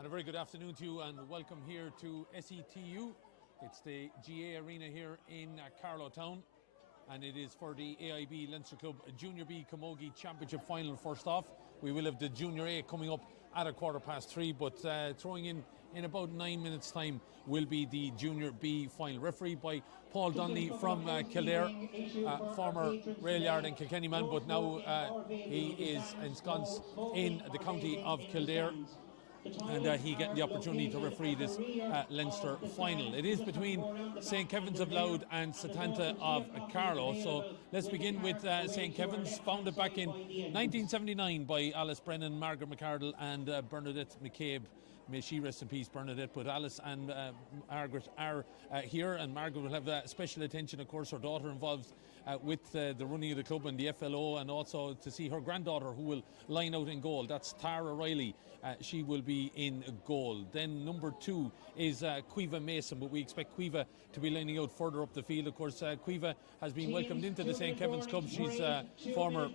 And a very good afternoon to you and welcome here to SETU. It's the GA Arena here in Carlow town, and it is for the AIB Leinster Club Junior B Camogie Championship final. First off, we will have the Junior A coming up at 3:15, but throwing in about 9 minutes time will be the Junior B final. Refereed by Paul Donnelly from Kildare, former rail yard and Kilkenny man, but now he is ensconced in the county of Kildare, and he getting the opportunity to referee this Leinster final. It is between St. Kevin's of Louth and Setanta of Carlow. So let's begin with St. Kevin's, founded back in 1979 by Alice Brennan, Margaret McArdle and Bernadette McCabe. May she rest in peace, Bernadette. But Alice and Margaret are here, and Margaret will have special attention, of course, her daughter involved with the running of the club and the FLO, and also to see her granddaughter who will line out in goal. That's Tara Riley. She will be in goal. Then number 2 is Quiva Mason, but we expect Quiva to be lining out further up the field. Of course, Quiva has been welcomed into the St. Kevin's Club. She's former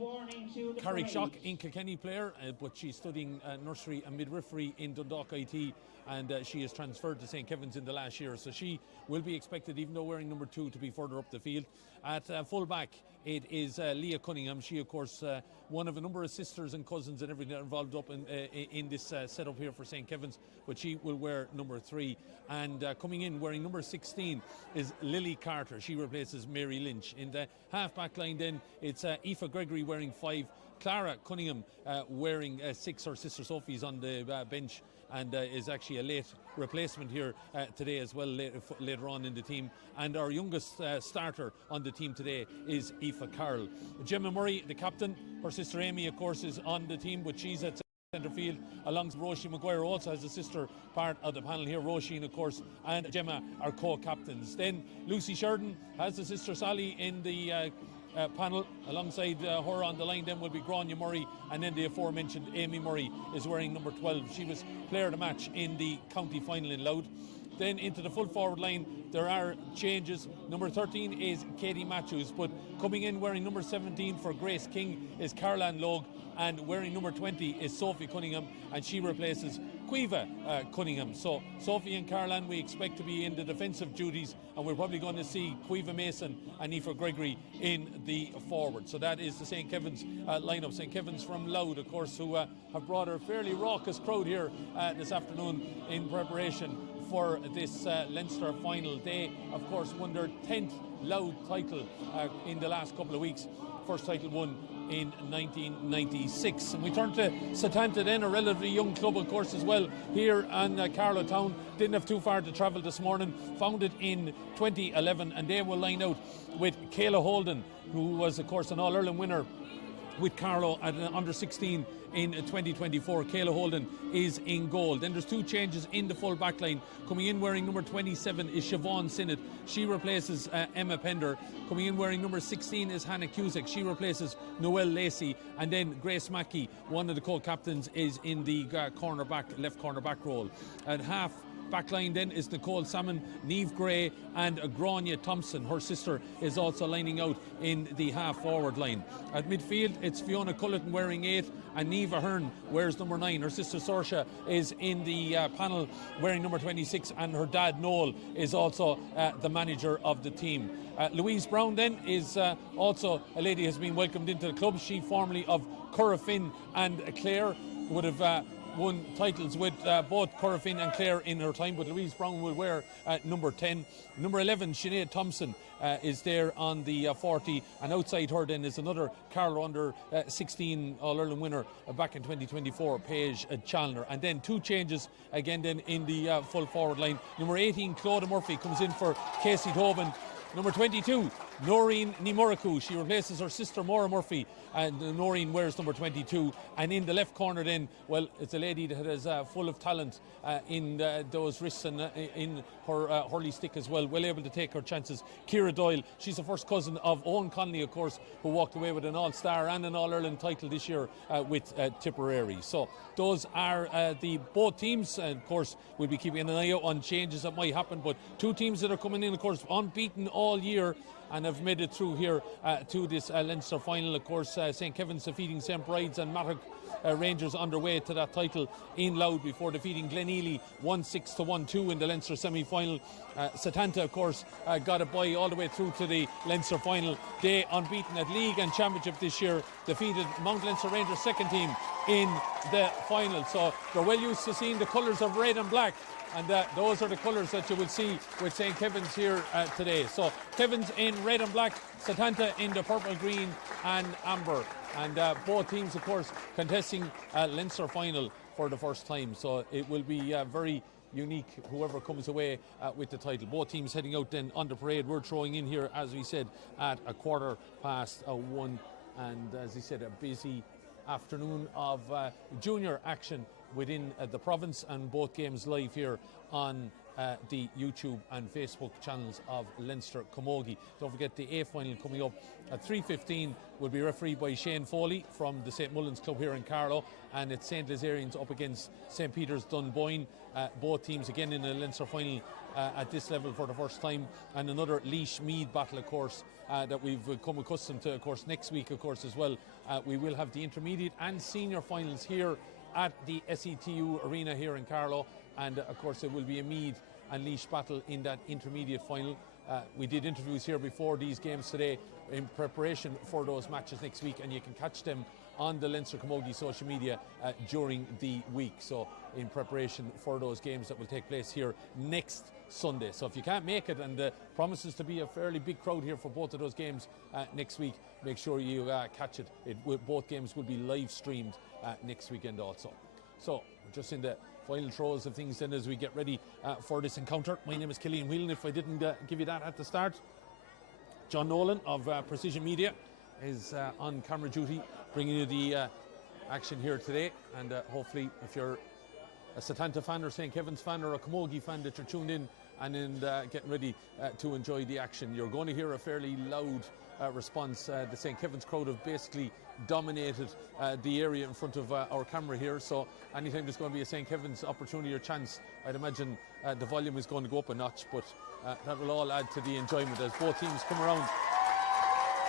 Carrickshock in Kilkenny player, but she's studying nursery and midwifery in Dundalk IT, and she has transferred to St. Kevin's in the last year. So she will be expected, even though wearing number 2, to be further up the field. At full back, it is Leah Cunningham. She, of course, one of a number of sisters and cousins and everything involved up in this setup here for St. Kevin's, but she will wear number 3. And coming in wearing number 16 is Lily Carter. She replaces Mary Lynch. In the half-back line then, it's Aoife Gregory wearing 5. Clara Cunningham wearing 6. Her sister Sophie's on the bench and is actually a late replacement here today as well, later on in the team. And our youngest starter on the team today is Aoife Carroll. Gemma Murray, the captain. Her sister Amy, of course, is on the team, but she's at centre field, alongside Roisin Maguire, also has a sister part of the panel here. Roisin, of course, and Gemma are co-captains. Then Lucy Sheridan has the sister Sally in the panel. Alongside her on the line then will be Grania Murray, and then the aforementioned Amy Murray is wearing number 12. She was player of the match in the county final in Louth. Then into the full forward line there are changes. Number 13 is Katie Matthews, but coming in wearing number 17 for Grace King is Caroline Logue, and wearing number 20 is Sophie Cunningham, and she replaces Quiva Cunningham. So Sophie and Caroline we expect to be in the defensive duties, and we're probably going to see Quiva Mason and Aoife Gregory in the forward. So that is the St. Kevin's lineup. St. Kevin's from Louth, of course, who have brought a fairly raucous crowd here this afternoon in preparation for this Leinster final. They, of course, won their 10th Louth title in the last couple of weeks. First title won in 1996. And we turn to Setanta then, a relatively young club, of course, as well, here in Carlow town. Didn't have too far to travel this morning. Founded in 2011, and they will line out with Kayla Holden, who was, of course, an All-Ireland winner with Carlow at under 16 in 2024. Kayla Holden is in goal. Then there's 2 changes in the full back line. Coming in wearing number 27 is Siobhan Sinnott. She replaces Emma Pender. Coming in wearing number 16 is Hannah Cusick. She replaces Noelle Lacey. And then Grace Mackey, one of the co-captains, is in the left corner back role. At half back line then is Nicole Salmon, Niamh Gray and Grania Thompson. Her sister is also lining out in the half forward line. At midfield it's Fiona Culleton wearing 8 and Neva Hearn wears number 9. Her sister Saoirse is in the panel wearing number 26, and her dad Noel is also the manager of the team. Louise Brown then is also a lady who has been welcomed into the club. She formerly of Currafin and Clare, would have won titles with both Currafin and Clare in her time, but Louise Brown will wear number 10. Number 11, Sinead Thompson, is there on the 40, and outside her then is another Carlow under 16 All-Ireland winner back in 2024, Paige Challoner. And then 2 changes again then in the full forward line. Number 18, Claudia Murphy, comes in for Casey Tobin. Number 22, Noreen Nimuraku. She replaces her sister Maura Murphy, and Noreen wears number 22. And in the left corner then, well, it's a lady that is full of talent in those wrists and in her hurley stick as well able to take her chances. Ciara Doyle, she's the first cousin of Owen Connolly, of course, who walked away with an All-Star and an All-Ireland title this year with Tipperary. So those are the both teams, and of course we'll be keeping an eye out on changes that might happen, but 2 teams that are coming in, of course, unbeaten all year and have made it through here to this Leinster final. Of course, St. Kevin's defeating St. Bride's and Mattock Rangers underway to that title in Louth before defeating Glenealy 1-6 to 1-2 in the Leinster semi-final. Setanta, of course, got a bye all the way through to the Leinster final. They, unbeaten at league and championship this year, defeated Mount Leinster Rangers' second team in the final. So they're well used to seeing the colours of red and black, and those are the colours that you will see with St. Kevin's here today. So Kevin's in red and black, Setanta in the purple, green and amber, and both teams, of course, contesting Leinster final for the first time. So it will be very unique, whoever comes away with the title. Both teams heading out then on the parade. We're throwing in here, as we said, at 1:15, and as he said, a busy afternoon of junior action within the province, and both games live here on the YouTube and Facebook channels of Leinster Camogie. Don't forget the A final coming up at 3:15 will be refereed by Shane Foley from the St. Mullins Club here in Carlow, and it's St. Lazarians up against St. Peter's Dunboyne. Both teams again in a Leinster final at this level for the first time, and another Laois Meath battle, of course, that we've come accustomed to, of course, next week, of course, as well. We will have the intermediate and senior finals here at the SETU arena here in Carlow, and of course there will be a Meath and Laois battle in that intermediate final. We did interviews here before these games today in preparation for those matches next week, and you can catch them on the Leinster Camogie social media during the week. So in preparation for those games that will take place here next Sunday. So if you can't make it, and promises to be a fairly big crowd here for both of those games next week, make sure you catch it. Both games will be live streamed next weekend also. So we're just in the final throes of things then as we get ready for this encounter. My name is Killian Whelan, if I didn't give you that at the start. John Nolan of Precision Media is on camera duty, bringing you the action here today, and hopefully if you're a Setanta fan or St. Kevin's fan or a Camogie fan, that you're tuned in and getting ready to enjoy the action. You're going to hear a fairly loud response. The St. Kevin's crowd have basically dominated the area in front of our camera here, so anytime there's going to be a St. Kevin's opportunity or chance, I'd imagine the volume is going to go up a notch, but that will all add to the enjoyment as both teams come around.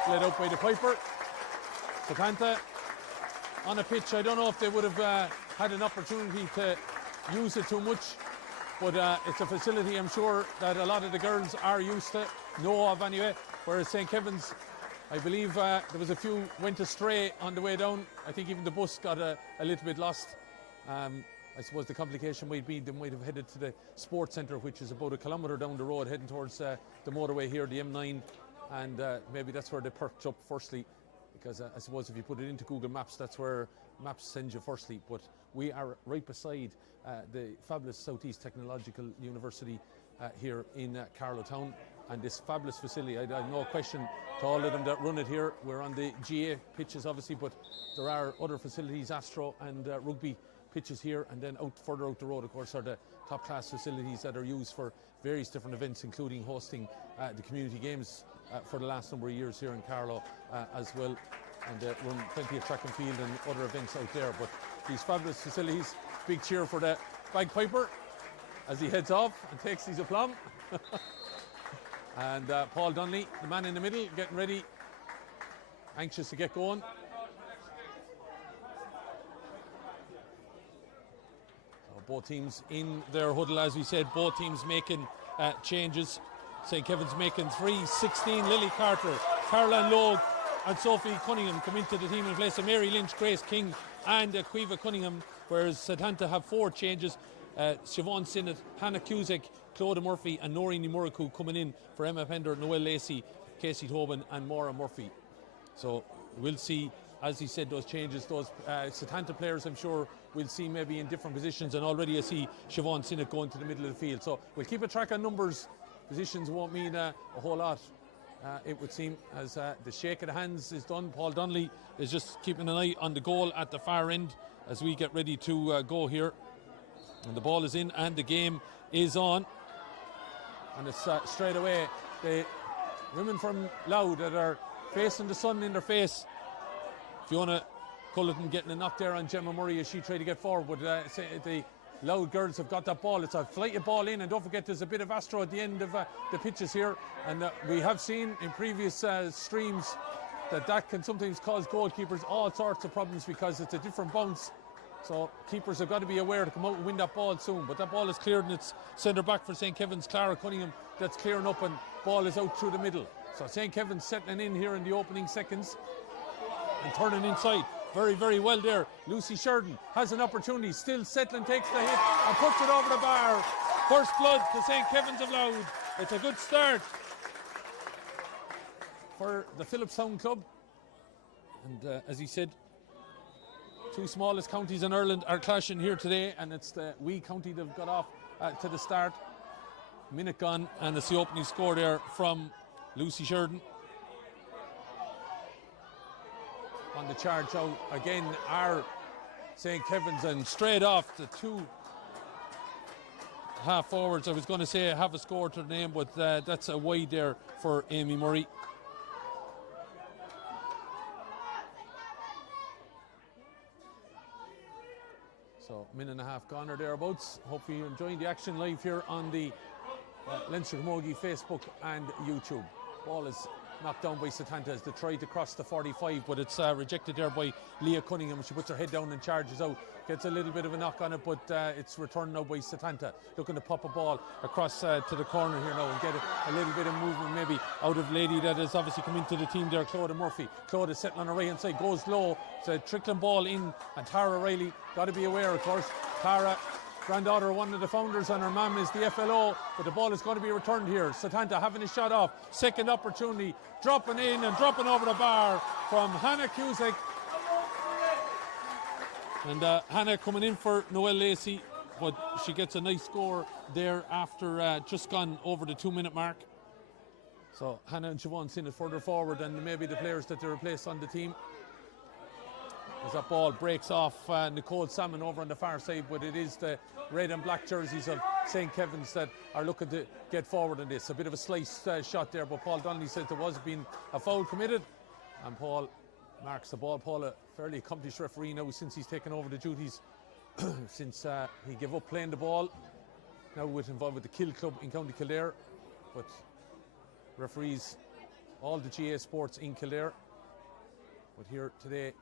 Led out by the Piper. Setanta on a pitch, I don't know if they would have had an opportunity to use it too much, but it's a facility I'm sure that a lot of the girls are used to, know of anyway, whereas St. Kevin's, I believe there was a few went astray on the way down. I think even the bus got a little bit lost. I suppose the complication might be they might have headed to the sports centre, which is about 1 kilometre down the road, heading towards the motorway here, the M9, and maybe that's where they perked up firstly, because I suppose if you put it into Google Maps, that's where Maps sends you firstly. But we are right beside the fabulous Southeast Technological University here in Carlow Town, and this fabulous facility. I have no question to all of them that run it here. We're on the GA pitches obviously, but there are other facilities, Astro and rugby pitches here, and then further out the road, of course, are the top class facilities that are used for various different events, including hosting the community games for the last number of years here in Carlow as well, and run plenty of track and field and other events out there. But these fabulous facilities, big cheer for the bagpiper as he heads off and takes his aplomb. And Paul Donnelly, the man in the middle, getting ready, anxious to get going. So both teams in their huddle, as we said, both teams making changes. St. Kevin's making 3, 16, Lily Carter, Caroline Logue and Sophie Cunningham come into the team in place of Mary Lynch, Grace King and Quiva Cunningham, whereas Setanta have 4 changes. Siobhan Sinnott, Hannah Cusack, Claudia Murphy and Noreen Muraku coming in for Emma Pender, Noel Lacey, Casey Tobin and Maura Murphy. So we'll see, as he said, those changes. Those Setanta players, I'm sure, we'll see maybe in different positions, and already I see Siobhan Sinnott going to the middle of the field. So we'll keep a track on numbers. Positions won't mean a whole lot, it would seem, as the shake of the hands is done. Paul Donnelly is just keeping an eye on the goal at the far end as we get ready to go here. And the ball is in and the game is on. And it's straight away the women from Louth that are facing the sun in their face. Fiona Culleton getting a knock there on Gemma Murray as she tried to get forward, but the Louth girls have got that ball. It's a flighted ball in, and don't forget there's a bit of Astro at the end of the pitches here, and we have seen in previous streams that can sometimes cause goalkeepers all sorts of problems because it's a different bounce. So keepers have got to be aware to come out and win that ball soon. But that ball is cleared and it's centre back for St. Kevin's, Clara Cunningham, that's clearing up, and ball is out through the middle. So St. Kevin's settling in here in the opening seconds and turning inside. Very, very well there. Lucy Sheridan has an opportunity, still settling, takes the hit and puts it over the bar. First blood to St. Kevin's of Louth. It's a good start for the Phillipstown club. And as he said, two smallest counties in Ireland are clashing here today, and it's the wee county that got off to the start. Minute gone, and it's the opening score there from Lucy Sheridan. On the charge out again are St. Kevin's, and straight off the two half forwards. I was going to say have a score to the name, but that's a wide there for Amy Murray. So minute and a half gone or thereabouts. Hopefully you're enjoying the action live here on the Leinster Camogie Facebook and YouTube. Ball is knocked down by Setanta as they tried to cross the 45, but it's rejected there by Leah Cunningham. She puts her head down and charges out. Gets a little bit of a knock on it, but it's returned now by Setanta, looking to pop a ball across to the corner here now and get a little bit of movement maybe out of lady that has obviously come into the team there, Claudia Murphy. Claudia sitting on her right hand side, goes low. It's a trickling ball in, and Tara Riley, got to be aware of course. Tara, granddaughter of one of the founders, and her mum is the FLO, but the ball is going to be returned here. Setanta having a shot off, second opportunity, dropping in and dropping over the bar from Hannah Cusick. And Hannah coming in for Noelle Lacey, but she gets a nice score there after just gone over the 2-minute mark. So Hannah and Siobhan seen it further forward than maybe the players that they replaced on the team. As that ball breaks off Nicole Salmon over on the far side, but it is the red and black jerseys of St. Kevin's that are looking to get forward in this. A bit of a slice shot there, but Paul Donnelly said there was been a foul committed, and Paul marks the ball. Paul, a fairly accomplished referee now since he's taken over the duties since he gave up playing the ball, now involved with the Kill Club in County Kildare, but referees all the GA sports in Kildare. But here today,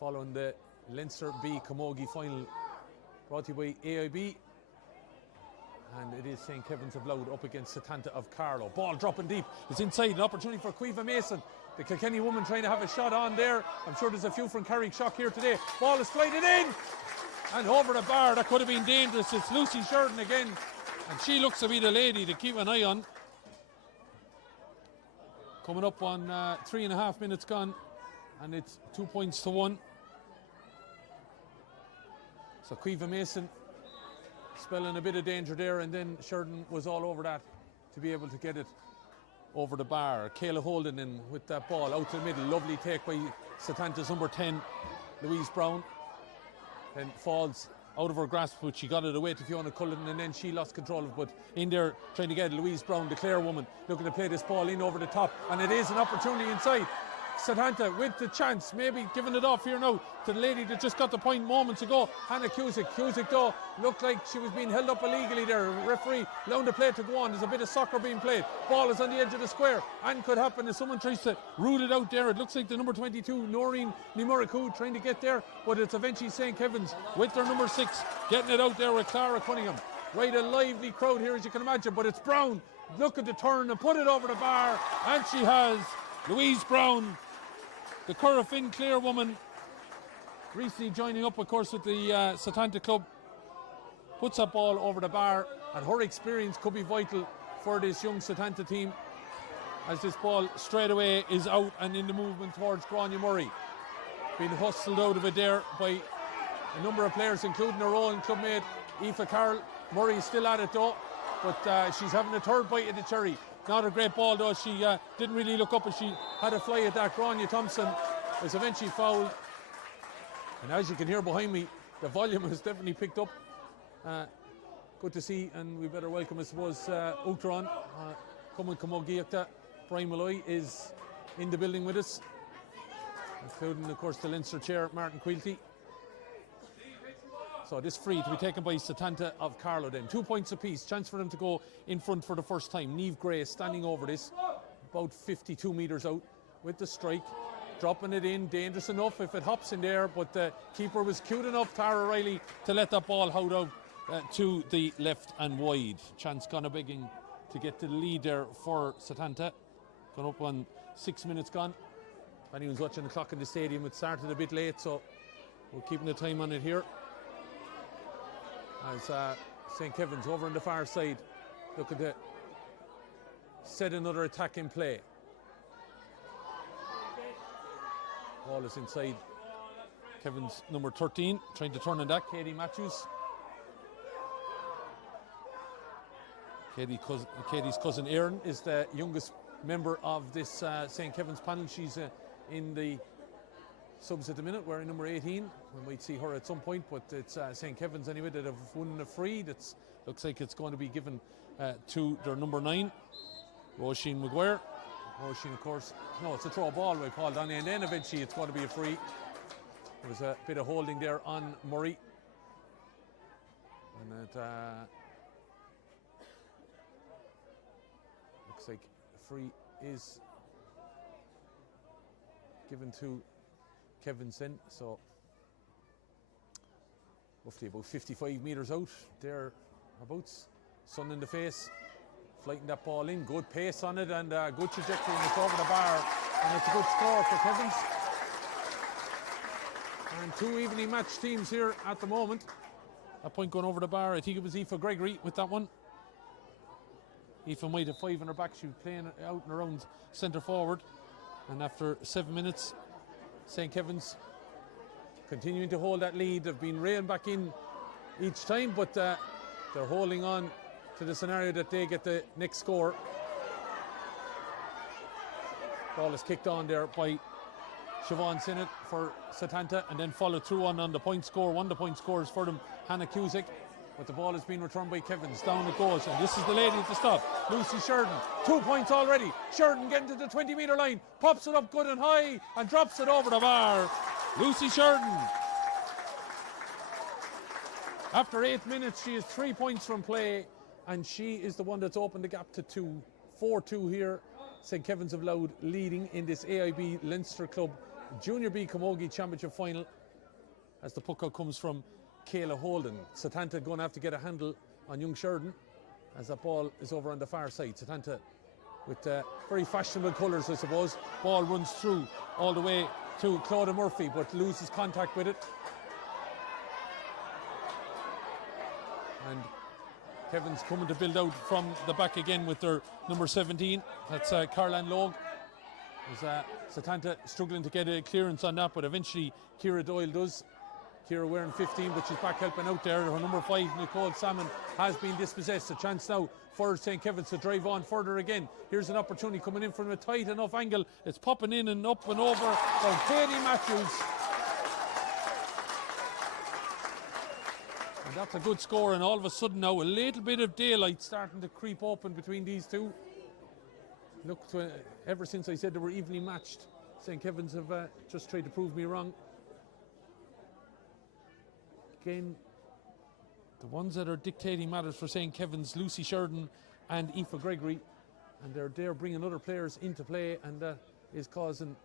following the Leinster B Camogie final, brought to you by AIB, and it is St. Kevin's of Louth up against Setanta of Carlow. Ball dropping deep, it's inside, an opportunity for Quiva Mason, the Kilkenny woman trying to have a shot on there. I'm sure there's a few from Carrickshock here today. Ball is slided in and over the bar. That could have been dangerous. It's Lucy Sheridan again, and she looks to be the lady to keep an eye on. Coming up on 3.5 minutes gone, and it's 2 points to 1. So Quiva Mason spelling a bit of danger there, and then Sheridan was all over that to be able to get it over the bar. Kayla Holden in with that ball out to the middle. Lovely take by Setanta's number 10, Louise Brown. Then falls out of her grasp, but she got it away to Fiona Cullen, and then she lost control of it. But in there trying to get Louise Brown, the Clare woman, looking to play this ball in over the top, and it is an opportunity inside. Setanta with the chance, maybe giving it off here now to the lady that just got the point moments ago, Hannah Cusick. Cusick though looked like she was being held up illegally there. Referee allowing the play to go on. There's a bit of soccer being played. Ball is on the edge of the square, and could happen if someone tries to root it out there. It looks like the number 22, Noreen Nimuraku, trying to get there, but it's eventually St. Kevin's with their number 6 getting it out there with Clara Cunningham. Right, a lively crowd here as you can imagine, but it's Brown looking to turn and put it over the bar, and she has. Louise Brown, the Currafin Clare woman, recently joining up, of course, with the Setanta club, puts that ball over the bar, and her experience could be vital for this young Setanta team, as this ball straight away is out and in the movement towards Grania Murray. Being hustled out of it there by a number of players, including her own clubmate, Aoife Carroll. Murray is still at it though, but she's having a third bite of the cherry. Not a great ball though, she didn't really look up as she had a fly at that. Grania Thompson was eventually fouled, and as you can hear behind me, the volume has definitely picked up. Good to see, and we better welcome, I suppose, Uachtaráin, Cumann Camogie. Brian Malloy is in the building with us, including of course the Leinster chair Martin Quilty. So this free to be taken by Setanta of Carlow then. 2 points apiece, chance for them to go in front for the first time. Niamh Gray standing over this, about 52 metres out, with the strike, dropping it in, dangerous enough if it hops in there, but the keeper was cute enough, Tara Riley, to let that ball out of to the left and wide. Chance gonna begging to get to the lead there for Setanta. Gone up on 6 minutes gone. If anyone's watching the clock in the stadium, it started a bit late, so we're keeping the time on it here. As St. Kevin's over on the far side, looking to set another attack in play. Ball is inside Kevin's number 13, trying to turn on that, Katie Matthews. Katie's cousin Erin is the youngest member of this St. Kevin's panel. She's in the subs at the minute, wearing number 18. We might see her at some point, but it's St. Kevin's anyway that have won a free. That looks like it's going to be given to their number 9, Roisin Maguire. Roisin, of course, no, it's a throw ball by Paul Donny, and then eventually it's going to be a free. There was a bit of holding there on Murray. And it looks like a free is given to Kevinson, so roughly about 55 metres out there abouts. Sun in the face, flighting that ball in, good pace on it and good trajectory, and it's over the bar, and it's a good score for Kevins. And two evenly matched teams here at the moment. A point going over the bar, I think it was Aoife Gregory with that one. Aoife might have 5 on her back, she was playing out and around centre forward, and after 7 minutes St. Kevin's continuing to hold that lead. They've been reining back in each time, but they're holding on to the scenario that they get the next score. Ball is kicked on there by Siobhan Sinnott for Setanta, and then followed through on the point score. One of the point scores for them, Hannah Cusick. But the ball has been returned by Kevins. Down it goes, and this is the lady at the stop, Lucy Sheridan. 2 points already. Sheridan getting to the 20-metre line, pops it up good and high, and drops it over the bar. Lucy Sheridan. After 8 minutes, she is 3 points from play, and she is the one that's opened the gap to 2. 4-2 here. St. Kevin's of Louth leading in this AIB Leinster Club Junior B Camogie Championship final, as the puck out comes from Kayla Holden. Setanta going to have to get a handle on young Sheridan as that ball is over on the far side. Setanta with very fashionable colours, I suppose. Ball runs through all the way to Claudia Murphy, but loses contact with it. And Kevin's coming to build out from the back again with their number 17. That's Carlan Logue. Setanta struggling to get a clearance on that, but eventually Ciara Doyle does. Ciara wearing 15, but she's back helping out there. Her number 5, Nicole Salmon, has been dispossessed. A chance now for St. Kevin's to drive on further again. Here's an opportunity coming in from a tight enough angle. It's popping in and up and over for Katie Matthews. And that's a good score, and all of a sudden now a little bit of daylight starting to creep open between these two. Look, ever since I said they were evenly matched, St. Kevin's have just tried to prove me wrong. Again, the ones that are dictating matters for St. Kevin's, Lucy Sheridan and Aoife Gregory, and they're bringing other players into play, and that is causing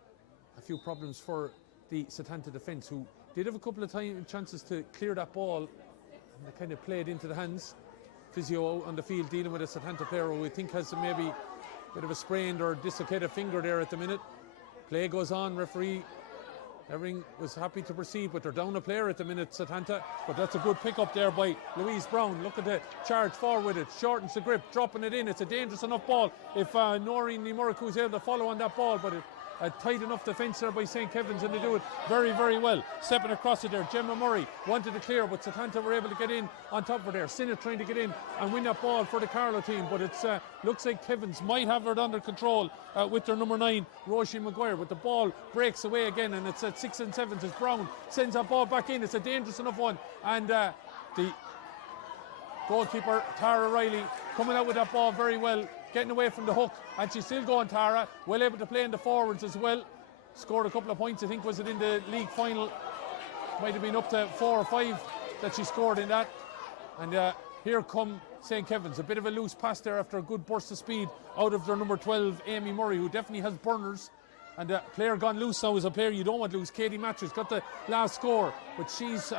a few problems for the Setanta defence, who did have a couple of chances to clear that ball, and they kind of played into the hands. Physio on the field dealing with a Setanta player who we think has maybe a bit of a sprained or dislocated finger there at the minute. Play goes on, referee. Everything was happy to proceed, but they're down a player at the minute, Setanta. But that's a good pick up there by Louise Brown. Look at the charge forward with it, shortens the grip, dropping it in. It's a dangerous enough ball if Noreen Nimuraku is able to follow on that ball, but a tight enough defence there by St. Kevin's, and they do it very, very well. Stepping across it there, Gemma Murray wanted to clear, but Setanta were able to get in on top of her there. Sinnott trying to get in and win that ball for the Carlow team, but it's looks like Kevin's might have it under control with their number 9, Roisin Maguire, but the ball breaks away again, and it's at 6 and 7 as Brown sends that ball back in. It's a dangerous enough one, and the goalkeeper, Tara Riley, coming out with that ball very well, getting away from the hook, and she's still going, Tara, well able to play in the forwards as well. Scored a couple of points, I think, was it in the league final? Might have been up to 4 or 5 that she scored in that. And here come St. Kevin's. A bit of a loose pass there after a good burst of speed out of their number 12, Amy Murray, who definitely has burners. And the player gone loose now is a player you don't want loose. Katie Matthews got the last score, but she's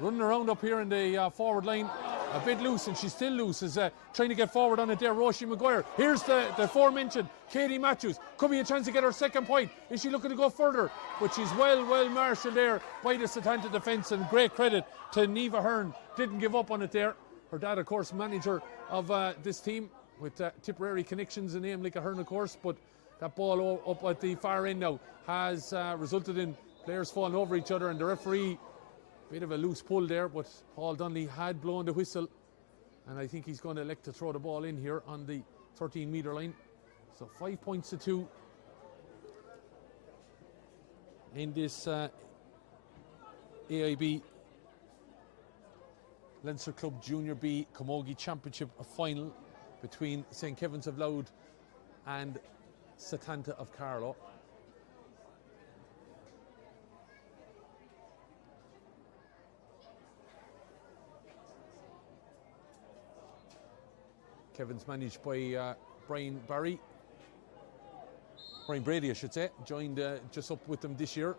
running around up here in the forward line a bit loose, and she's still loose. Is trying to get forward on it there, Roisin Maguire. Here's the aforementioned Katie Matthews. Could be a chance to get her second point. Is she looking to go further? But she's well marshalled there by the Setanta defence, and great credit to Neva Hearn. Didn't give up on it there. Her dad, of course, manager of this team with Tipperary connections, a name like a Hearn, of course. But that ball up at the far end now has resulted in players falling over each other, and the referee, bit of a loose pull there, but Paul Donnelly had blown the whistle, and I think he's going to elect to throw the ball in here on the 13-metre line. So 5 points to 2 in this AIB Leinster Club Junior B Camogie Championship final between St. Kevin's of Louth and Setanta of Carlow. Kevin's managed by Brian Brady, I should say, joined just up with them this year.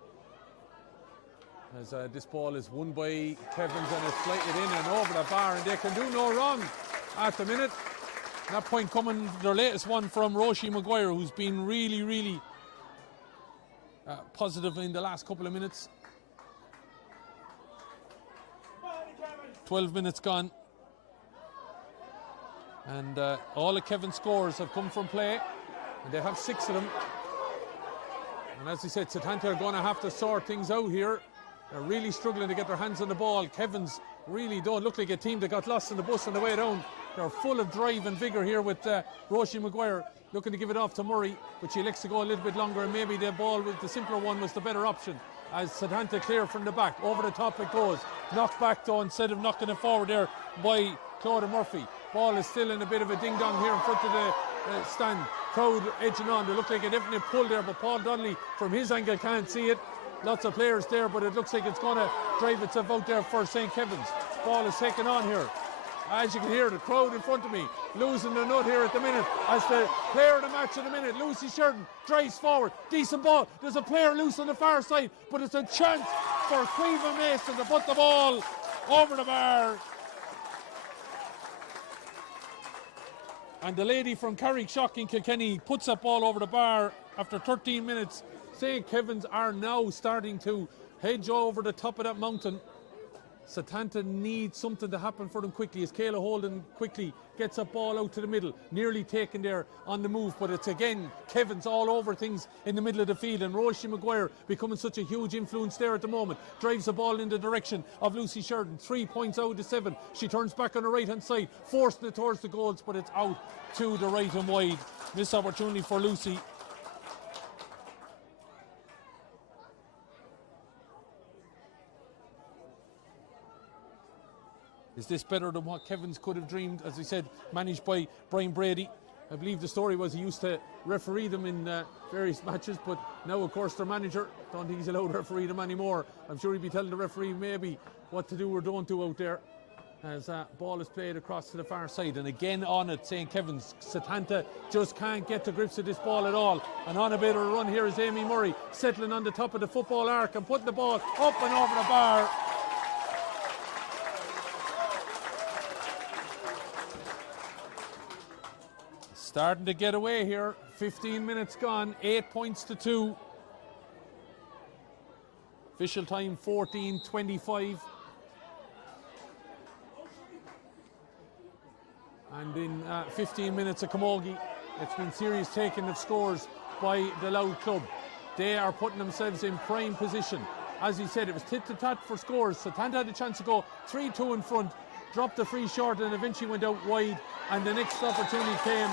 As this ball is won by Kevin's and it's flighted in and over the bar, and they can do no wrong at the minute. That point coming, their latest one from Roisin Maguire, who's been really positive in the last couple of minutes. 12 minutes gone. And all of Kevin's scores have come from play, and they have 6 of them. And as I said, Setanta are going to have to sort things out here. They're really struggling to get their hands on the ball. Kevin's really don't look like a team that got lost in the bus on the way down. They're full of drive and vigour here with Roisin Maguire looking to give it off to Murray, but she elects to go a little bit longer, and maybe the ball with the simpler one was the better option. As Setanta clear from the back, over the top it goes. Knocked back though, instead of knocking it forward there by Claudia Murphy. Ball is still in a bit of a ding-dong here in front of the stand. Crowd edging on. They look like a definite pull there, but Paul Donnelly from his angle can't see it. Lots of players there, but it looks like it's going to drive itself out there for St. Kevin's. Ball is taken on here. As you can hear, the crowd in front of me losing the nut here at the minute. As the player of the match at the minute, Lucy Sheridan, drives forward. Decent ball. There's a player loose on the far side, but it's a chance for Caoimhe Mason to put the ball over the bar. And the lady from Carrickshock in Kilkenny puts that ball over the bar after 13 minutes. St. Kevin's are now starting to hedge over the top of that mountain. Setanta needs something to happen for them quickly, as Kayla Holden quickly gets that ball out to the middle, nearly taken there on the move, but it's again Kevin's all over things in the middle of the field, and Roisin Maguire becoming such a huge influence there at the moment, drives the ball in the direction of Lucy Sheridan. 3 points out of 7. She turns back on the right hand side, forcing it towards the goals, but it's out to the right and wide. Missed opportunity for Lucy. Is this better than what Kevin's could have dreamed? As I said, managed by Brian Brady. I believe the story was he used to referee them in various matches, but now, of course, their manager, don't think he's allowed to referee them anymore. I'm sure he'd be telling the referee maybe what to do or don't do out there. As ball is played across to the far side, and again on it, St. Kevin's. Setanta just can't get to grips with this ball at all. And on a bit of a run here is Amy Murray, settling on the top of the football arc and putting the ball up and over the bar. Starting to get away here. 15 minutes gone. 8 points to 2. Official time 14:25. And in 15 minutes of Camogie, it's been serious taking of scores by the Louth club. They are putting themselves in prime position. As he said, it was tit-to-tat for scores. Setanta had a chance to go 3-2 in front, dropped the free short, and eventually went out wide. And the next opportunity came.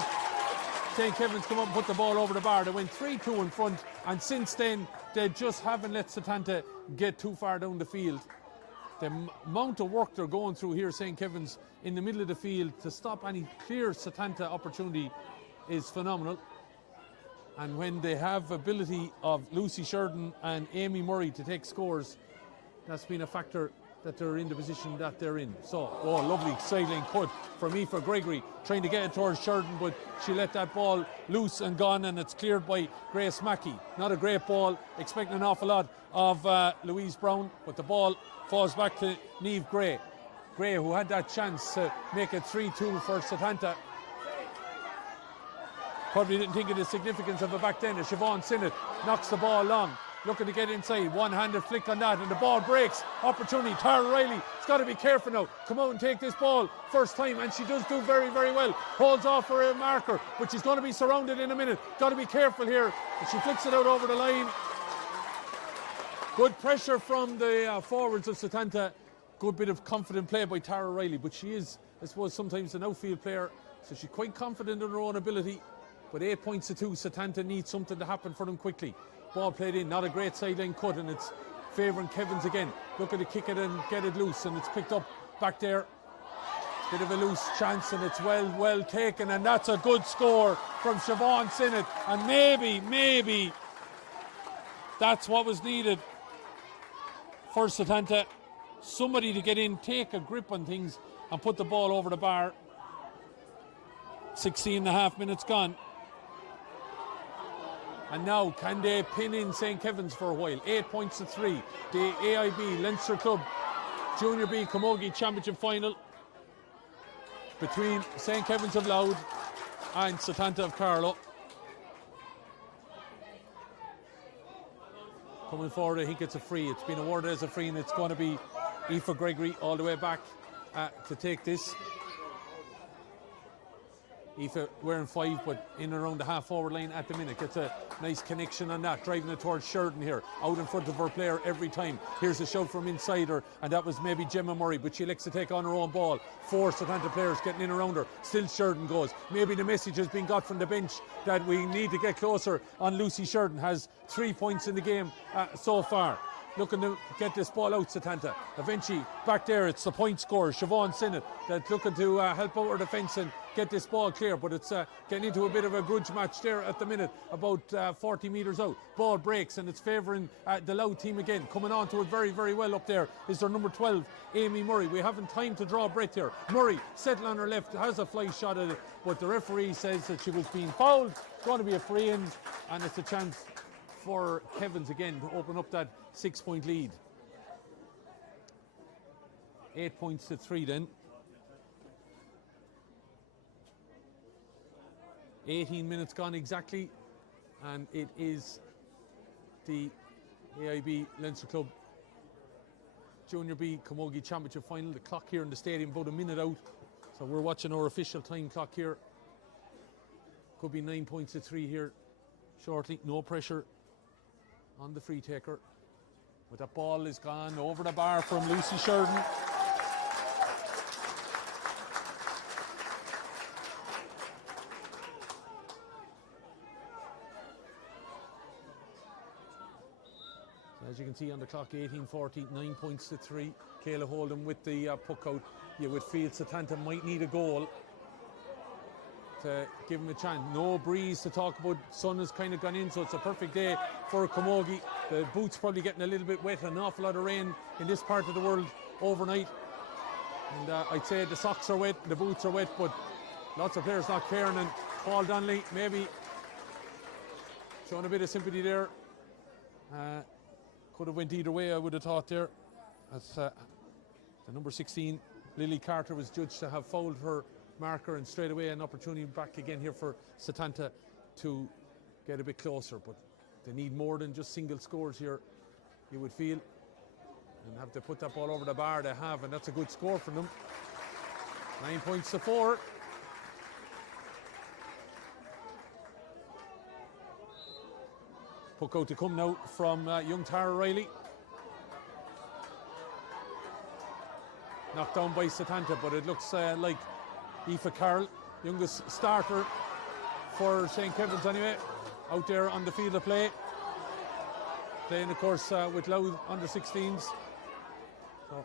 St. Kevin's come up and put the ball over the bar. They went 3-2 in front, and since then they just haven't let Setanta get too far down the field. The amount of work they're going through here, St. Kevin's, in the middle of the field to stop any clear Setanta opportunity is phenomenal. And when they have ability of Lucy Sheridan and Amy Murray to take scores, that's been a factor that they're in the position that they're in. So, oh, lovely sideline cut from Aoife Gregory, trying to get it towards Sheridan, but she let that ball loose and gone, and it's cleared by Grace Mackey. Not a great ball, expecting an awful lot of Louise Brown, but the ball falls back to Niamh Gray. Gray, who had that chance to make it 3-2 for Setanta. Probably didn't think of the significance of it back then. As Siobhan Sinnott knocks the ball long, looking to get inside, one-handed flick on that, and the ball breaks. Opportunity, Tara Riley has got to be careful now. Come out and take this ball first time, and she does do very, very well. Holds off for a marker, but she's going to be surrounded in a minute. Got to be careful here. And she flicks it out over the line. Good pressure from the forwards of Setanta. Good bit of confident play by Tara Riley, but she is, I suppose, sometimes an outfield player, so she's quite confident in her own ability. But 8 points to 2, Setanta needs something to happen for them quickly. Ball played in, not a great sideline cut, and it's favouring Kevins again. Looking to kick it and get it loose, and it's picked up back there. Bit of a loose chance, and it's well taken, and that's a good score from Siobhan Sinnott. And maybe that's what was needed for Setanta. Somebody to get in, take a grip on things, and put the ball over the bar. 16.5 minutes gone. And now, can they pin in St. Kevin's for a while? 8 points to 3. The AIB Leinster Club Junior B Camogie Championship Final between St. Kevin's of Louth and Setanta of Carlow. Coming forward, I think it's a free. It's been awarded as a free, and it's going to be Aoife Gregory all the way back to take this. Aoife wearing 5, but in around the half-forward line at the minute. Gets a nice connection on that, driving it towards Sheridan here, out in front of her player every time. Here's a shout from inside her, and that was maybe Gemma Murray, but she likes to take on her own ball. 4 Setanta players getting in around her. Still Sheridan goes. Maybe the message has been got from the bench that we need to get closer on Lucy Sheridan. Has 3 points in the game so far. Looking to get this ball out, Setanta. Eventually, back there, it's the point scorer, Siobhan Sinnott, that's looking to help out her defence and get this ball clear, but it's getting into a bit of a grudge match there at the minute, about 40 metres out. Ball breaks, and it's favouring the Louth team again. Coming on to it very, very well up there is their number 12, Amy Murray. We haven't time to draw a breath here. Murray, settle on her left, has a fly shot at it, but the referee says that she was being fouled. It's going to be a free in, and it's a chance for Kevins again to open up that 6-point lead. 8 points to 3 then. 18 minutes gone exactly, and it is the AIB Leinster Club Junior B Camogie Championship Final. The clock here in the stadium about a minute out, so we're watching our official time clock here. Could be 9 points to 3 here shortly. No pressure on the free taker, but that ball is gone over the bar from Lucy Sheridan. So as you can see on the clock, 18:40, 9 points to 3. Kayla Holden with the puck out. You would feel Setanta might need a goal to give him a chance. No breeze to talk about. Sun has kind of gone in, so it's a perfect day for Camogie. The boots probably getting a little bit wet. An awful lot of rain in this part of the world overnight, and I'd say the socks are wet, the boots are wet, but lots of players not caring. And Paul Donnelly maybe showing a bit of sympathy there. Could have went either way, I would have thought there. That's the number 16, Lily Carter, was judged to have fouled her marker, and straight away an opportunity back again here for Setanta to get a bit closer, but they need more than just single scores here, you would feel, and have to put that ball over the bar. They have, and that's a good score for them. 9 points to 4. Puck out to come now from young Tara Riley. Knocked down by Setanta, but it looks like Aoife Carroll, youngest starter for St. Kevin's anyway, out there on the field of play. Playing, of course, with Louth under-16s. So,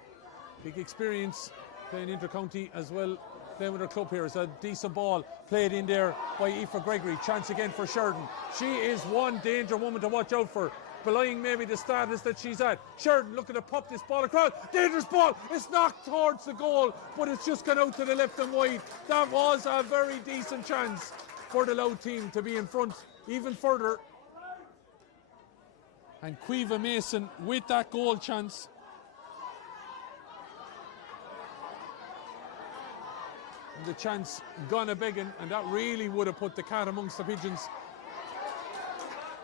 big experience playing inter-county as well. Playing with her club here. It's a decent ball played in there by Aoife Gregory. Chance again for Sheridan. She is one danger woman to watch out for. belying maybe the status that she's at. Sheridan looking to pop this ball across. Dangerous ball. It's knocked towards the goal, but it's just gone out to the left and wide. That was a very decent chance for the Louth team to be in front even further. And Quiva Mason with that goal chance. And the chance gone a begging, and that really would have put the cat amongst the pigeons.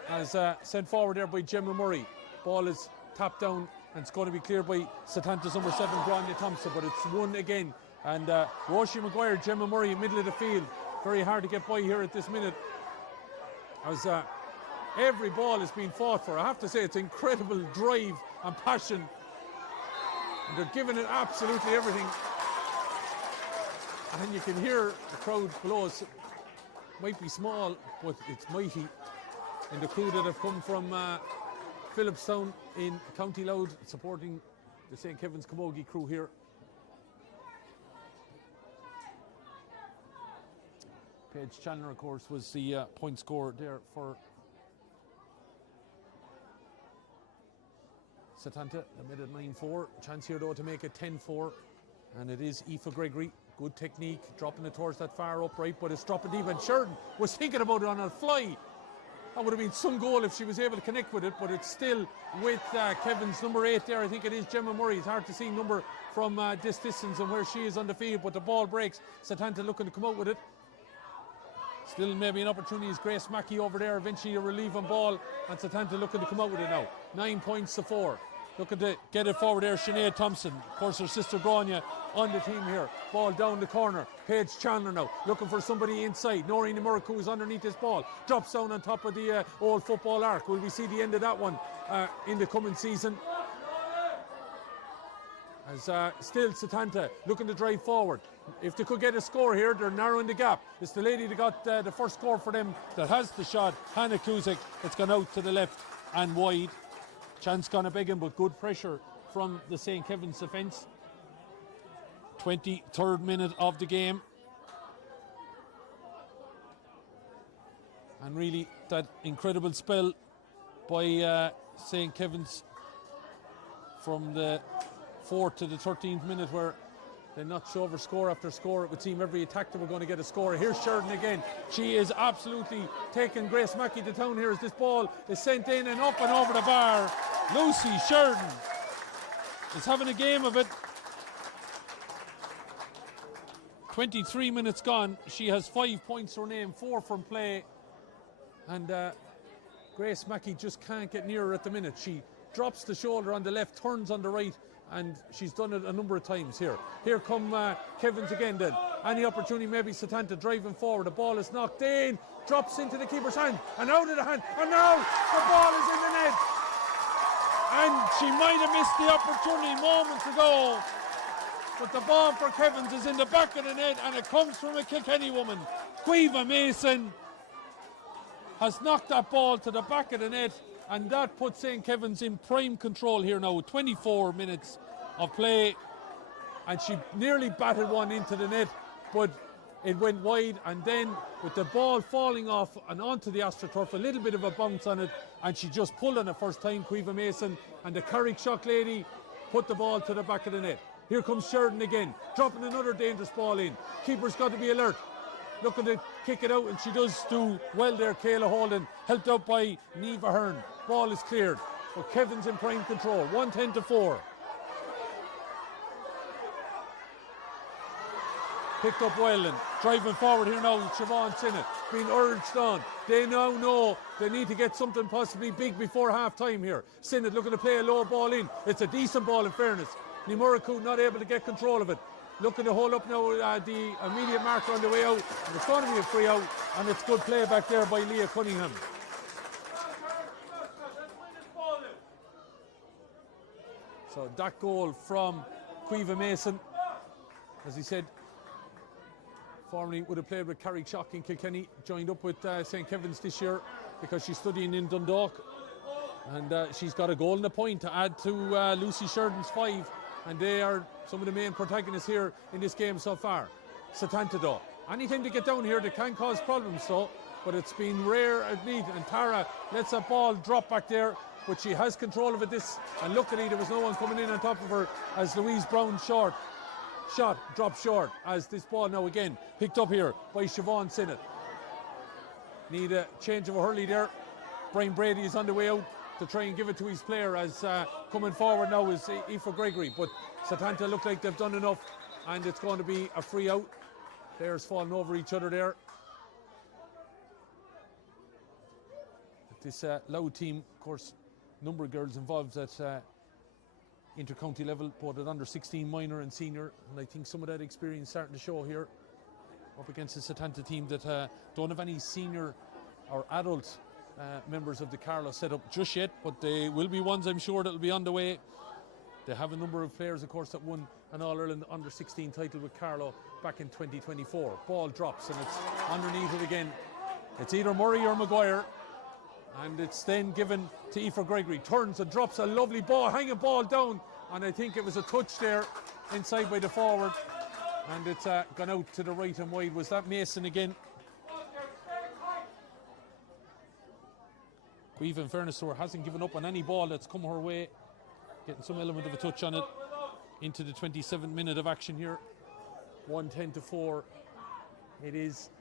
As sent forward there by Gemma Murray. Ball is tapped down and it's going to be cleared by Setanta's number 7, Grania Thompson, but it's won again. And Roisin Maguire, Gemma Murray, middle of the field. Very hard to get by here at this minute. As every ball is being fought for. I have to say, it's incredible drive and passion. And they're giving it absolutely everything. And you can hear the crowd below us. Might be small, but it's mighty. And the crew that have come from Phillipstown in County Louth, supporting the St. Kevin's Camogie crew here. Paige Chandler, of course, was the point scorer there for Setanta. They made it 9-4. Chance here, though, to make it 10-4. And it is Aoife Gregory. Good technique, dropping it towards that far upright, but it's dropping deep. And Sheridan was thinking about it on a fly. That would have been some goal if she was able to connect with it, but it's still with Kevin's number 8 there. I think it is Gemma Murray. It's hard to see number from this distance and where she is on the field, but the ball breaks. Setanta looking to come out with it. Still maybe an opportunity is Grace Mackey over there. Eventually a relieving ball, and Setanta looking to come out with it now. 9 points to 4. Looking to get it forward there, Sinead Thompson. Of course, her sister Grania on the team here. Ball down the corner. Paige Chandler now looking for somebody inside. Noreen Murrick is underneath this ball. Drops down on top of the old football arc. Will we see the end of that one in the coming season? As still Setanta looking to drive forward. If they could get a score here, they're narrowing the gap. It's the lady that got the first score for them that has the shot, Hannah Kluzek. It's gone out to the left and wide. Chance gone a begging, but good pressure from the St. Kevin's defence. 23rd minute of the game. And really that incredible spell by St. Kevin's from the 4th to the 13th minute, where they notched over score after score. It would seem every attack they were going to get a score. Here's Sheridan again. She is absolutely taking Grace Mackey to town here as this ball is sent in and up and over the bar. Lucy Sheridan is having a game of it. 23 minutes gone. She has 5 points to her name, 4 from play. And Grace Mackey just can't get near her at the minute. She drops the shoulder on the left, turns on the right, and she's done it a number of times here. Here come Kevin's again then. Any opportunity, maybe Setanta driving forward. The ball is knocked in, drops into the keeper's hand, and out of the hand, and now the ball is in the net. And she might have missed the opportunity moments ago, but the ball for Kevin's is in the back of the net, and it comes from a Kilkenny woman. Quiva Mason has knocked that ball to the back of the net, and that puts St. Kevin's in prime control here now. 24 minutes of play, and she nearly batted one into the net, but it went wide. And then with the ball falling off and onto the AstroTurf, a little bit of a bounce on it, and she just pulled on it first time, Quiva Mason, and the Carrickshock lady put the ball to the back of the net. Here comes Sheridan again, dropping another dangerous ball in. Keeper's got to be alert, looking to kick it out, and she does do well there. Kayla Holden, helped out by Neva Hearn. Ball is cleared, but Kevin's in prime control. 110-4. Picked up well and driving forward here now with Siobhan Sinnott, being urged on. They now know they need to get something possibly big before half time here. Sinnott looking to play a low ball in. It's a decent ball in fairness. Nimuraku not able to get control of it. Looking to hold up now the immediate marker on the way out. And it's going to be a free out, and it's good play back there by Leah Cunningham. So that goal from Quiva Mason, as he said, formerly would have played with Carrickshock in Kilkenny, joined up with St. Kevin's this year because she's studying in Dundalk. And she's got a goal and a point to add to Lucy Sheridan's 5. And they are some of the main protagonists here in this game so far. Setanta though, anything to get down here that can cause problems though, but it's been rare indeed. And Tara lets that ball drop back there. but she has control of it and luckily there was no one coming in on top of her as Louise Brown shot dropped short as this ball now again picked up here by Siobhan Sinnott. Need a change of a hurley there. Brian Brady is on the way out to try and give it to his player as coming forward now is Aoife Gregory, but Setanta look like they've done enough and it's going to be a free out. Players falling over each other there. This Loud team, of course, number of girls involved at inter-county level, both at under 16 minor and senior, and I think some of that experience starting to show here up against the Setanta team that don't have any senior or adult members of the Carlow set up just yet, but they will be ones I'm sure that will be on the way. They have a number of players, of course, that won an All-Ireland under 16 title with Carlow back in 2024. Ball drops and it's underneath it again. It's either Murray or Maguire, and it's then given to Aoife Gregory. Turns and drops a lovely ball, hanging ball down, and I think it was a touch there inside by the forward, and it's gone out to the right and wide. Was that Mason again? Queeve, in fairness to her, hasn't given up on any ball that's come her way, getting some element of a touch on it into the 27th minute of action here. 1-10-4. It is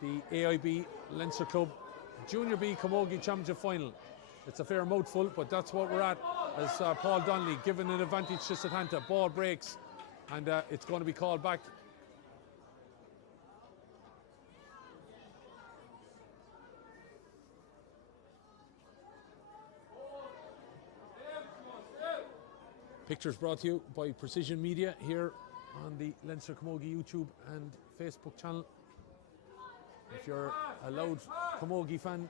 the AIB Leinster Club Junior B Camogie Championship Final. It's a fair mouthful, but that's what we're at as Paul Donnelly giving an advantage to Setanta. Ball breaks and it's going to be called back. Pictures brought to you by Precision Media here on the Leinster Camogie YouTube and Facebook channel. If you're a Loud Camogie fan,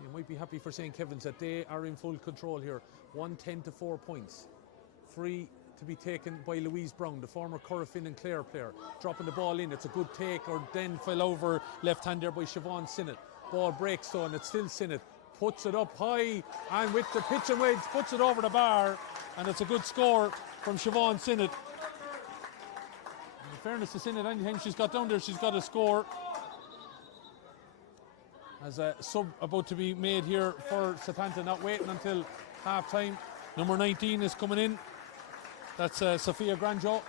you might be happy for St. Kevin's that they are in full control here. 1-10-4 points. Free to be taken by Louise Brown, the former Corofin and Clare player. Dropping the ball in, it's a good take, or then fell over left hand there by Siobhan Sinnott. Ball breaks though, and it's still Sinnott. Puts it up high, and with the pitch and wedge, puts it over the bar, and it's a good score from Siobhan Sinnott. In fairness to Sinnott, anytime she's got down there, she's got a score. As a sub about to be made here for Setanta, not waiting until half time. Number 19 is coming in. That's Sophia Granjo.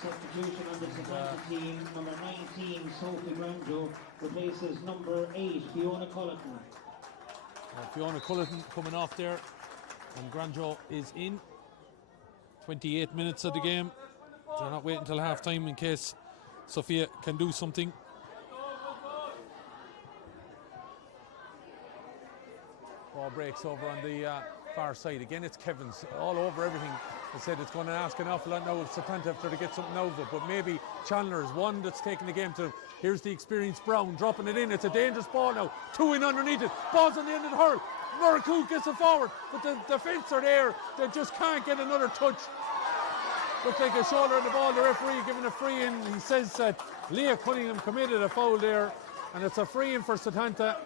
Substitution on the Setanta team. Number 19, Sophie Granjo, replaces number 8, Fiona Culleton. Fiona Culleton coming off there, and Granjo is in. 28 minutes of the game. They're not waiting until half time in case Sophia can do something. Ball breaks over on the far side. Again, it's Kevin's all over everything. I said it's going to ask an awful lot now of Setanta after to get something out of it, but maybe Chandler is one that's taking the game to. Here's the experienced Brown dropping it in. It's a dangerous ball now. 2 in underneath it. Ball's on the end of the hurl. Muraku gets it forward, but the defence are there. They just can't get another touch. Looks like a shoulder on the ball. The referee giving a free in. He says that Leah Cunningham committed a foul there, and it's a free in for Setanta.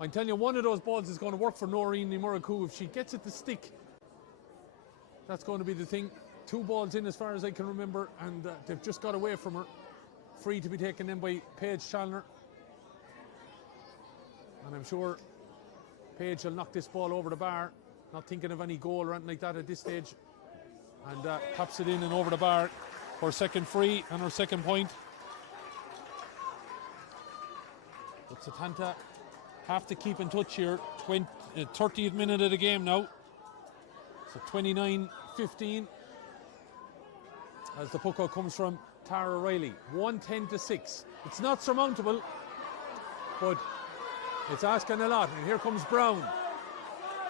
I'm telling you, one of those balls is going to work for Noreen Muraku if she gets it to stick. That's going to be the thing. 2 balls in as far as I can remember, and they've just got away from her. Free to be taken in by Paige Challoner. And I'm sure Paige will knock this ball over the bar. Not thinking of any goal or anything like that at this stage. And pops it in and over the bar. Her second free and her second point. But Setanta have to keep in touch here. 30th minute of the game now. So 29-15. As the puck out comes from Tara Riley. 1-10-6. It's not surmountable, but it's asking a lot. And here comes Brown,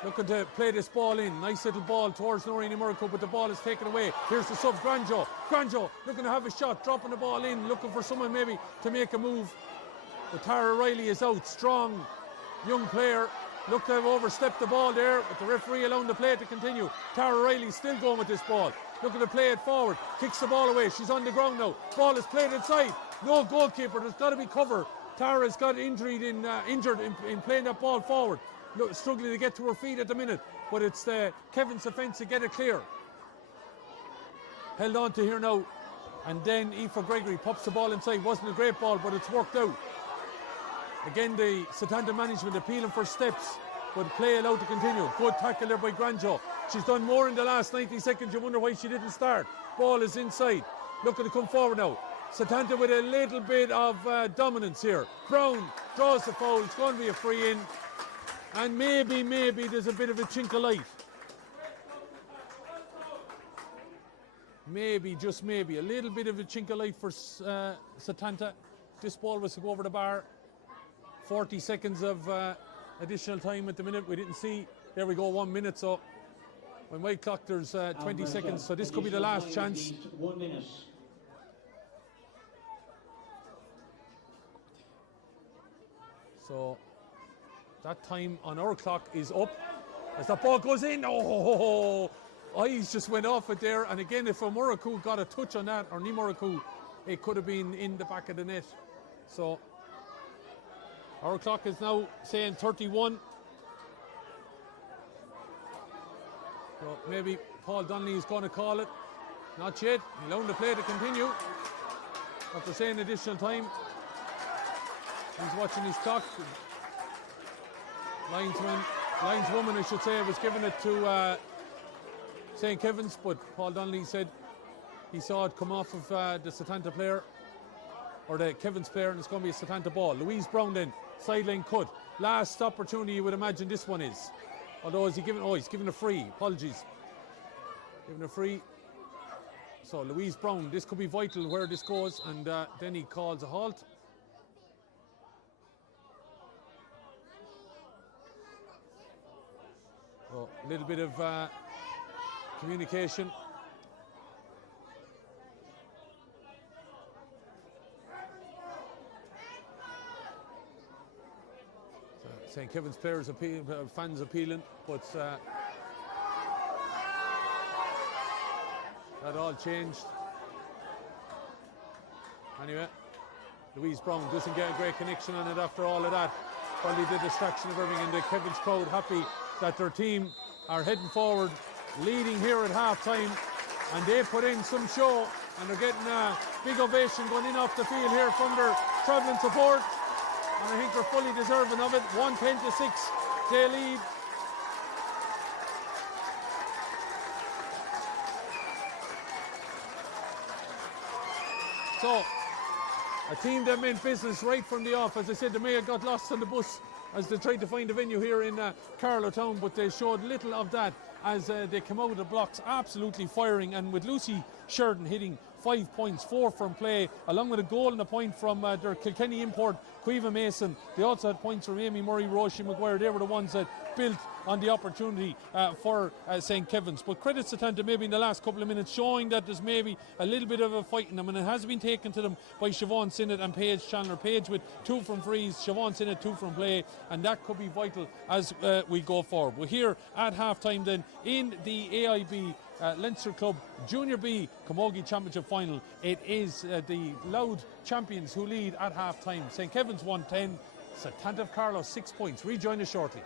looking to play this ball in. Nice little ball towards Noreen Muraku, but the ball is taken away. Here's the sub, Granjo. Granjo looking to have a shot, dropping the ball in, looking for someone maybe to make a move. But Tara Riley is out. Strong young player. Looked to have overstepped the ball there, with the referee allowing the play to continue. Tara Riley still going with this ball. Looking to play it forward. Kicks the ball away. She's on the ground now. Ball is played inside. No goalkeeper. There's got to be cover. Tara's got injured in playing that ball forward. Look, struggling to get to her feet at the minute. But it's Kevin's defence to get it clear. Held on to here now And then Aoife Gregory pops the ball inside. Wasn't a great ball, but it's worked out. Again, the Setanta management appealing for steps, but play allowed to continue. Good tackle there by Granjo. She's done more in the last 90 seconds. You wonder why she didn't start. Ball is inside. Looking to come forward now. Setanta with a little bit of dominance here. Brown draws the foul. It's going to be a free in. And maybe there's a bit of a chink of light. Maybe, just maybe, a little bit of a chink of light for Setanta. This ball was to go over the bar. 40 seconds of additional time at the minute. We didn't see. There we go, 1 minute. So when white clock, there's 20 seconds. So this could be the last chance. 1 minute. So that time on our clock is up. As that ball goes in, oh, eyes just went off it there. And again, if Muraku got a touch on that, or Nimuraku, it could have been in the back of the net. So our clock is now saying 31. So maybe Paul Donnelly is going to call it. Not yet. He'll allow the play to continue. After saying additional time. He's watching his clock. Lineswoman, I should say, was giving it to St. Kevin's, but Paul Donnelly said he saw it come off of the Setanta player, or the Kevin's player, and it's going to be a Setanta ball. Louise Brown then, sideline cut. Last opportunity, you would imagine this one is. Although, is he giving, he's giving a free. Apologies. Giving a free. So Louise Brown, this could be vital where this goes, and then he calls a halt. So a little bit of communication. St. Kevin's players fans appealing, but that all changed. Anyway, Louise Brown doesn't get a great connection on it after all of that. Probably the distraction of everything, and the Kevin's crowd happy that their team are heading forward, leading here at half-time, and they put in some show, and they're getting a big ovation going in off the field here from their travelling support. And I think they're fully deserving of it. 1-10-6, they lead. So, a team that meant business right from the off. As I said, they may have got lost on the bus as they tried to find a venue here in Carlow town, but they showed little of that as they came out of the blocks absolutely firing, and with Lucy Sheridan hitting 5 points, 4 from play, along with a goal and a point from their Kilkenny import, Cueva Mason. They also had points from Amy Murray, Roisin Maguire. They were the ones that built on the opportunity for St. Kevin's. But credit Setanta maybe in the last couple of minutes, showing that there's maybe a little bit of a fight in them, and it has been taken to them by Siobhan Sinnott and Paige Chandler. Paige with 2 from frees, Siobhan Sinnott 2 from play, and that could be vital as we go forward. We're here at half-time then in the AIB Leinster Club Junior B Camogie Championship Final. It is the Louth champions who lead at half-time. St. Kevin's 1-10, Setanta of Carlow 6 points. Rejoin us shortly.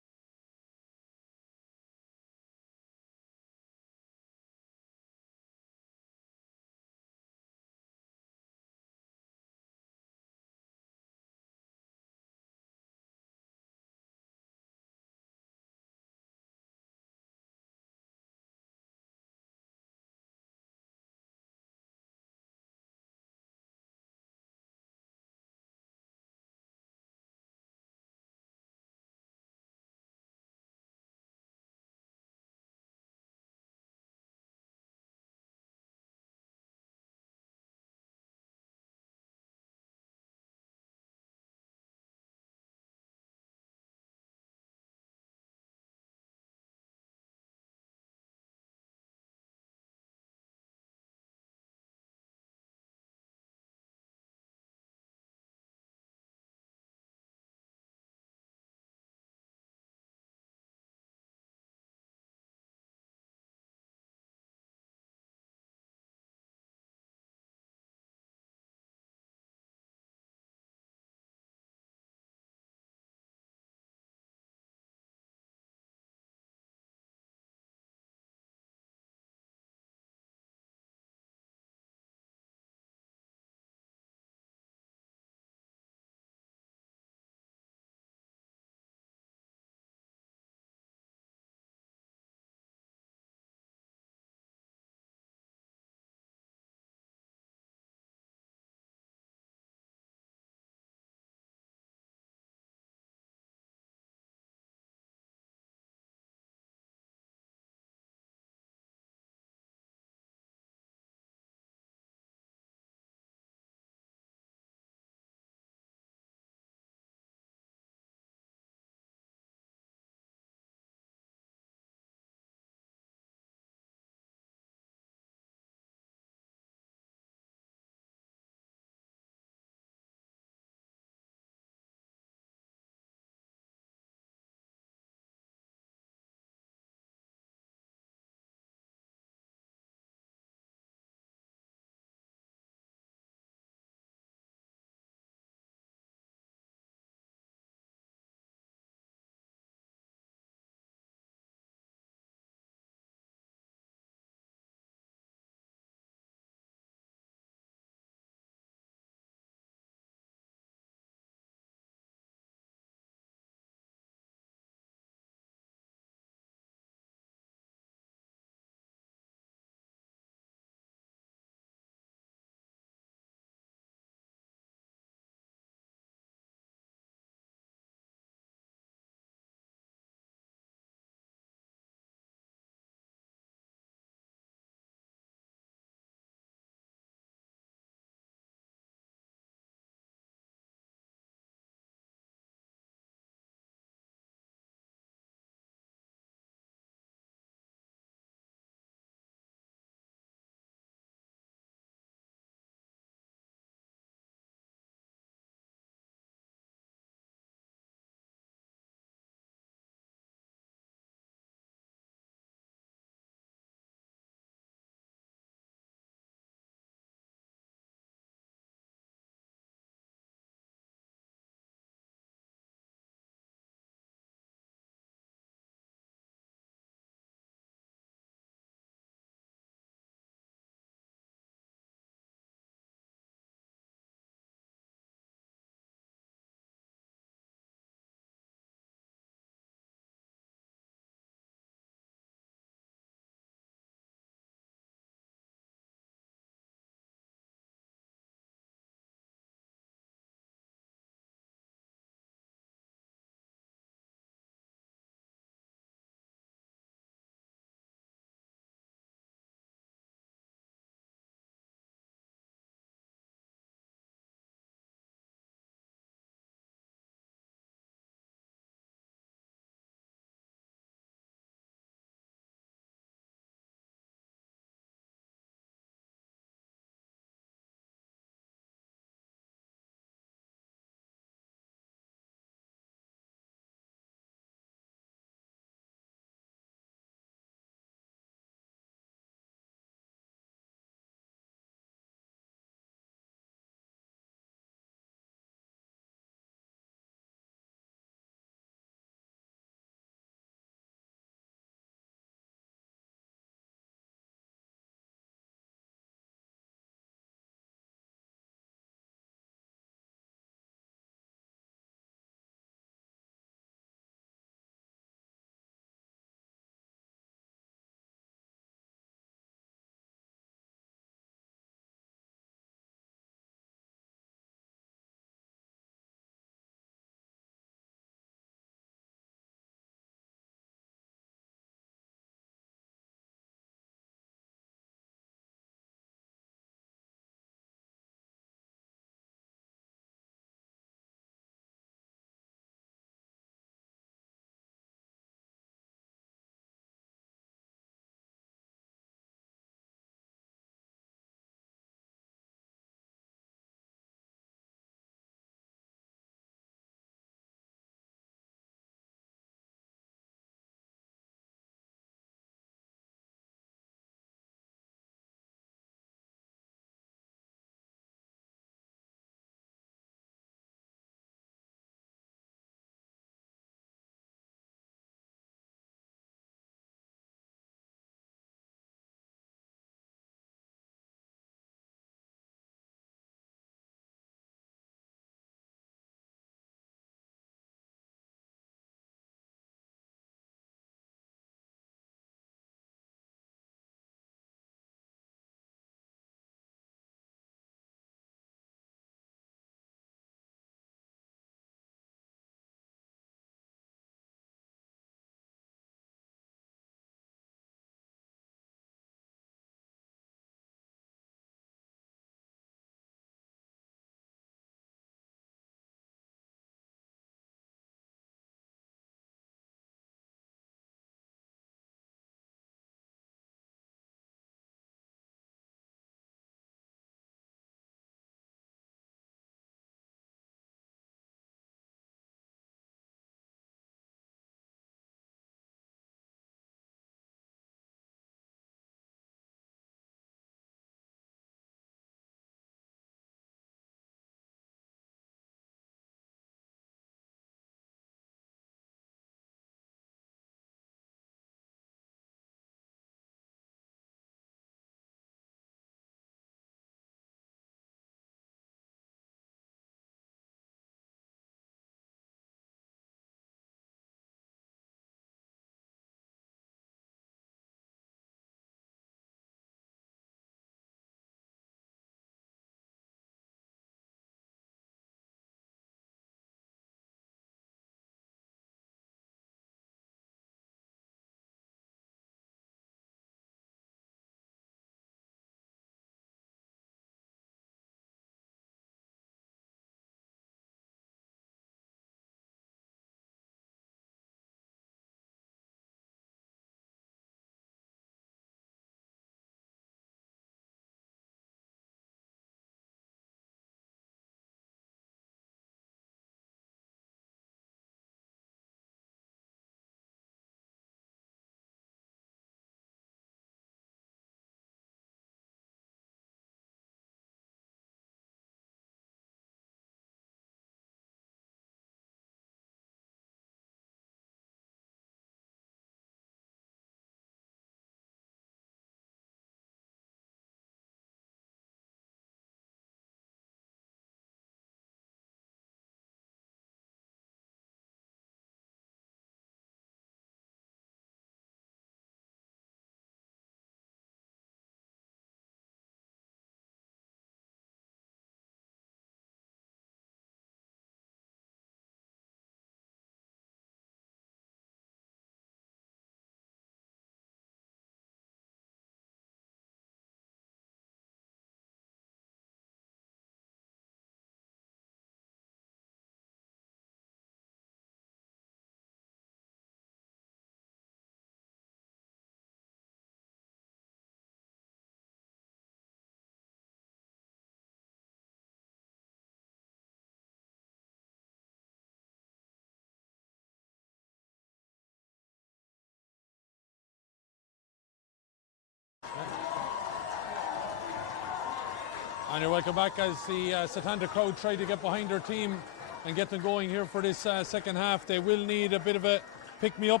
And you're welcome back as the Setanta crowd try to get behind their team and get them going here for this second half. They will need a bit of a pick-me-up.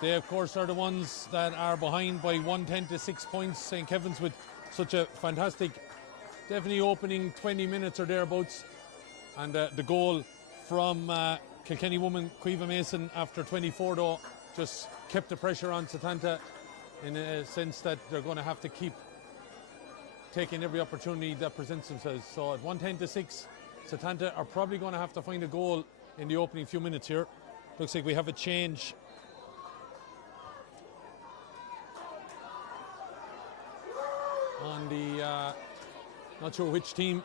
They, of course, are the ones that are behind by 110 to 6 points. St. Kevin's with such a fantastic, definitely opening 20 minutes or thereabouts. And the goal from Kilkenny woman Caoimhe Mason after 24, though, just kept the pressure on Setanta in a sense that they're going to have to keep taking every opportunity that presents themselves. So at 110 to 6, Setanta are probably going to have to find a goal in the opening few minutes here. Looks like we have a change. On the, not sure which team,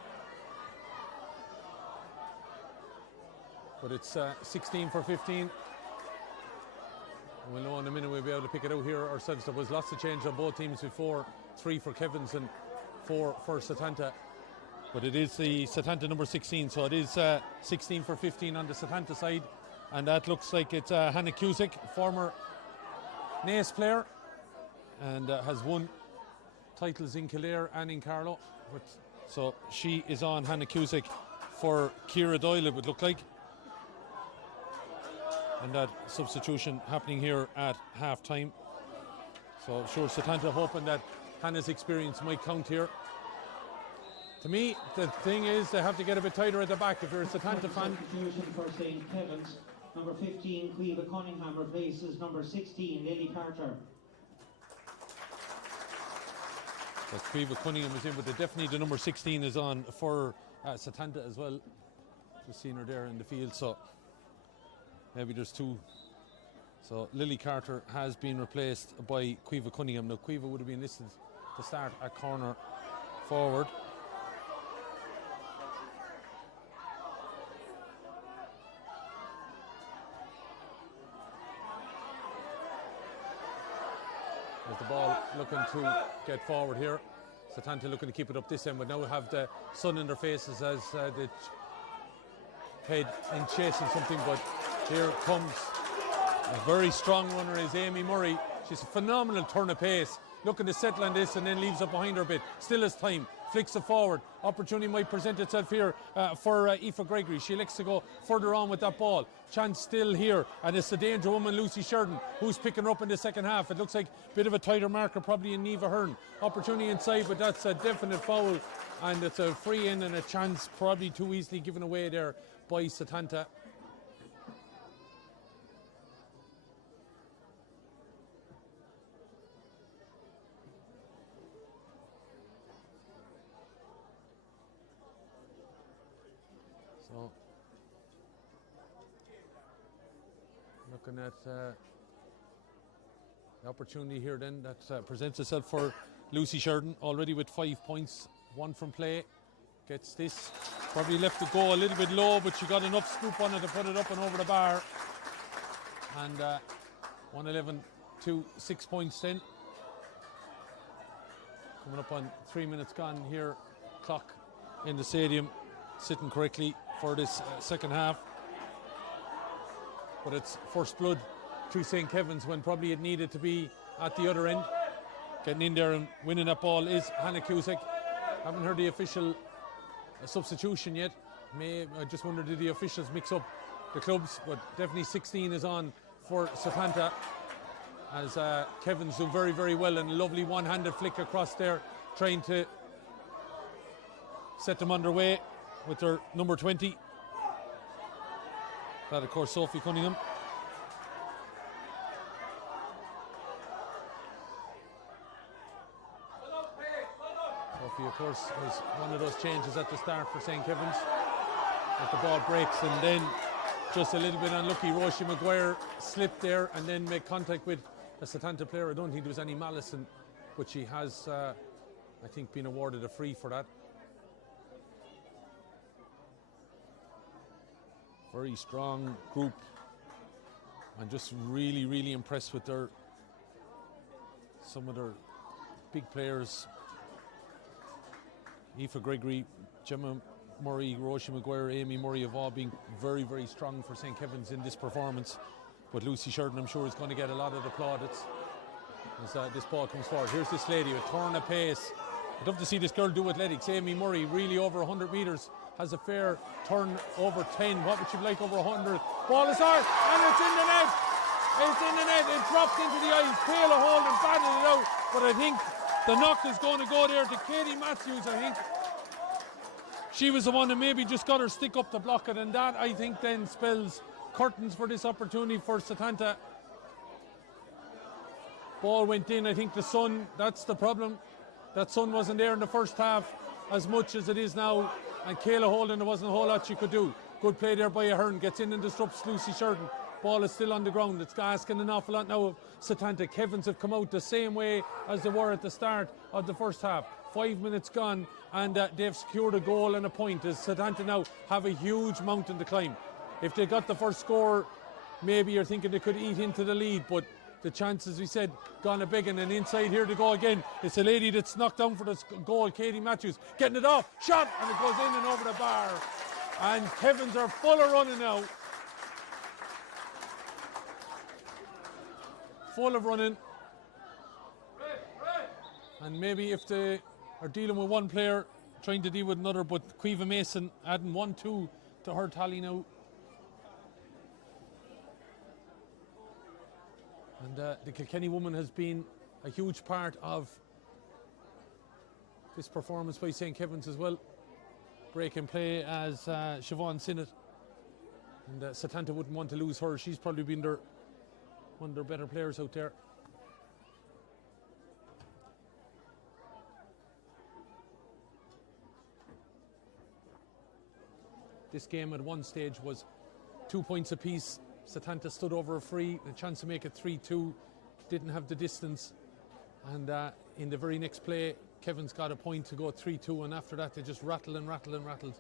but it's 16 for 15. We'll know in a minute we'll be able to pick it out here ourselves. There was lots of change on both teams before, 3 for Kevin's and 4 for Setanta. But it is the Setanta number 16, so it is 16 for 15 on the Setanta side. And that looks like it's Hannah Cusick, former Naas player, and has won titles in Kildare and in Carlow. So she is on, Hannah Cusick, for Ciara Doyle, it would look like. And that substitution happening here at half time. So sure, Setanta hoping that Hannah's experience might count here. To me, the thing is they have to get a bit tighter at the back. If you're a Setanta fan. Substitution for St. Kevin's. Number 15, Caoimhe Cunningham, replaces number 16, Lily Carter. But Caoimhe Cunningham is in, but definitely the number 16 is on for Setanta as well. Just seen her there in the field, so maybe there's 2. So Lily Carter has been replaced by Caoimhe Cunningham. Now Caoimhe would have been listed to start at corner forward. There's the ball looking to get forward here. Setanta looking to keep it up this end, but now we have the sun in their faces as they head in chasing something. But here comes a very strong runner is Amy Murray. She's a phenomenal turn of pace. Looking to settle on this and then leaves it behind her a bit. Still has time. Flicks it forward. Opportunity might present itself here for Aoife Gregory. She likes to go further on with that ball. Chance still here. And it's the danger woman, Lucy Sheridan, who's picking her up in the second half. It looks like a bit of a tighter marker probably in Neva Hearn. Opportunity inside, but that's a definite foul. And it's a free in and a chance probably too easily given away there by Setanta. So, looking at the opportunity here then that presents itself for Lucy Sheridan, already with 5 points, 1 from play. Gets this, probably left the goal a little bit low, but she got enough scoop on it to put it up and over the bar. And 111 to 6 points then. Coming up on 3 minutes gone here, clock in the stadium, sitting correctly for this second half. But it's first blood to St. Kevin's when probably it needed to be at the other end. Getting in there and winning that ball is Hannah Cusick. Haven't heard the official substitution yet. I just wonder, did the officials mix up the clubs? But definitely 16 is on for Setanta, as Kevin's doing very, very well, and a lovely one-handed flick across there, trying to set them underway with their number 20. That, of course, Sophie Cunningham. Sophie, of course, was one of those changes at the start for St. Kevin's. As the ball breaks, and then just a little bit unlucky, Roisin Maguire slipped there and then made contact with a Setanta player. I don't think there was any malice, but she has, I think, been awarded a free for that. Very strong group. I'm just really, really impressed with some of their big players. Aoife Gregory, Gemma Murray, Roisin Maguire, Amy Murray have all been very, very strong for St. Kevin's in this performance. But Lucy Sheridan, I'm sure, is going to get a lot of the plaudits as this ball comes forward. Here's this lady with turn of pace, I'd love to see this girl do athletics. Amy Murray, really over 100 metres, has a fair turn over 10. What would she like over 100? Ball is hard, and it's in the net. It's in the net. It dropped into the ice. Carlow Holden batted it out, but I think the knock is going to go there to Katie Matthews. I think she was the one that maybe just got her stick up to block it, and that, I think, then spells curtains for this opportunity for Setanta. Ball went in. I think the sun, that's the problem. That sun wasn't there in the first half as much as it is now, and Carlow Holden, there wasn't a whole lot she could do. Good play there by Ahern, gets in and disrupts Lucy Sheridan. Ball is still on the ground. It's asking an awful lot now of Setanta. Kevins have come out the same way as they were at the start of the first half. 5 minutes gone, and they've secured a goal and a point, as Setanta now have a huge mountain to climb. If they got the first score, maybe you're thinking they could eat into the lead, but the chances, we said, gone a begging, and inside here to go again. It's a lady that's knocked down for the goal, Katie Matthews, getting it off, shot, and it goes in and over the bar. And Kevins are full of running now. Full of running. And maybe if they are dealing with one player, trying to deal with another, but Quiva Mason adding 1-2 to her tally now. And the Kilkenny woman has been a huge part of this performance by St. Kevin's as well. Breaking play as Siobhan Sinnott. And Setanta wouldn't want to lose her. She's probably been one of their better players out there. This game at one stage was 2 points apiece. Setanta stood over a free, a chance to make it 3-2, didn't have the distance, and in the very next play Kevin's got a point to go 3-2, and after that they just rattled and rattled and rattled,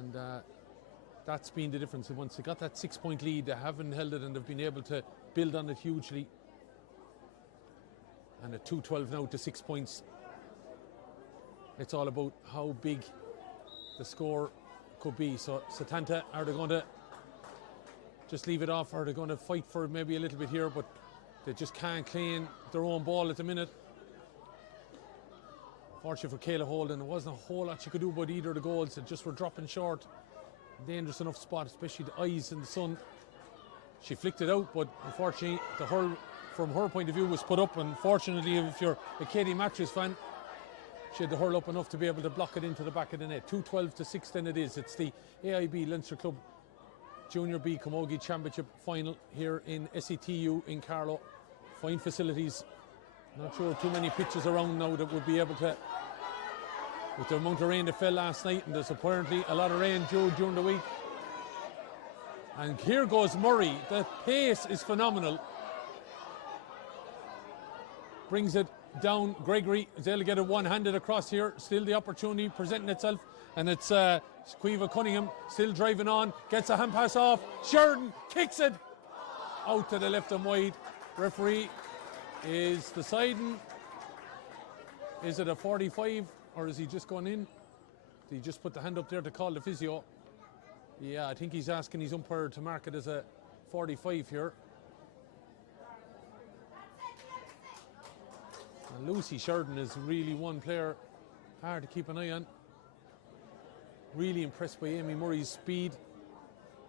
and that's been the difference. Once they got that 6 point lead, they haven't held it, and they've been able to build on it hugely, and at 2-12 now to 6 points. It's all about how big the score could be. So Setanta, are they going to just leave it off, or are they going to fight for maybe a little bit here, but they just can't claim their own ball at the minute. Fortunately for Carlow Holden, there wasn't a whole lot she could do about either of the goals. They just were dropping short. Dangerous enough spot, especially the eyes in the sun. She flicked it out, but unfortunately the hurl from her point of view was put up, and fortunately if you're a Katie Matthews fan, she had to hurl up enough to be able to block it into the back of the net. 2-12 to 6 then it is. It's the AIB Leinster Club Junior B Camogie Championship final here in SETU in Carlow. Fine facilities. Not sure too many pitches around now that would be able to, with the amount of rain that fell last night, and there's apparently a lot of rain due during the week. And here goes Murray. The pace is phenomenal. Brings it down. Gregory is able to get it one-handed across here. Still the opportunity presenting itself, and it's Quiva Cunningham still driving on, gets a hand pass off. Sheridan kicks it out to the left and wide. Referee is deciding, is it a 45 or is he just gone in? Did he just put the hand up there to call the physio? Yeah, I think he's asking his umpire to mark it as a 45 here. And Lucy Sheridan is really one player hard to keep an eye on. Really impressed by Amy Murray's speed.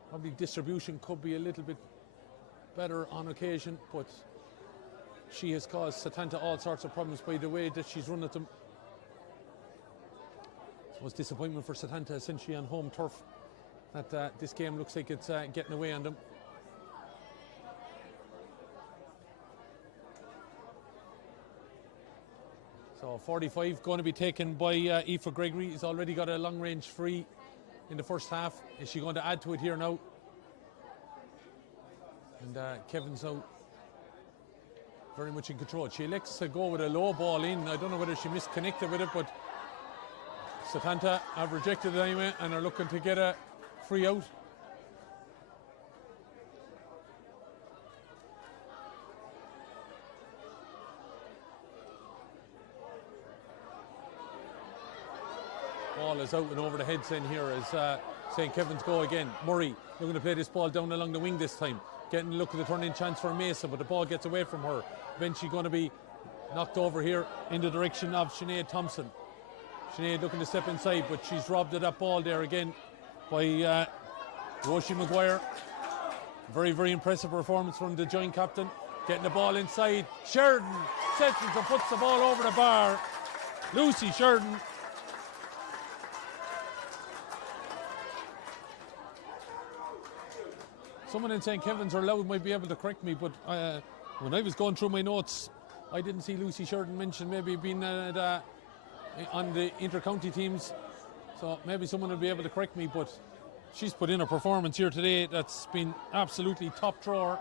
Probably distribution could be a little bit better on occasion, but she has caused Setanta all sorts of problems by the way that she's run at them. So it's disappointment for Setanta essentially on home turf that this game looks like it's getting away on them. So 45 going to be taken by Aoife Gregory. He's already got a long range free in the first half. Is she going to add to it here now? And Kevin's out very much in control. She elects to go with a low ball in. I don't know whether she misconnected with it, but Setanta have rejected it anyway and are looking to get a free out. Ball is out and over the heads in here as St. Kevin's go again. Murray looking to play this ball down along the wing this time. Getting a look at the turn-in chance for Mason, but the ball gets away from her. Eventually going to be knocked over here in the direction of Sinead Thompson. Sinead looking to step inside, but she's robbed of that ball there again by Roisin Maguire. Very, very impressive performance from the joint captain. Getting the ball inside. Sheridan settles and puts the ball over the bar. Lucy Sheridan. Someone in St. Kevin's or Louth might be able to correct me, but when I was going through my notes, I didn't see Lucy Sheridan mentioned maybe being on the inter-county teams. So maybe someone will be able to correct me, but she's put in a performance here today that's been absolutely top drawer.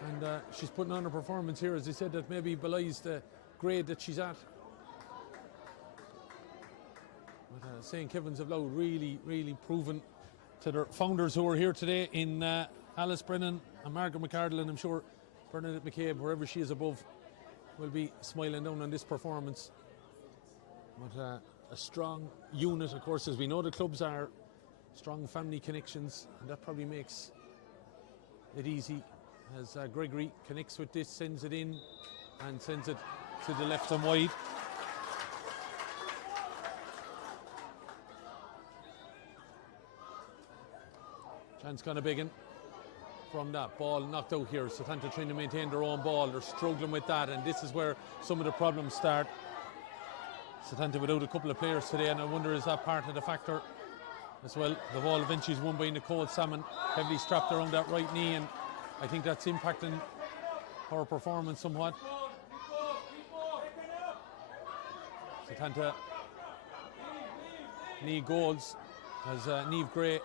And she's putting on a performance here, as I said, that maybe belies the grade that she's at. But St. Kevin's have Louth really, really proven to their founders who are here today in Alice Brennan and Margaret McCardle, and I'm sure Bernadette McCabe, wherever she is above, will be smiling down on this performance. But a strong unit, of course, as we know the clubs are, strong family connections, and that probably makes it easy as Gregory connects with this, sends it in and sends it to the left and wide. Chance gonna begin from that ball knocked out here. Setanta trying to maintain their own ball. They're struggling with that, and this is where some of the problems start. Setanta without a couple of players today, and I wonder is that part of the factor as well. The ball eventually is won by Nicole Salmon, heavily strapped around that right knee, and I think that's impacting her performance somewhat. Setanta knee goals as Niamh Gray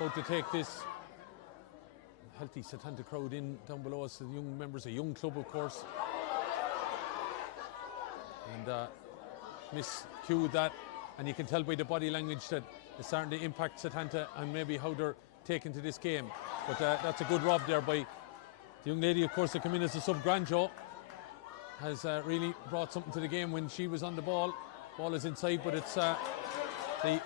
about to take this. Healthy Setanta crowd in down below us, the young members, a young club of course. And miscued that, and you can tell by the body language that it's starting to impact Setanta and maybe how they're taken to this game. But that's a good rob there by the young lady, of course, that came in as a sub. Granjo has really brought something to the game when she was on the ball. Ball is inside, but it's the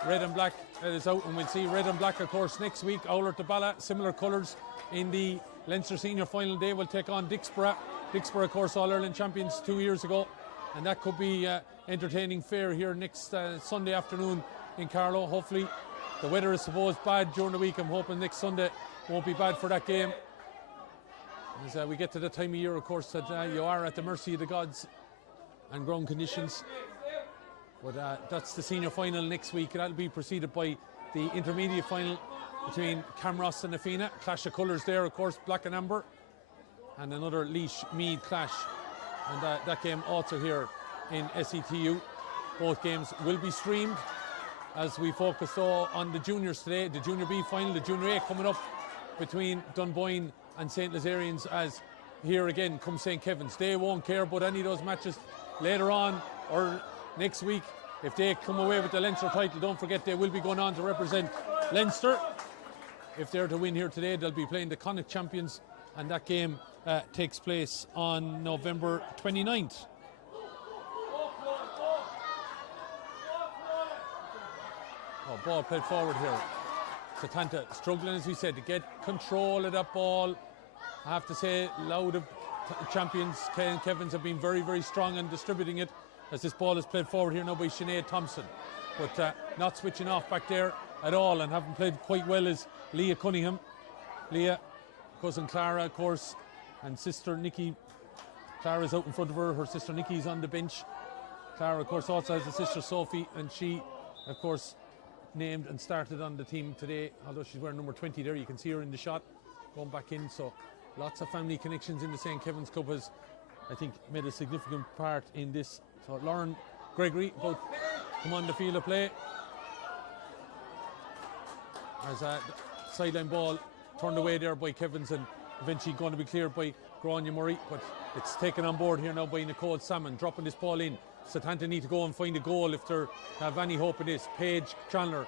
red and black that is out, and we'll see red and black, of course, next week. Owler to Bala, similar colours in the Leinster Senior Final Day. Will take on Dixborough. Dixborough, of course, All-Ireland champions 2 years ago, and that could be entertaining fare here next Sunday afternoon in Carlow. Hopefully the weather is supposed bad during the week. I'm hoping next Sunday won't be bad for that game, as we get to the time of year, of course, that you are at the mercy of the gods and ground conditions. But that's the senior final next week. That'll be preceded by the intermediate final between Camross and Afina. Clash of colours there, of course, black and amber, and another Laois Meath clash, and that game also here in SETU. Both games will be streamed as we focus on the juniors today. The Junior B final, the Junior A coming up between Dunboyne and St. Lazarians, as here again comes St. Kevin's. They won't care about any of those matches later on or next week. If they come away with the Leinster title, don't forget they will be going on to represent Leinster. If they're to win here today, they'll be playing the Connacht champions, and that game takes place on November 29th. Oh, ball played forward here. Setanta struggling, as we said, to get control of that ball. I have to say, Louth champions Ken Kevin's have been very, very strong in distributing it, as this ball is played forward here now by Sinead Thompson. But not switching off back there at all, and having played quite well is Leah Cunningham. Leah, cousin Clara, of course, and sister Nikki. Clara's out in front of her. Her sister Nikki's on the bench. Clara, of course, also has a sister Sophie, and she, of course, named and started on the team today, although she's wearing number 20 there. You can see her in the shot going back in. So lots of family connections in the St. Kevin's Club has, I think, made a significant part in this. So Lauren Gregory about come on the field of play as a sideline ball turned away there by Kevin's, and eventually going to be cleared by Grania Murray, but it's taken on board here now by Nicole Salmon, dropping this ball in. Setanta need to go and find a goal if they have any hope in this. Paige Chandler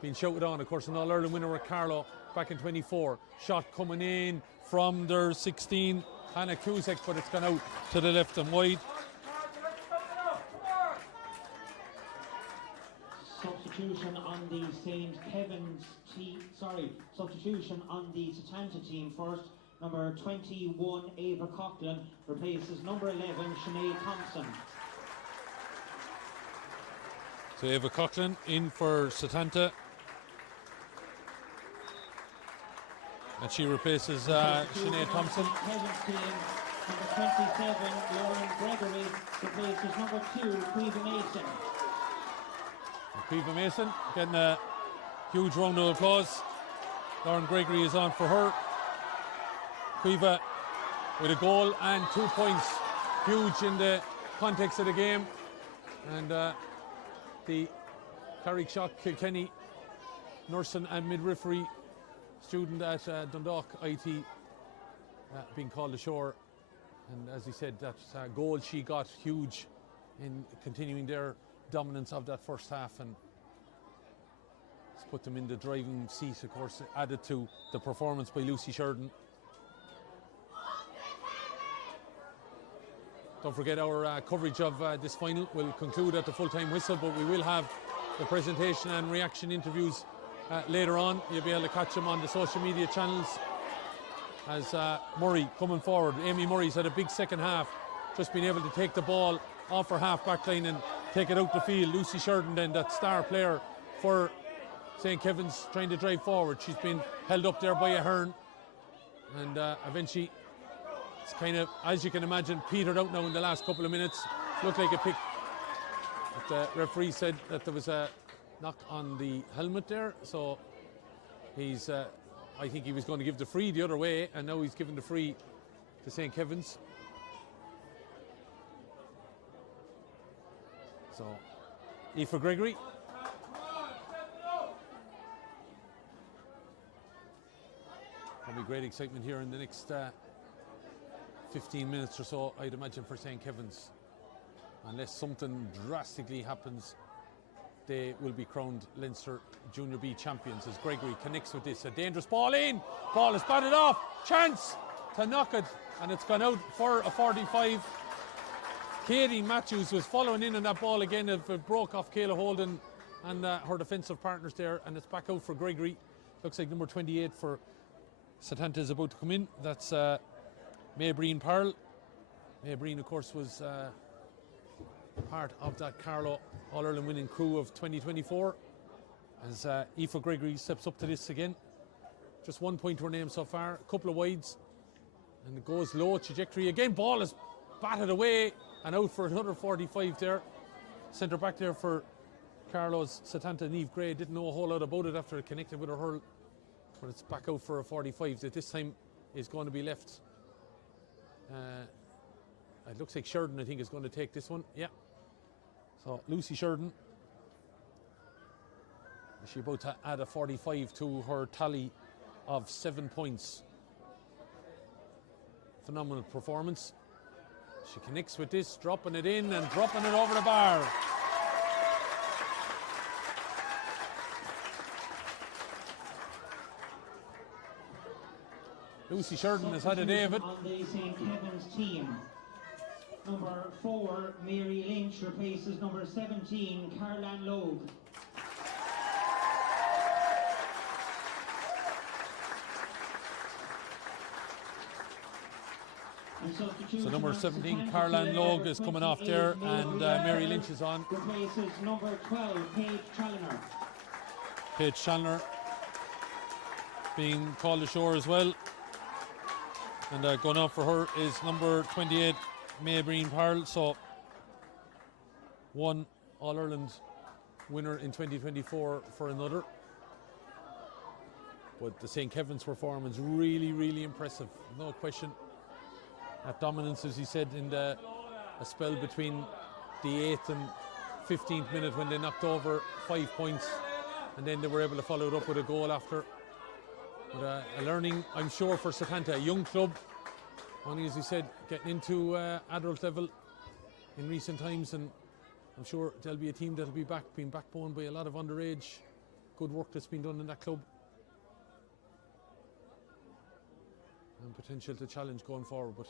being shouted on, of course, an All-Ireland winner with Carlow back in 24. Shot coming in from their 16, Hannah Cusack, but it's gone out to the left and wide. substitution on the St. Kevin's team, substitution on the Setanta team first. Number 21, Ava Coughlin, replaces number 11, Sinead Thompson. So Ava Coughlin in for Setanta. And she replaces Sinead Thompson. Kevin's team, number 27, Lauren Gregory, replaces number 2, Quiva Mason. Quiva Mason getting a huge round of applause. Lauren Gregory is on for her. Quiva with a goal and 2 points. Huge in the context of the game. And the Carrickshock Kilkenny nursing and midwifery student at Dundalk IT being called ashore. And as he said, that goal she got huge in continuing their dominance of that first half, and it's put them in the driving seat, of course, added to the performance by Lucy Sheridan. Don't forget our coverage of this final will conclude at the full-time whistle, but we will have the presentation and reaction interviews later on. You'll be able to catch them on the social media channels as Murray coming forward. Amy Murray's had a big second half, just being able to take the ball off her half-back line and take it out the field. Lucy Sheridan then, that star player for St. Kevin's, trying to drive forward. She's been held up there by a Hearn, and eventually it's kind of, as you can imagine, petered out now in the last couple of minutes. Looked like a pick. But the referee said that there was a knock on the helmet there, so he's I think he was going to give the free the other way, and now he's given the free to St. Kevin's. So, Aoife Gregory. There'll be great excitement here in the next 15 minutes or so, I'd imagine, for St. Kevin's. Unless something drastically happens, they will be crowned Leinster Junior B champions as Gregory connects with this. A dangerous ball in. Ball is batted off. Chance to knock it, and it's gone out for a 45. Katie Matthews was following in on that ball again. It broke off Kayla Holden and her defensive partners there, and it's back out for Gregory. Looks like number 28 for Setanta is about to come in. That's Maybreen Pearl. Maybreen, of course, was part of that Carlow All-Ireland winning crew of 2024. As Aoife Gregory steps up to this again. Just 1 point to her name so far. A couple of wides. And it goes low trajectory. Again, ball is batted away and out for another 45 there. Centre back there for Carlow's Setanta, Niamh Gray. Didn't know a whole lot about it after it connected with her hurl. But it's back out for a 45 that this time is going to be left. It looks like Sheridan, I think, is going to take this one. Yeah. So Lucy Sheridan. Is she about to add a 45 to her tally of 7 points? Phenomenal performance. She connects with this, dropping it in and dropping it over the bar. Lucy Sheridan has had a day of it. On the St. Kevin's team, number 4, Mary Lynch, replaces number 17, Carlan Logue. So number 17, Carlan Logue, is coming off there, and Mary Lynch is on. Replaces number 12, Paige Challoner. Paige Challoner being called ashore as well. And going off for her is number 28, Maybreen Pearl. So one All-Ireland winner in 2024 for another. But the St. Kevin's performance really, really impressive, no question. That dominance, as he said, in a spell between the 8th and 15th minute when they knocked over 5 points, and then they were able to follow it up with a goal after. But a learning, I'm sure, for Setanta, a young club, only, as he said, getting into adult level in recent times, and I'm sure there'll be a team that'll be being backboned by a lot of underage good work that's been done in that club, and potential to challenge going forward. But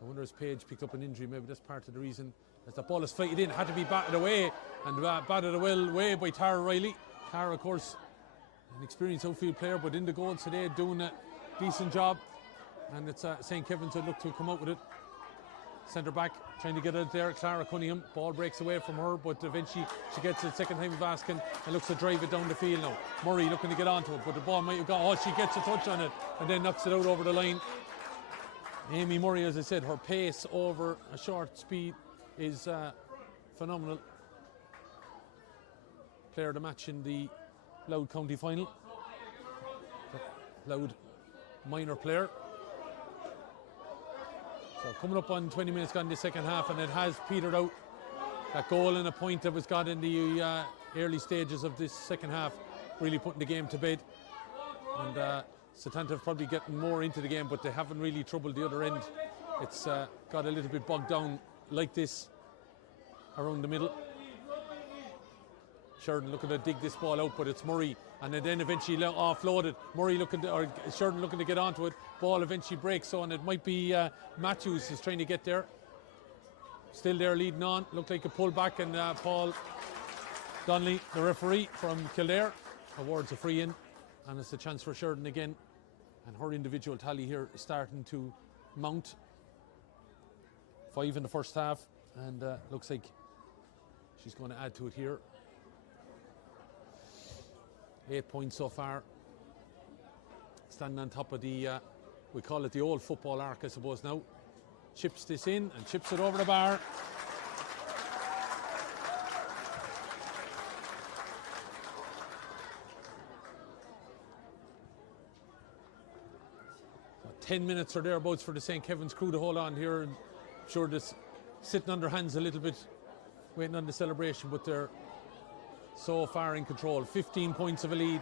I wonder, as Paige picked up an injury, maybe that's part of the reason as the ball is flighted in, had to be batted away, and batted away by Tara Riley. Tara, of course, an experienced outfield player, but in the goal today doing a decent job, and it's St. Kevin's that look to come out with it. Centre back trying to get it there. Clara Cunningham, ball breaks away from her, but eventually she gets it second time of asking and looks to drive it down the field now. Murray looking to get onto it, but the ball might have gone. Oh, she gets a touch on it and then knocks it out over the line. Amy Murray, as I said, her pace over a short speed is phenomenal. Player of the match in the Louth County final. Louth minor player. So coming up on 20 minutes gone in the second half, and it has petered out. That goal and a point that was got in the early stages of this second half, really putting the game to bed. And Setanta have probably getting more into the game, but they haven't really troubled the other end. It's got a little bit bogged down like this around the middle. Sheridan looking to dig this ball out, but it's Murray, and then eventually offloaded. Murray Sheridan looking to get onto it. Ball eventually breaks, so, and it might be Matthews is trying to get there. Still there, leading on. Looked like a pull back, and Paul Donnelly, the referee from Kildare, awards a free in, and it's a chance for Sheridan again. And her individual tally here is starting to mount. 5 in the first half, and looks like she's going to add to it here. 8 points so far. Standing on top of the, we call it the old football arc, I suppose now. Chips this in and chips it over the bar. So 10 minutes or thereabouts for the St. Kevin's crew to hold on here. And I'm sure this sitting on their hands a little bit, waiting on the celebration, but they're so far in control. 15 points of a lead.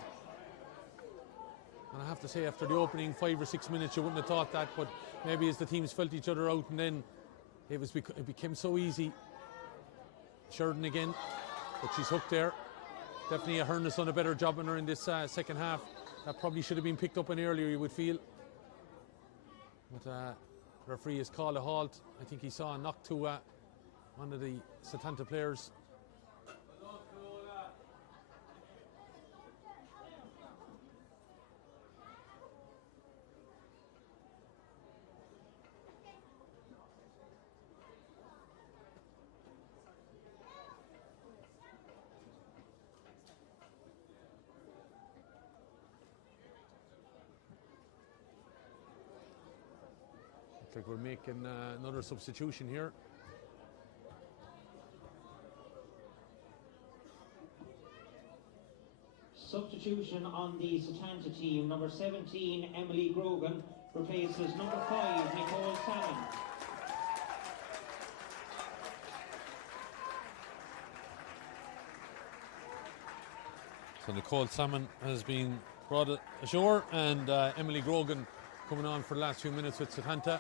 And I have to say, after the opening 5 or 6 minutes, you wouldn't have thought that, but maybe as the teams felt each other out, and then it became so easy. Sheridan again, but she's hooked there. Definitely Ahern's done a better job on her in this second half. That probably should have been picked up in earlier, you would feel. But referee has called a halt. I think he saw a knock to one of the Setanta players. Looks like we're making another substitution here. Substitution on the Setanta team. Number 17, Emily Grogan, replaces number 5, Nicole Salmon. So Nicole Salmon has been brought ashore, and Emily Grogan coming on for the last few minutes with Setanta.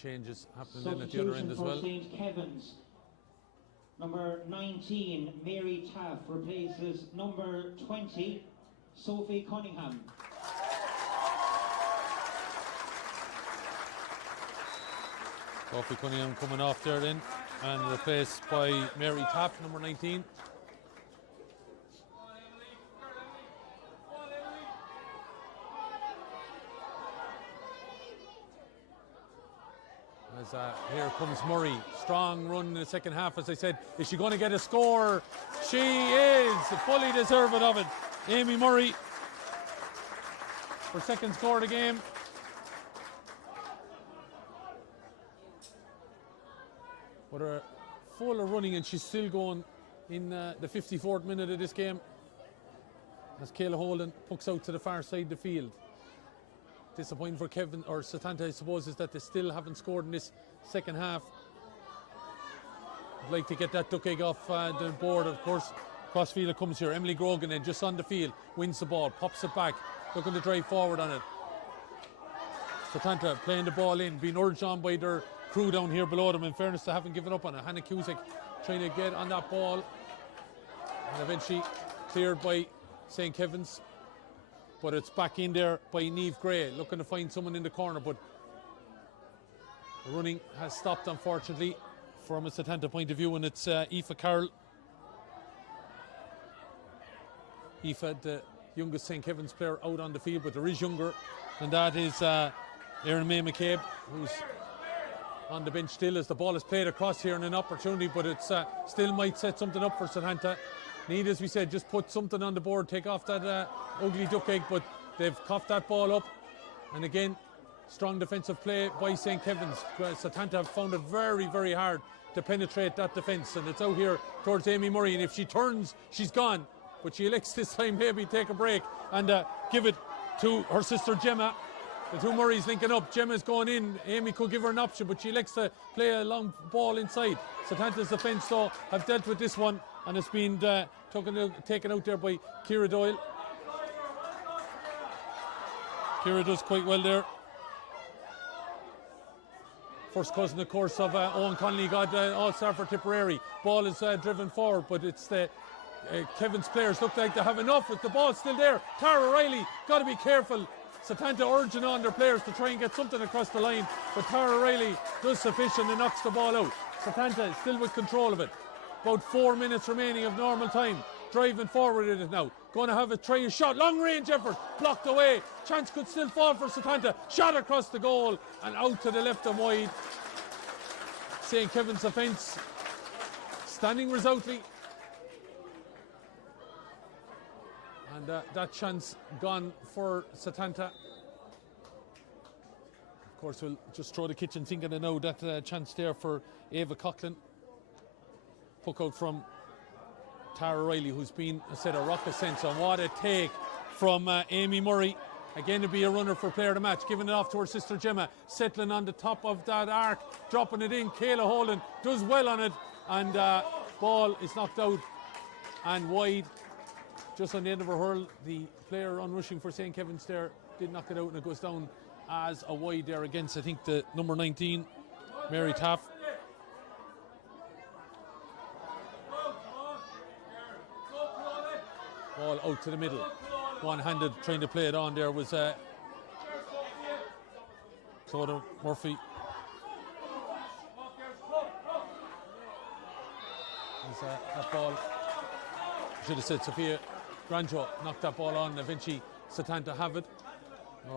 Changes happening then at the other end as well. St. Kevin's. Number 19, Mary Taff, replaces number 20, Sophie Cunningham. Sophie Cunningham coming off there then, and replaced by Mary Taff, number 19. As here comes Murray. Strong run in the second half, as I said. Is she going to get a score? She is fully deserving of it. Amy Murray, her second score of the game. But her full of running, and she's still going in the 54th minute of this game. As Kayla Holden pucks out to the far side of the field. Disappointing for Kevin or Setanta, I suppose, is that they still haven't scored in this second half. I'd like to get that duck egg off the board, of course. Crossfield comes here. Emily Grogan then just on the field, wins the ball, pops it back, looking to drive forward on it. Setanta playing the ball in, being urged on by their crew down here below them. In fairness, they haven't given up on it. Hannah Cusick trying to get on that ball. And eventually cleared by St. Kevin's. But it's back in there by Neve Gray, looking to find someone in the corner. But the running has stopped, unfortunately, from a Setanta point of view. And it's Aoife Carroll. Aoife, the youngest St. Kevin's player out on the field, but there is younger. And that is Erin May McCabe, who's on the bench still as the ball is played across here, and an opportunity, but it's still might set something up for Setanta. Need, as we said, just put something on the board, take off that ugly duck egg, but they've coughed that ball up. And again, strong defensive play by St. Kevin's. Setanta have found it very, very hard to penetrate that defence, and it's out here towards Amy Murray, and if she turns, she's gone. But she elects this time maybe take a break and give it to her sister Gemma. The two Murrays linking up. Gemma's going in. Amy could give her an option, but she likes to play a long ball inside. Setanta's defence, though, have dealt with this one, and it's been taken out there by Ciara Doyle. Ciara does quite well there. First cousin, of course, of Owen Connolly, got all-star for Tipperary. Ball is driven forward, but it's the Kevin's players look like they have enough with the ball still there. Tara Riley, got to be careful. Setanta urging on their players to try and get something across the line, but Tara Riley does sufficient and knocks the ball out. Setanta still with control of it. About 4 minutes remaining of normal time. Driving forward in it now. Going to have a try a shot. Long range effort. Blocked away. Chance could still fall for Setanta. Shot across the goal and out to the left and wide. St. Kevin's offence standing resolutely. And that chance gone for Setanta. Of course, we'll just throw the kitchen sink in it now. That chance there for Ava Coughlin. Puck out from Tara Riley, who's been, I said, a rocket sense. And what a take from Amy Murray. Again, to be a runner for player of the match. Giving it off to her sister Gemma. Settling on the top of that arc. Dropping it in. Kayla Holden does well on it. And ball is knocked out and wide. Just on the end of her hurl, the player on rushing for St. Kevin's there did knock it out, and it goes down as a wide there against, I think, the number 19, Mary Taff. Ball out to the middle. One-handed trying to play it on there was Clodagh Murphy. That ball, should have said Sophia Granjo knocked that ball on. Eventually Setanta have it.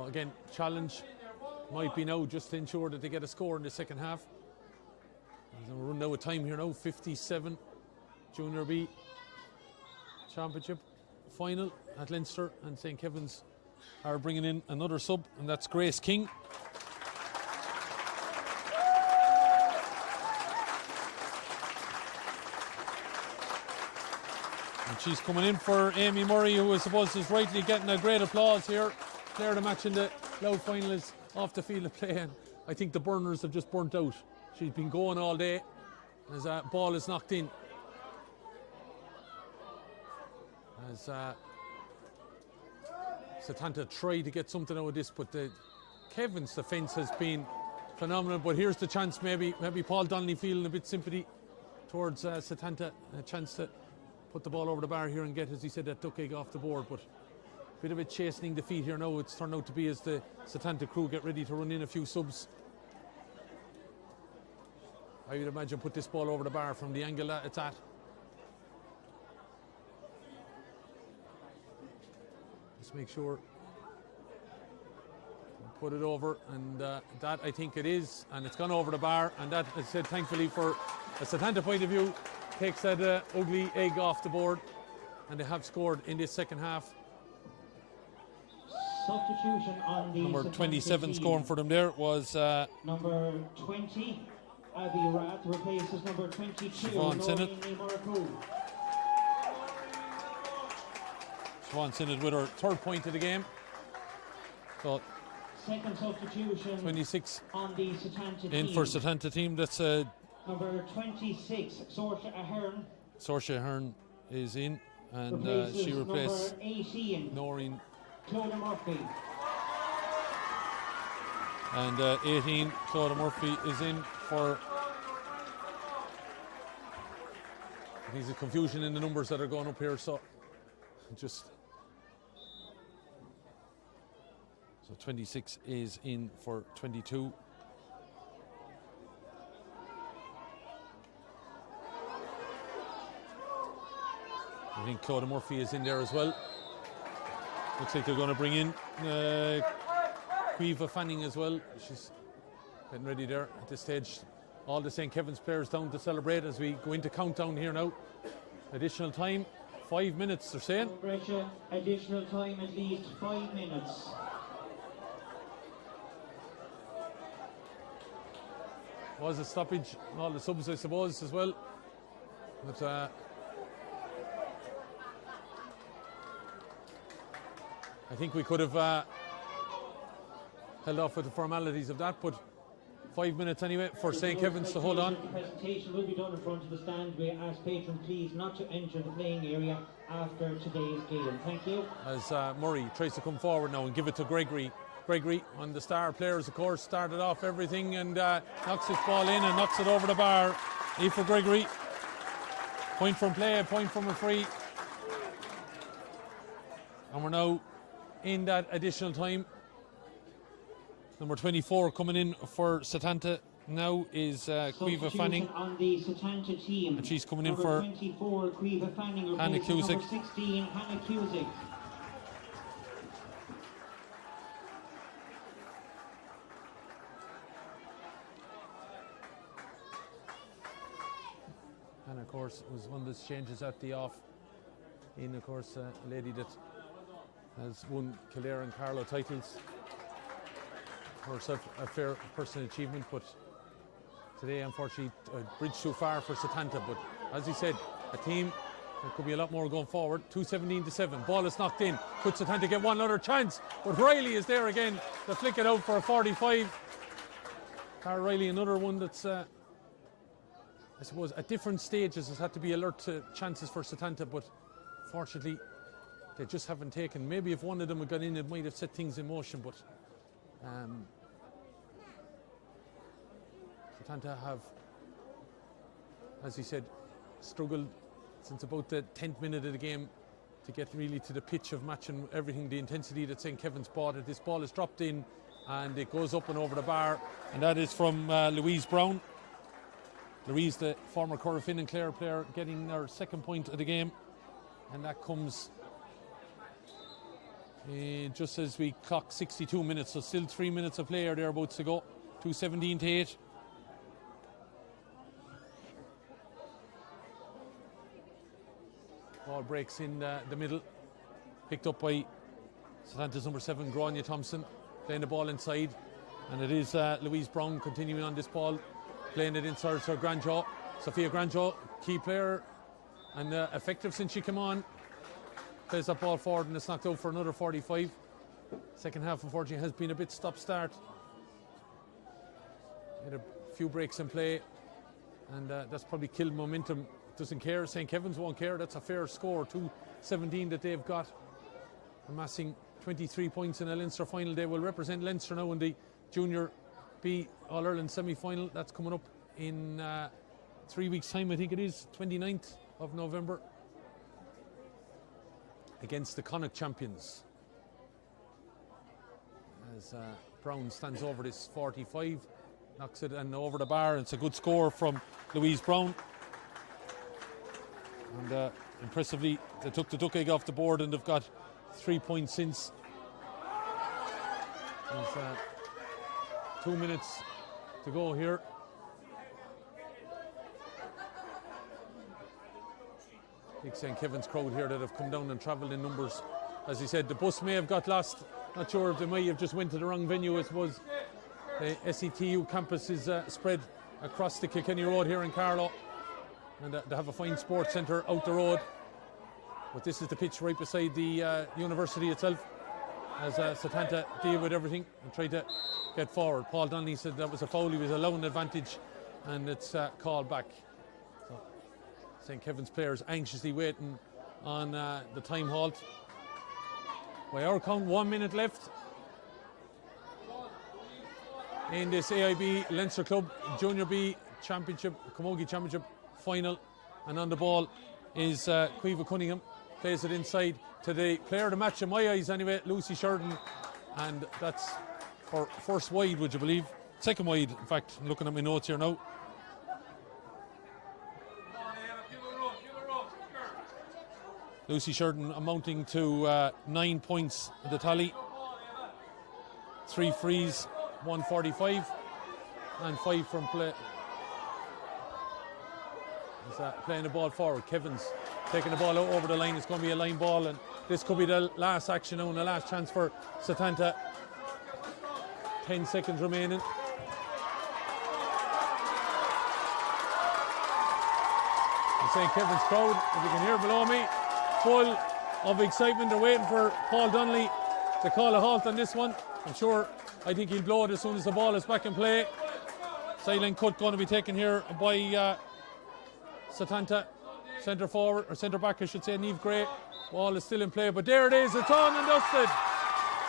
Again, challenge might be now just to ensure that they get a score in the second half. We're running out of time here now. 57 Junior B Championship final at Leinster, and St. Kevin's are bringing in another sub, and that's Grace King. She's coming in for Amy Murray, who I suppose is rightly getting a great applause here. Player of the match in the Louth final is off the field of play, and I think the burners have just burnt out. She's been going all day as a ball is knocked in. As Setanta tried to get something out of this, but the Kevin's defence has been phenomenal. But here's the chance, maybe Paul Donnelly feeling a bit sympathy towards Setanta, a chance to put the ball over the bar here and get, as he said, that duck egg off the board. But a bit of a chastening defeat here now. It's turned out to be as the Setanta crew get ready to run in a few subs. I would imagine put this ball over the bar from the angle that it's at. Just make sure. Put it over, and that I think it is, and it's gone over the bar, and that, as I said, thankfully for a Setanta point of view, takes that ugly egg off the board, and they have scored in this second half. Substitution on the number 27 scoring for them there was number 20 Abby Rath replaces number 22 Siobhan Sinnott. Siobhan Sinnott with her third point of the game. So second substitution 26 on the Setanta in team. for Setanta team. That's number 26 Saoirse Ahern. Saoirse Ahern is in, and she replaced number 18 Noreen Clodagh Murphy. And 18 Clodagh Murphy is in for There's a confusion in the numbers that are going up here, so 26 is in for 22. I think Claudia Murphy is in there as well. Looks like they're going to bring in Quiva Fanning as well. She's getting ready there at this stage. All the St. Kevin's players down to celebrate as we go into countdown here now. Additional time, 5 minutes, they're saying. Additional time, at least 5 minutes. Was a stoppage, all the subs, I suppose, as well. But I think we could have held off with the formalities of that, but 5 minutes anyway for St. Kevin's to hold on. The presentation will be done in front of the stand. We ask patrons please not to enter the playing area after today's game. Thank you. As Murray tries to come forward now and give it to Gregory. Gregory, one of the star players, of course, started off everything and knocks his ball in and knocks it over the bar. E for Gregory. Point from play, point from a free. And we're now in that additional time. Number 24 coming in for Setanta now is Quiva Fanning. On the Setanta team. And she's coming in for 24, Quiva Fanning, Hannah Cusick. Number 16, Hannah Cusick. And of course was one of the changes at the off. In of course a lady that has won Kildare and Carlow titles. Herself a fair personal achievement, but today unfortunately a bridge too far for Setanta. But as he said, a team, there could be a lot more going forward. 2:17-7, ball is knocked in. Could Setanta get one other chance? But Riley is there again to flick it out for a 45. Cara Riley, another one that's I suppose at different stages has had to be alert to chances for Setanta, but fortunately they just haven't taken. Maybe if one of them had gone in, it might have set things in motion, but Setanta have, as he said, struggled since about the 10th minute of the game to get really to the pitch of matching everything, the intensity that St. Kevin's brought it. This ball is dropped in and it goes up and over the bar, and that is from Louise Brown. Louise, the former Corofin and Clare player, getting her second point of the game, and that comes just as we clock 62 minutes, so still 3 minutes of play or thereabouts to go. 2:17-8. Ball breaks in the middle, picked up by Setanta's number 7, Grania Thompson, playing the ball inside, and it is Louise Brown continuing on this ball, playing it inside her Granjo. Sophia Granjo, key player and effective since she came on. Plays that ball forward and it's knocked out for another 45. Second half, unfortunately, has been a bit stop-start. Had a few breaks in play, and that's probably killed momentum. Doesn't care. St. Kevin's won't care. That's a fair score. 2:17 that they've got, amassing 23 points in a Leinster final. They will represent Leinster now in the Junior B All-Ireland semi-final. That's coming up in 3 weeks' time, I think it is, 29th of November. Against the Connacht champions. As Brown stands over this 45, knocks it and over the bar. It's a good score from Louise Brown. And impressively, they took the duck egg off the board and they've got 3 points since. There's 2 minutes to go here. Big St. Kevin's crowd here that have come down and travelled in numbers. As he said, the bus may have got lost. Not sure if they may have just went to the wrong venue. I suppose the SETU campus is spread across the Kilkenny Road here in Carlow. And they have a fine sports centre out the road. But this is the pitch right beside the university itself. As Setanta deal with everything and try to get forward. Paul Donnelly said that was a foul. He was allowing advantage and it's called back. St. Kevin's players anxiously waiting on the time halt. By our count, 1 minute left in this AIB Leinster Club Junior B Championship, Camogie Championship final. And on the ball is Caoimhe Cunningham. Plays it inside to the player of the match in my eyes anyway, Lucy Sheridan. And that's her first wide, would you believe? Second wide, in fact. I'm looking at my notes here now. Lucy Sheridan amounting to 9 points in the tally. 3 frees, 145, and 5 from play. He's playing the ball forward. Kevin's taking the ball out over the line. It's going to be a line ball, and this could be the last action now and the last chance for Setanta. 10 seconds remaining. St. Kevin's crowd, if you can hear below me, full of excitement. They're waiting for Paul Donnelly to call a halt on this one. I think he'll blow it as soon as the ball is back in play. Sideline cut going to be taken here by Setanta. Centre forward, or centre back I should say, Niamh Gray. Ball is still in play, but there it is, it's on and dusted.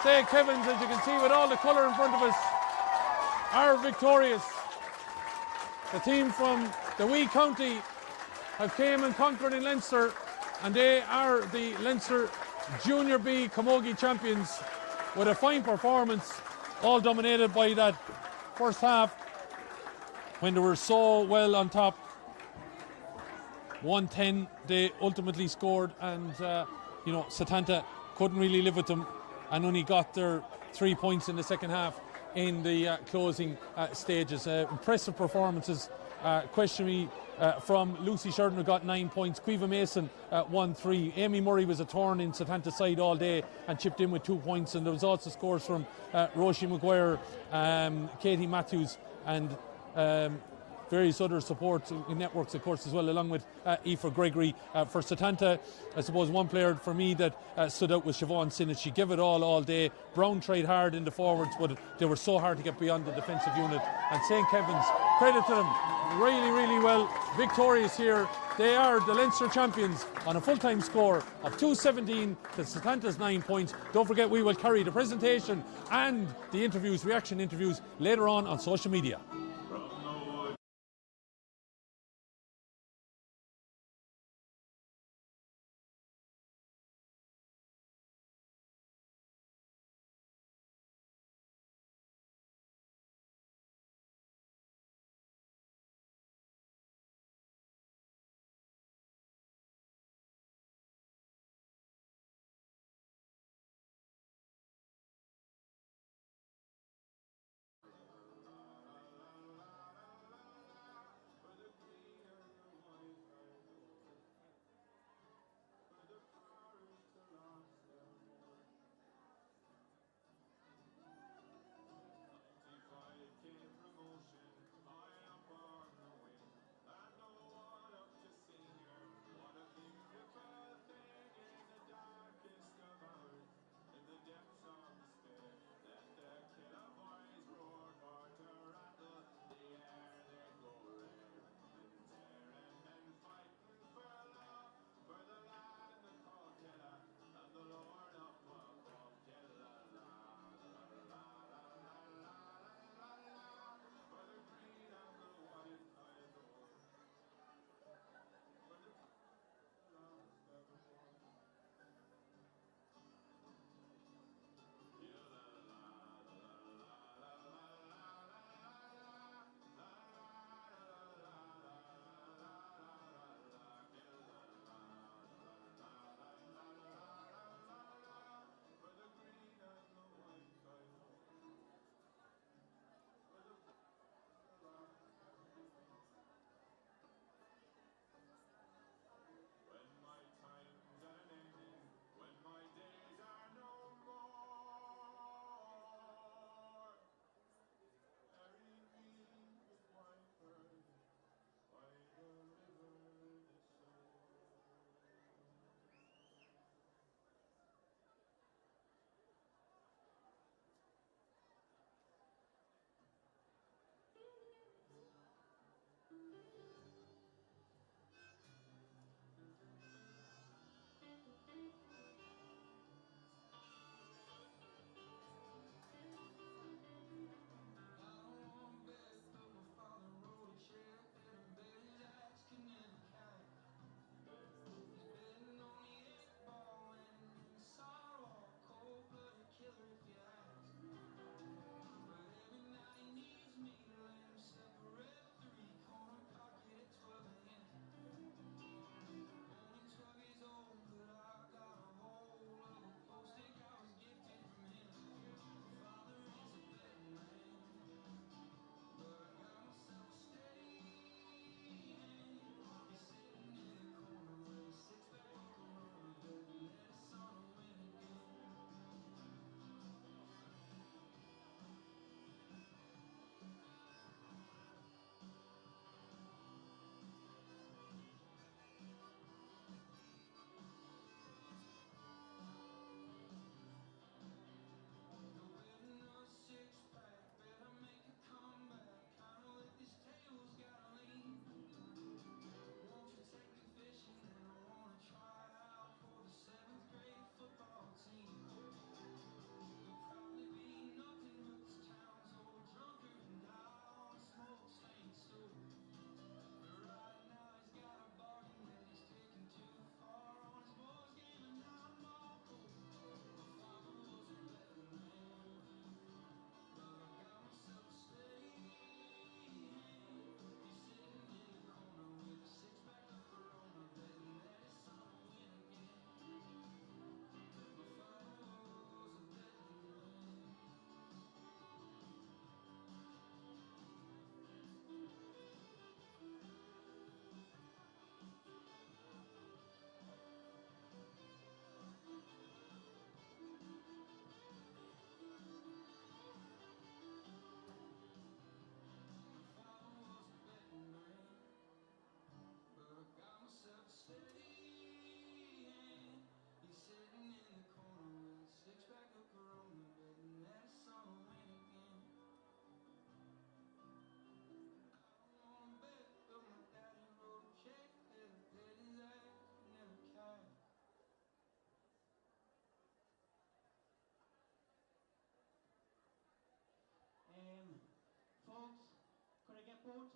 St. Kevin's, as you can see with all the colour in front of us, are victorious. The team from the wee county have came and conquered in Leinster, and they are the Leinster Junior B Camogie champions with a fine performance, all dominated by that first half when they were so well on top. 110 they ultimately scored, and Setanta couldn't really live with them and only got their 3 points in the second half in the closing stages. Impressive performances. Question me from Lucy Sheridan, who got 9 points. Caoimhe Mason 1-3. Amy Murray was a thorn in Setanta's side all day and chipped in with 2 points. And there was also scores from Roisin Maguire, Katie Matthews, and various other support networks, of course, as well, along with Aoife Gregory. For Setanta, I suppose one player for me that stood out was Siobhan Sinnott. She gave it all day. Brown tried hard in the forwards, but they were so hard to get beyond the defensive unit. And St. Kevin's, credit to them, really well victorious here. They are the Leinster champions on a full-time score of 217 to Setanta's 9 points. Don't forget, we will carry the presentation and the interviews, reaction interviews, later on social media.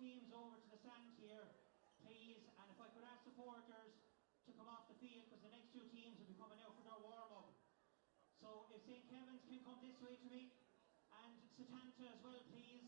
teams over to the stand here, please, and if I could ask supporters to come off the field, because the next two teams will be coming out for their warm-up. So if St. Kevin's can come this way to me, and Setanta as well, please.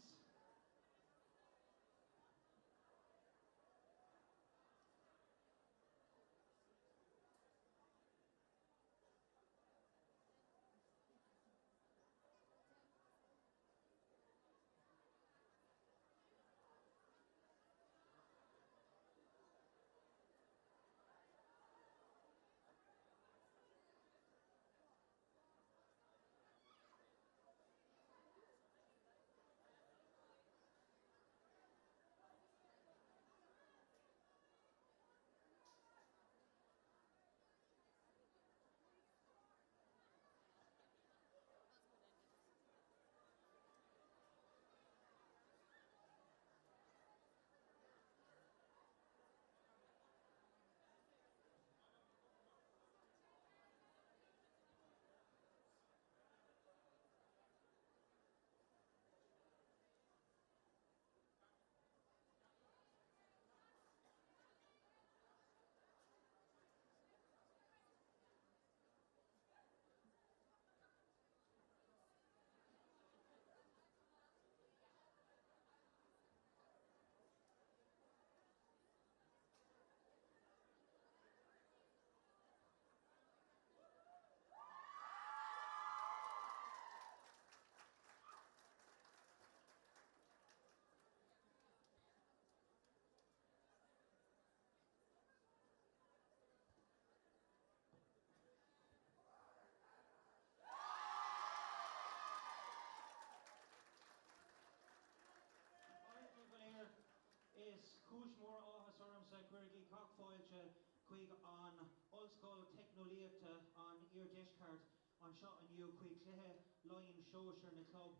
Is Kushmore Officer Quirky Cockfoilcha Quig on Ulskull Technoleata on Ear Dishcard on Shot and You Quig Clehe Lion Shosher in the club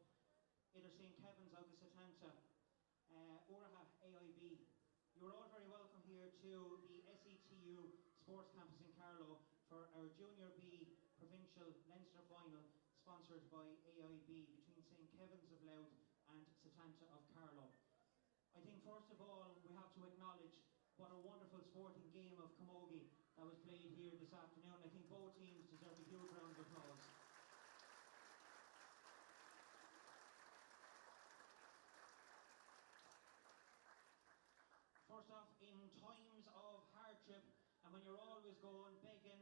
Either St. Kevin's August Atanta Oraha AIB. You're all very welcome here to the SETU Sports Campus in Carlow for our Junior B Provincial Leinster Final sponsored by AIB between St. Kevin's of Louth and Setanta of Carlow. I think first of all we have to acknowledge what a wonderful sporting game of camogie that was played here this afternoon. I think both teams deserve a huge round of applause. First off, in times of hardship and when you're always going begging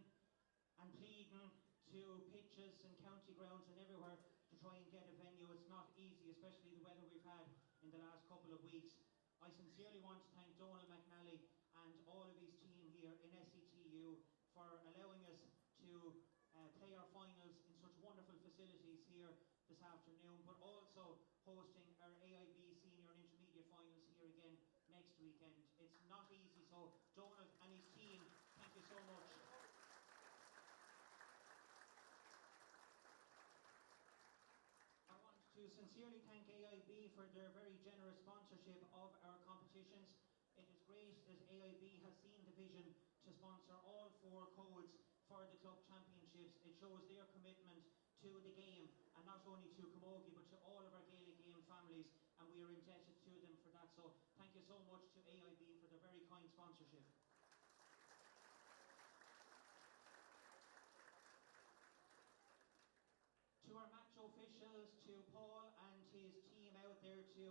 and pleading to pitches and county grounds and everywhere to try and get a venue, it's not easy, especially the weather we've had in the last couple of weeks. I sincerely want to thank Donald McNally and all of his team here in SETU for allowing us to play our finals in such wonderful facilities here this afternoon, but also hosting our AIB senior and intermediate finals here again next weekend. It's not easy, so Donald and his team, thank you so much. To sincerely thank AIB for their very generous sponsorship of our competitions. It is great that AIB has seen the vision to sponsor all 4 codes for the club championships. It shows their commitment to the game, and not only to camogie but to all of our Gaelic game families, and we are indebted to them for that. So thank you so much to AIB for their very kind sponsorship. To our match officials, to Paul and his team out there, to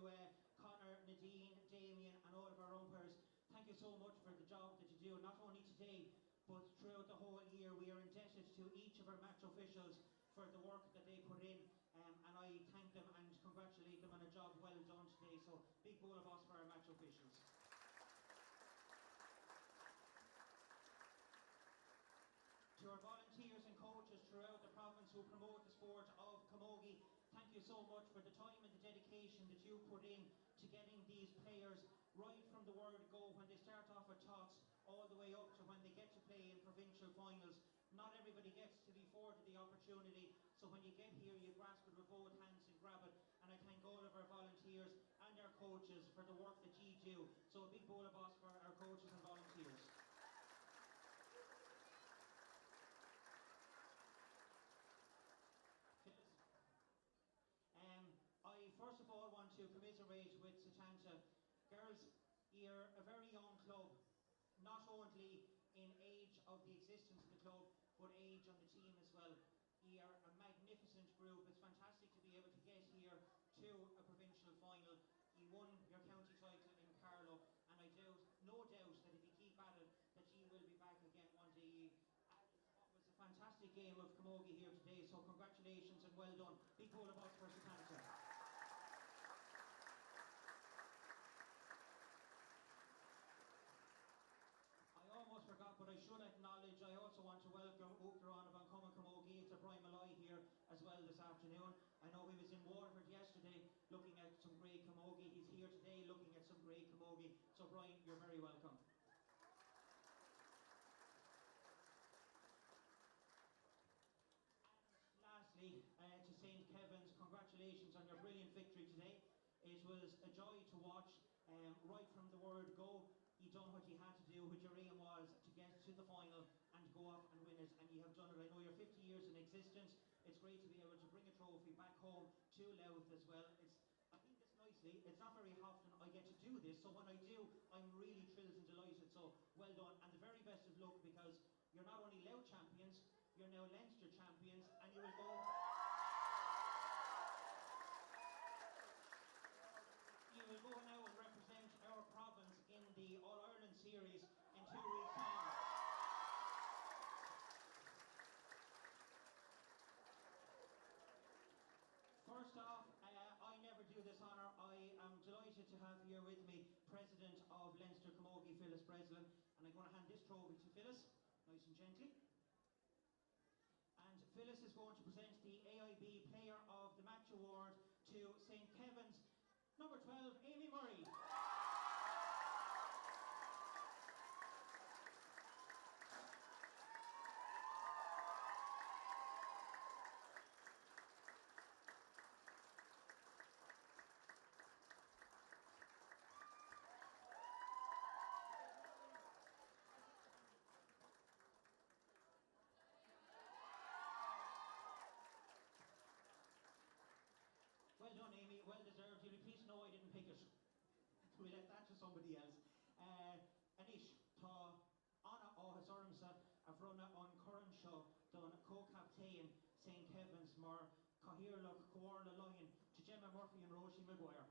Connor, Nadine, Damien and all of our umpires, thank you so much for the job that you do, not only today but throughout the whole year. We are indebted to each of our match officials for the work that they put in, and I thank them and congratulate them on a job well done today. So big bowl of us for our match officials. To our volunteers and coaches throughout the province who promote the sport of camogie, thank you so much for the time and the dedication that you put in to getting these players right from the word go, when they start off at tots all the way up to when they get to play in provincial finals. Not everybody gets to be afforded the opportunity, so when you get here you grasp it with both hands and grab it, and I thank all of our volunteers and our coaches for the work that you do. So a big bowl of us for our coaches and volunteers. I first of all want to commiserate with Setanta. Girls, but age on the team as well. You are a magnificent group. It's fantastic to be able to get here to a provincial final. You won your county title in Carlow, and I doubt, no doubt, that if you keep at it, that you will be back again one day. It was a fantastic game of camogie here today, so congratulations and well done. Big roll of applause for Canada. I almost forgot, but I should acknowledge, I also want to welcome Uachtaráin of Ancoma Camogie to Brian Malloy here as well this afternoon. I know he was in Waterford yesterday looking at some great camogie. He's here today looking at some great camogie. So Brian, you're very welcome. And lastly, to St. Kevin's, congratulations on your brilliant victory today. It was a joy to watch, right from the word go. You done what you had to do, what your aim was to get to the final and go up and win it, and you have done it. I know you're 50 years in existence. It's great to be able to bring a trophy back home to Louth as well. I think this nicely, it's not very often I get to do this, so when I do, I'm really thrilled and delighted, so well done, and the very best of luck, because you're not only Louth champions, you're now Leinster champions, and you will go... You will go now and represent our province in the All-Ireland series in 2 weeks' time. First off, I never do this honour. I am delighted to have here with me President of Leinster Camogie, Phyllis Breslin, and I'm going to hand this trophy to Phyllis, nice and gently. And Phyllis is going to present the AIB Player of the Match Award to St. Kevin's number 12, Amy Murray. Well done, Amy. Well deserved. You'll be pleased to know I didn't pick it. We left that to somebody else. Anish, tá Anna áthas ormsa a bhronna an Curran seo don co-captain St. Kevin's mar Cahirlach Coarla Lion to Gemma Murphy and Roisin Maguire.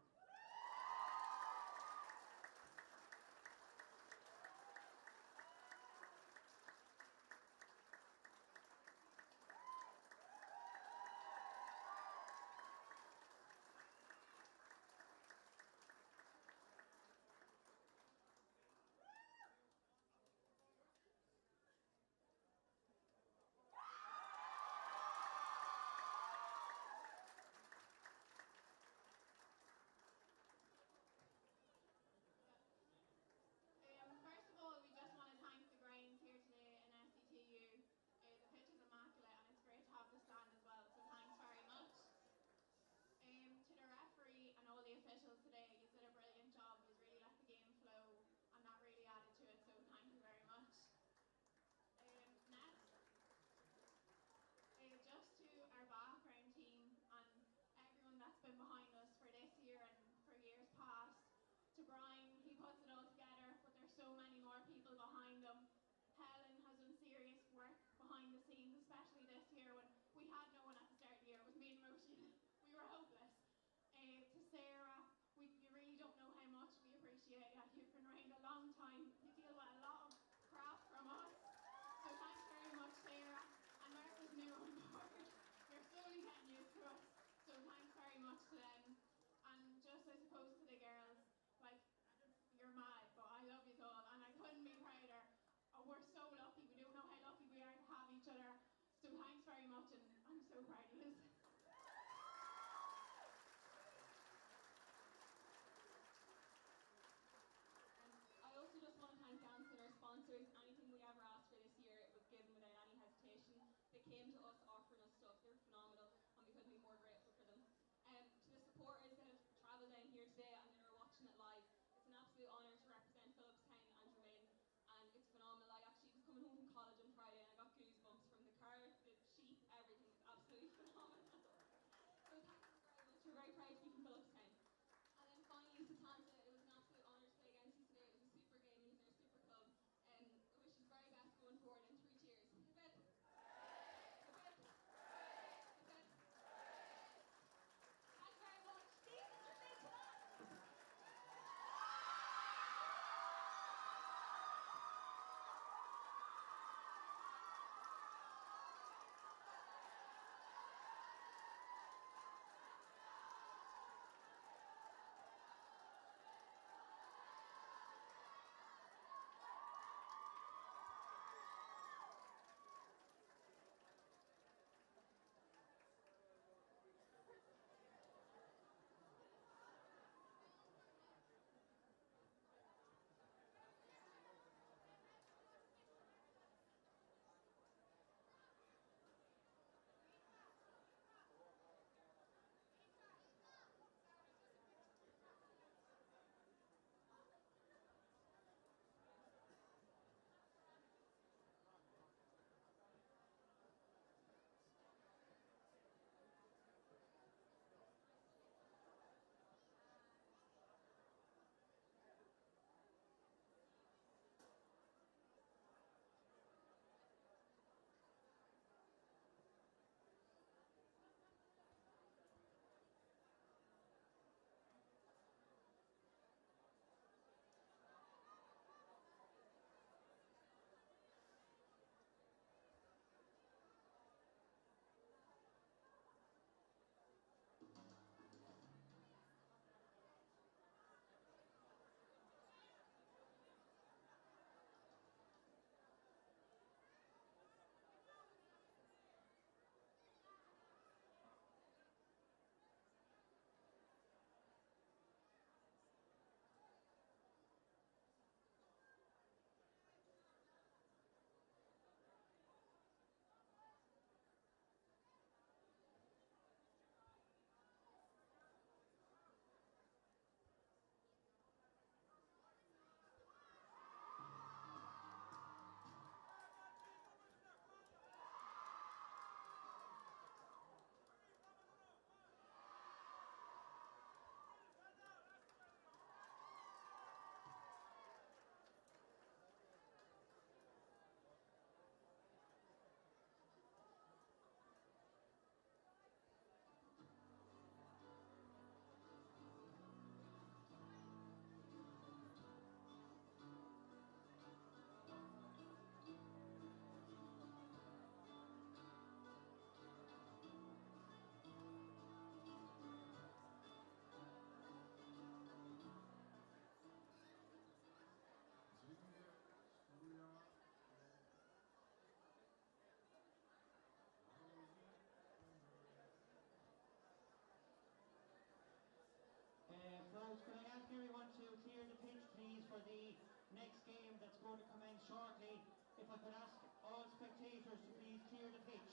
for the next game that's going to commence shortly. If I could ask all spectators to please clear the pitch.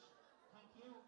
Thank you.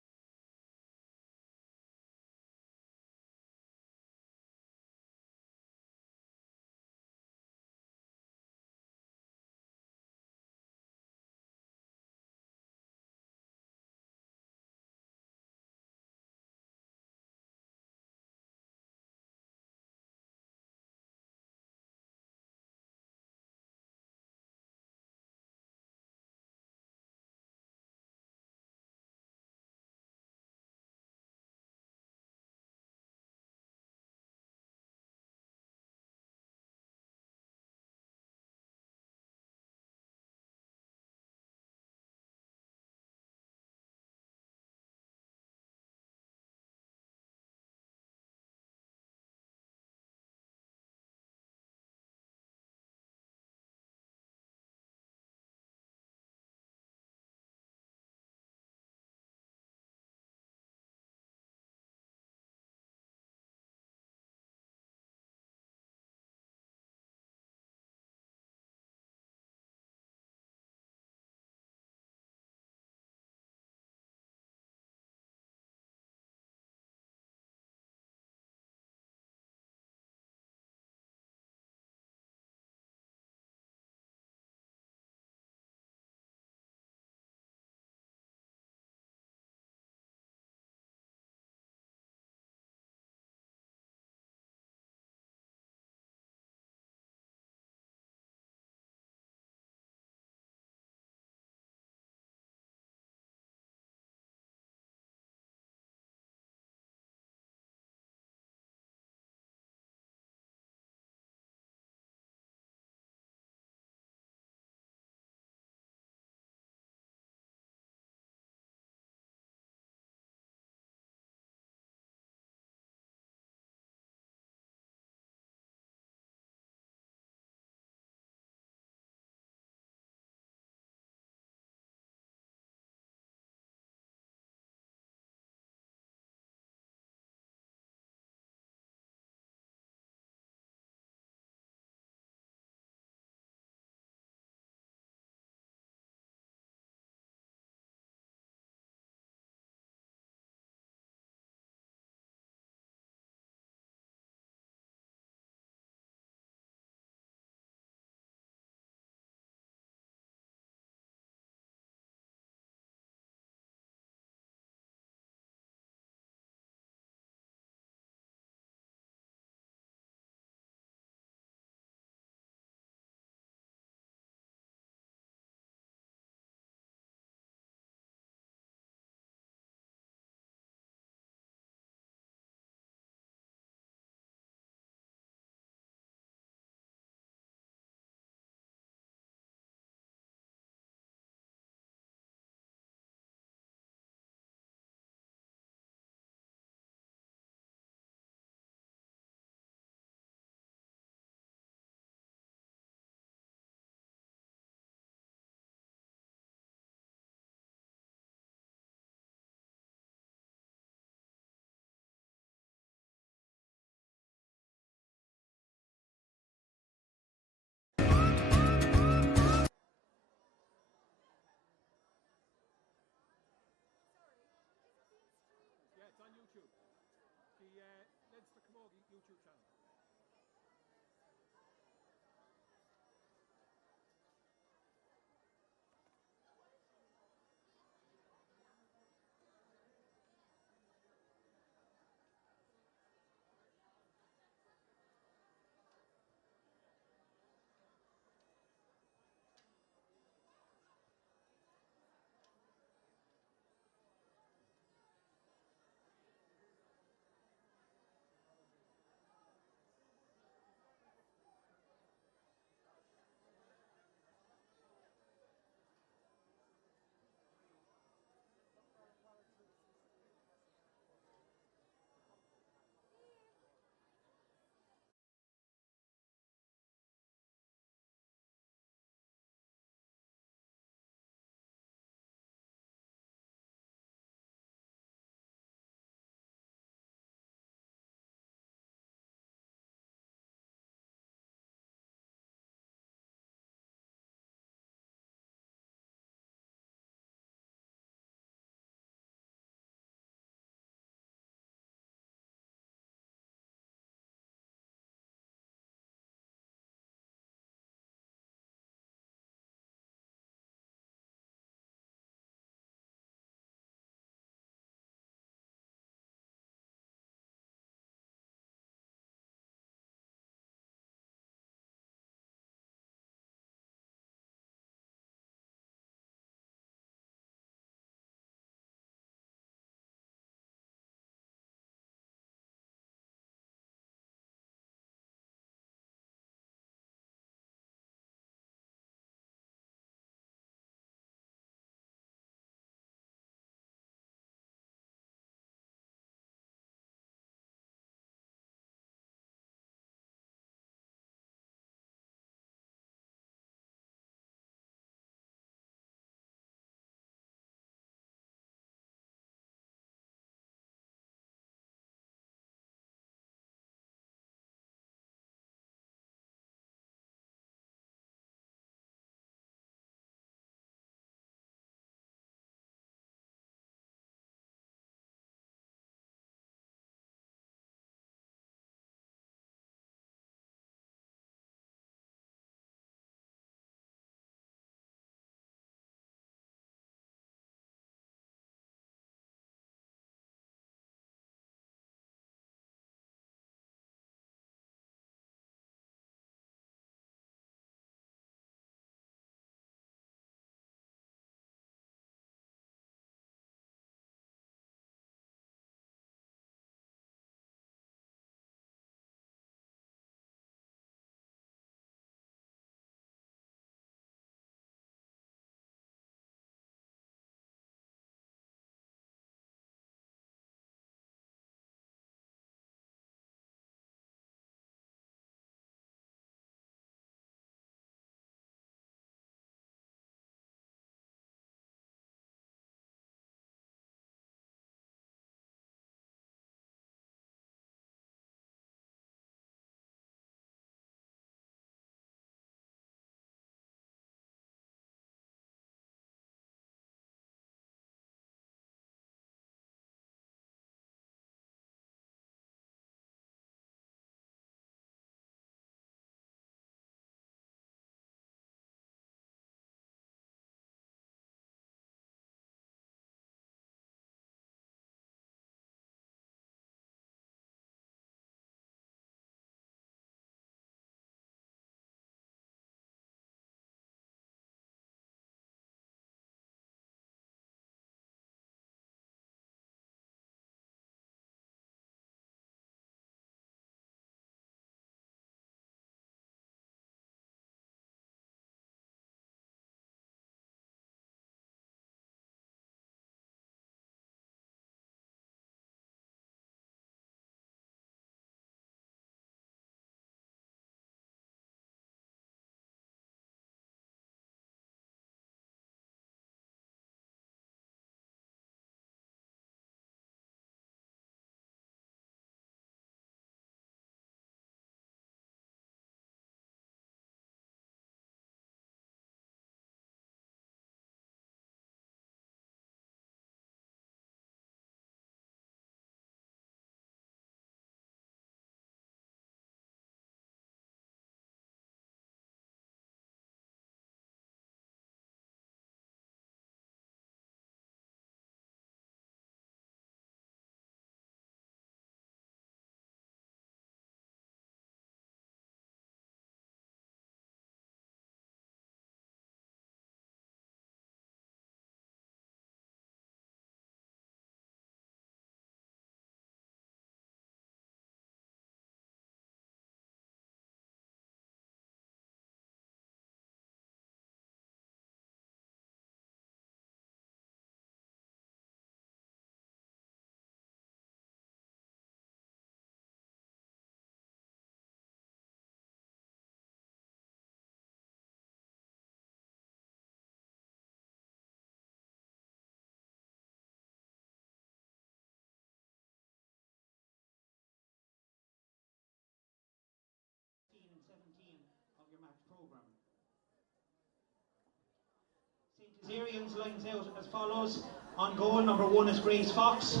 Syrians lines out as follows. On goal, number 1 is Grace Fox.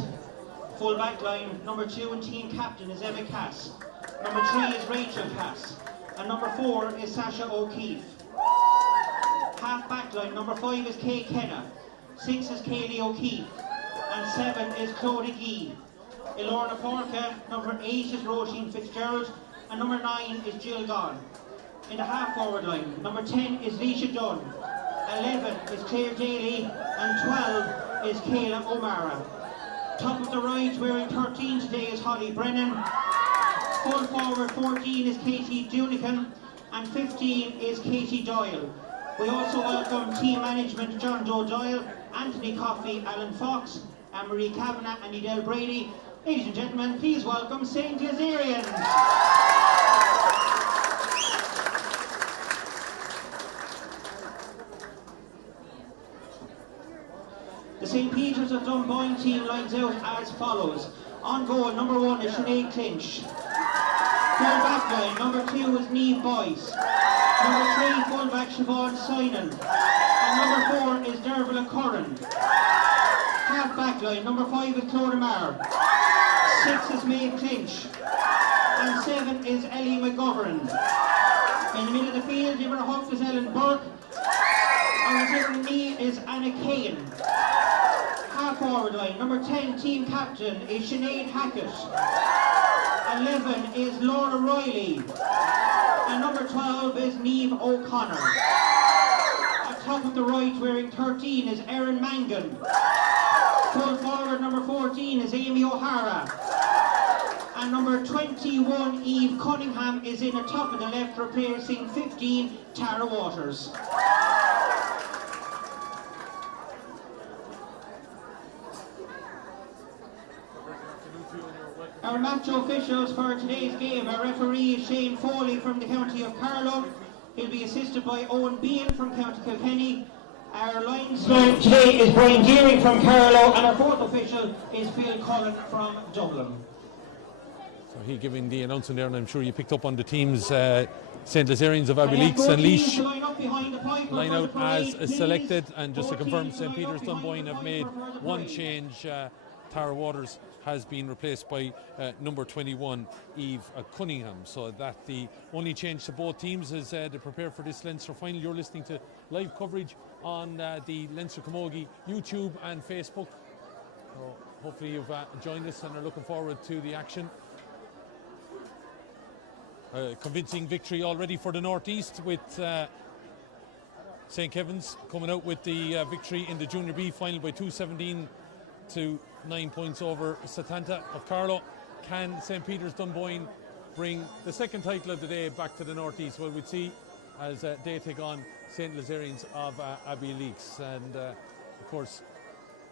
Full back line, number 2 and team captain is Emma Cass. Number 3 is Rachel Cass. And number 4 is Sasha O'Keefe. Half back line, number 5 is Kay Kenna. 6 is Kaylee O'Keefe. And 7 is Clodagh Gee. Ilorna Porca, number 8 is Roisin Fitzgerald. And number 9 is Jill Gon. In the half forward line, number 10 is Leisha Dunn. 11 is Claire Daly. And 12 is Kayla O'Mara. Top of the right, wearing 13 today is Holly Brennan. Full forward 14 is Katie Dunican. And 15 is Katie Doyle. We also welcome team management John Joe Doyle, Anthony Coffey, Alan Fox, Anne-Marie Kavanagh and Edel Brady. Ladies and gentlemen, please welcome St. Lazarians. The St. Peter's of Dunboyne team lines out as follows. On goal, number 1 is Sinead Clinch. Full back line, number 2 is Niamh Boyce. Number 3, full back Siobhan Synan. And number 4 is Dervla Curran. Half back line, number 5 is Clodagh Marr. 6 is Maeve Clinch. And 7 is Ellie McGovern. In the middle of the field, giving a hug is Ellen Burke. And the second knee is Anna Cahan. Half forward line, number 10, team captain is Sinead Hackett. 11 is Laura Riley. And number 12 is Niamh O'Connor. At top of the right, wearing 13 is Erin Mangan. Full forward, number 14 is Amy O'Hara. And number 21, Eve Cunningham, is in the top of the left, replacing 15, Tara Waters. Our match officials for today's game, our referee is Shane Foley from the county of Carlow. He'll be assisted by Owen Bean from County Kilkenny. Our linesman today is Brian Deering from Carlow, and our fourth official is Phil Cullen from Dublin. So he giving the announcement there, and I'm sure you picked up on the teams. St. Lazarians of Abbeyleix and Laois line out as selected, and just to confirm, St. Peter's Dunboyne have made one change. Tara Waters has been replaced by number 21, Eve Cunningham. So that the only change to both teams as they prepare for this Leinster final. You're listening to live coverage on the Leinster Camogie YouTube and Facebook. So hopefully you've joined us and are looking forward to the action. Convincing victory already for the Northeast, with St. Kevin's coming out with the victory in the Junior B final by 217 to 9 points over Setanta of Carlow. Can St. Peter's Dunboyne bring the second title of the day back to the Northeast? Well, we'd see as they take on St. Lazarians of Abbeyleix. And of course,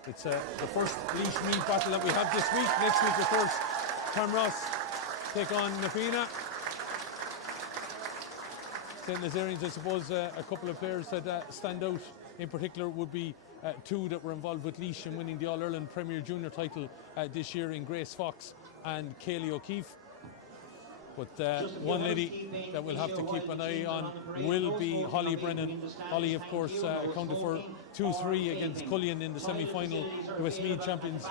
it's the first Laois Meath battle that we have this week. Next week, of course, Camross take on Nafina. St. Lazarians, I suppose, a couple of players that stand out in particular would be two that were involved with Laois in winning the All-Ireland Premier Junior title this year in Grace Fox and Kaylee O'Keefe. But one lady that we'll have to keep an eye on will be Holly Brennan. Holly, of course, accounted for 2-3 against Cullion in the semi-final. The Westmeath champions,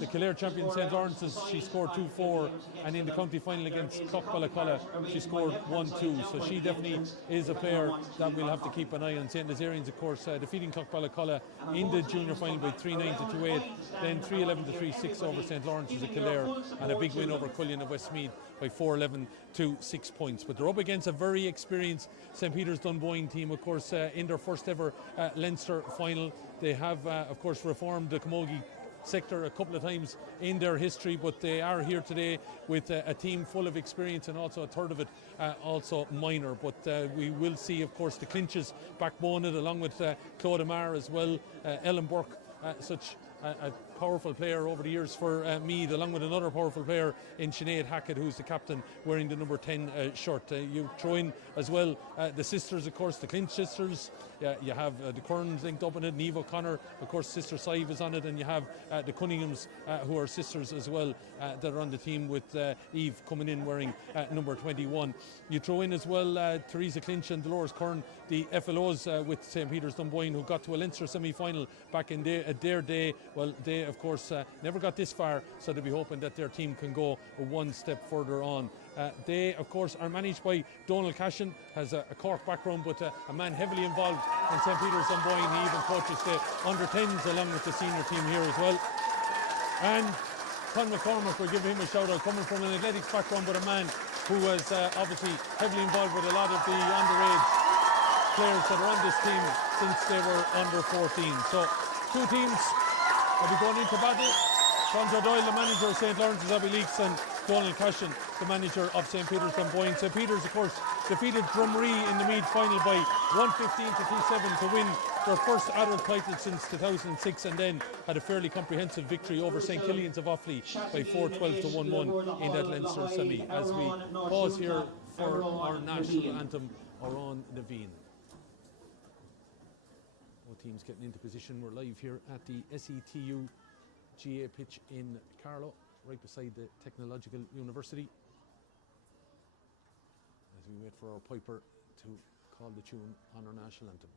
the Kildare champion St. Lawrence's, she scored 2-4, and in the county final against Cock-Balacolla, she scored 1-2. So she definitely is a player that we'll have to keep an eye on. St. Lazarians, of course, defeating Cock-Balacolla in the junior final by 3-9 to 2-8, then 3-11 to 3-6 over St. Lawrence's at Kildare, and a big win over Cullion of Westmeath by 4-11 to 6 points. But they're up against a very experienced St. Peter's Dunboyne team, of course, in their first ever Leinster final. They have, of course, reformed the Camogie sector a couple of times in their history, but they are here today with a team full of experience, and also a third of it also minor. But we will see, of course, the Clinches backbone it, along with Clodagh Marr as well, Ellen Burke, such a powerful player over the years for Meath, along with another powerful player in Sinead Hackett, who's the captain, wearing the number 10 shirt. You throw in as well the sisters, of course, the Clinch sisters. You have the Currans linked up in it, Niamh O'Connor, of course, Sister Sive is on it, and you have the Cunninghams, who are sisters as well, that are on the team, with Eve coming in wearing number 21. You throw in as well Theresa Clinch and Dolores Curran, the FLOs with St. Peter's Dunboyne, who got to a Leinster semi-final back in their day. Well, they, of course, never got this far, so they'll be hoping that their team can go one step further on. They, of course, are managed by Donald Cashin, has a Cork background, but a man heavily involved in St. Peter's Dunboyne. He even coaches the under-10s along with the senior team here as well. And Con McCormack, we'll give him a shout out, coming from an athletics background, but a man who was obviously heavily involved with a lot of the underage players that are on this team since they were under 14. So two teams will be going into battle. Sandra Doyle, the manager of St. Lawrence's Abbey Leaks, and Donald Cashin, the manager of St. Peter's Dunboyne. St. Peter's, of course, defeated Drumree in the Meath final by 115 to 2-7 to win their first adult title since 2006, and then had a fairly comprehensive victory over St. Killian's of Offaly by 4-12 to 1-1 in that Leinster semi. As we pause here for our national anthem, Oran Naveen. Both teams getting into position. We're live here at the SETU GA pitch in Carlow, right beside the Technological University, as we wait for our piper to call the tune on our national anthem.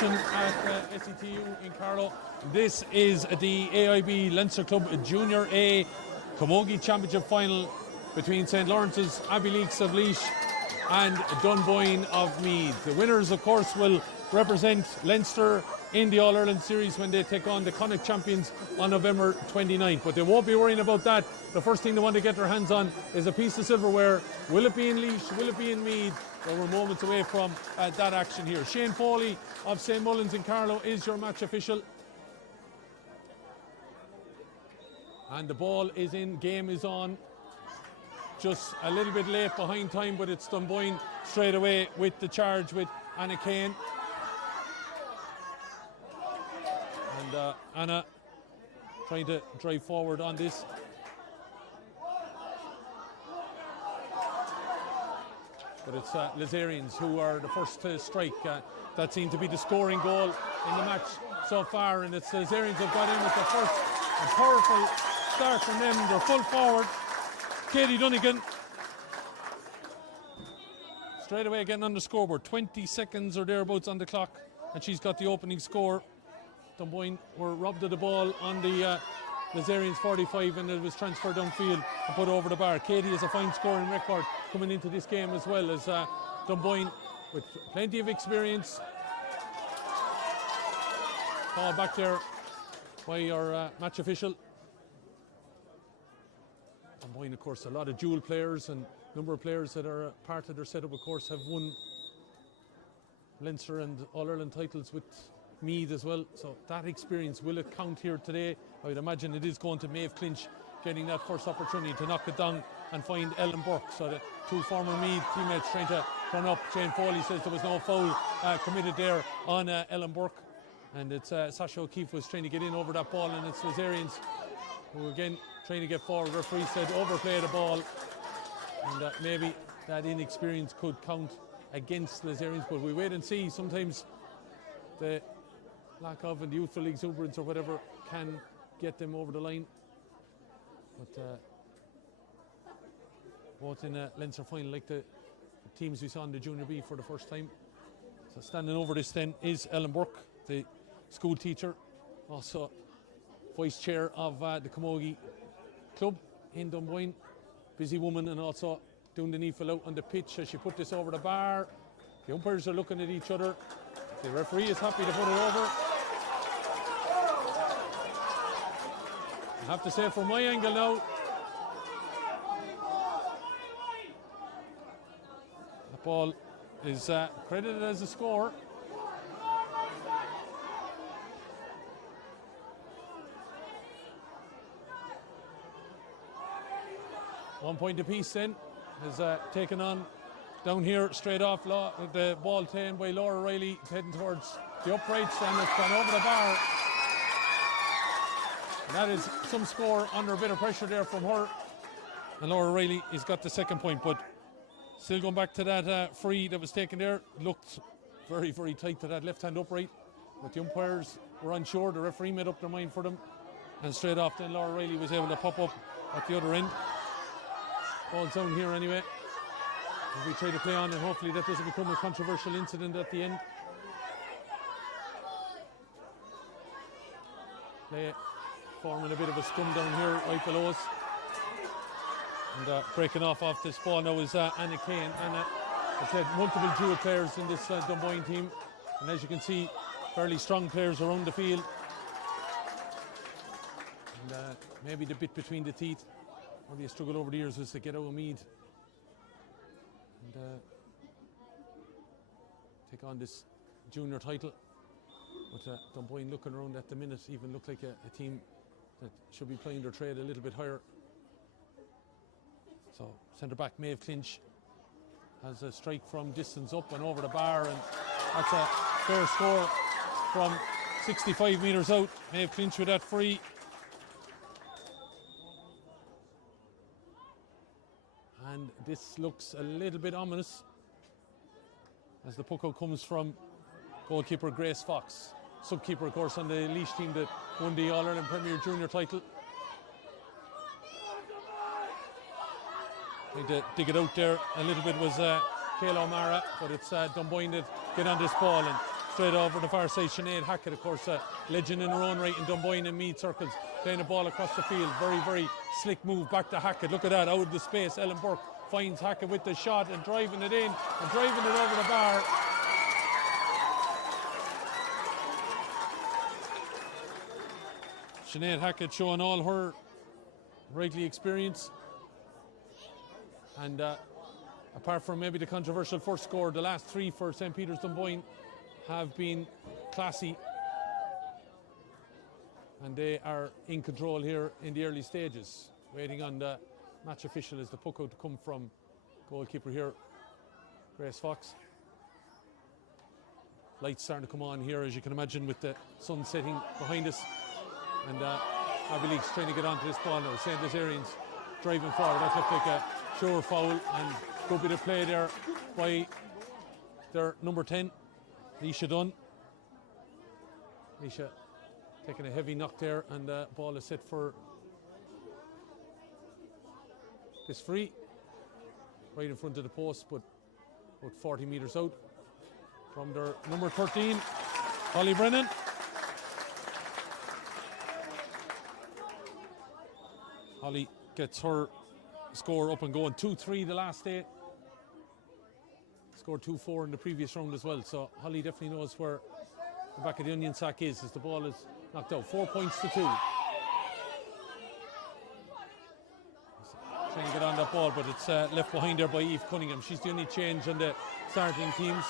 At SETU in Carlow. This is the AIB Leinster Club Junior A Camogie Championship final between St. Lawrence's Abbey Leaks of Laois and Dunboyne of Meath. The winners, of course, will represent Leinster in the All-Ireland Series when they take on the Connacht champions on November 29th. But they won't be worrying about that. The first thing they want to get their hands on is a piece of silverware. Will it be in Laois? Will it be in Meath? Well, we're moments away from that action here. Shane Foley of St. Mullins in Carlow is your match official. And the ball is in, game is on. Just a little bit late behind time, but it's Dunboyne straight away with the charge with Anna Kane. And Anna trying to drive forward on this. But it's Lazarians who are the first to strike. That seemed to be the scoring goal in the match so far, and it's Lazarians who've got in with the first. A powerful start from them. They're full forward. Katie Dunnigan straight away getting on the scoreboard. 20 seconds or thereabouts on the clock, and she's got the opening score. Dunboyne were robbed of the ball on the Lazarians 45, and it was transferred downfield and put over the bar. Katie has a fine scoring record coming into this game, as well as Dunboyne with plenty of experience. Call back there by our match official. Dunboyne, of course, a lot of dual players, and a number of players that are part of their setup, of course, have won Leinster and All-Ireland titles with Meath as well. So that experience, will it count here today? I would imagine it is going to Maeve Clinch getting that first opportunity to knock it down and find Ellen Burke. So the two former Meath teammates trying to run up. Jane Foley says there was no foul committed there on Ellen Burke. And it's Sasha O'Keefe was trying to get in over that ball, and it's Lazarians who again trying to get forward. Referee said overplay the ball, and maybe that inexperience could count against Lazarians, but we wait and see. Sometimes the lack of and youthful exuberance or whatever can get them over the line. But both in a Leinster final, like the teams we saw in the Junior B for the first time. So standing over this then is Ellen Burke, the school teacher, also vice chair of the Camogie club in Dunboyne. Busy woman, and also doing the needful out on the pitch as she put this over the bar. The umpires are looking at each other. The referee is happy to put it over. I have to say, from my angle now, the ball is credited as a score. One point apiece then is taken on down here straight off. The ball taken by Laura Riley heading towards the uprights, and it's gone over the bar. And that is some score under a bit of pressure there from her. And Laura Riley has got the second point, but still going back to that free that was taken there. Looked very, very tight to that left-hand upright. But the umpires were unsure. The referee made up their mind for them. And straight off then Laura Riley was able to pop up at the other end. Ball's down here anyway. And we try to play on, and hopefully that doesn't become a controversial incident at the end. Play forming a bit of a scum down here right below us. And breaking off this ball now is Anna Kane. Anna has had multiple dual players in this Dunboyne team. And as you can see, fairly strong players around the field. And maybe the bit between the teeth, where they struggled over the years, was to get out of Meath and take on this junior title. But Dunboyne, looking around at the minute, even look like a team that should be playing their trade a little bit higher. So centre back Maeve Clinch has a strike from distance up and over the bar, and that's a fair score from 65 metres out. Maeve Clinch with that free. And this looks a little bit ominous as the puck out comes from goalkeeper Grace Fox. Sub-keeper, of course, on the Laois team that won the All-Ireland Premier Junior title. Trying to dig it out there a little bit was Carlow O'Mara, but it's Dunboyne that get on this ball, and straight over the far side, Sinead Hackett, of course, a legend in her own right in Dunboyne and Meath circles, playing a ball across the field. Very, very slick move back to Hackett. Look at that, out of the space. Ellen Burke finds Hackett with the shot and driving it in and driving it over the bar. Sinead Hackett showing all her Wrigley experience. And apart from maybe the controversial first score, the last three for St. Peter's Dunboyne have been classy. And they are in control here in the early stages, waiting on the match official as the puck out to come from goalkeeper here, Grace Fox. Lights starting to come on here, as you can imagine, with the sun setting behind us. And Abbey Leaks trying to get onto this ball now. St. Lazarians driving forward. That looked like a sure foul, and good bit of play there by their number 10, Leisha Dunn. Leisha taking a heavy knock there, and the ball is set for this free right in front of the post, but about 40 metres out from their number 13, Holly Brennan. Holly gets her score up and going. 2-3 the last day. Scored 2-4 in the previous round as well. So Holly definitely knows where the back of the onion sack is as the ball is knocked out. 4 points to 2. Trying to get on that ball, but it's left behind there by Eve Cunningham. She's the only change on the starting teams.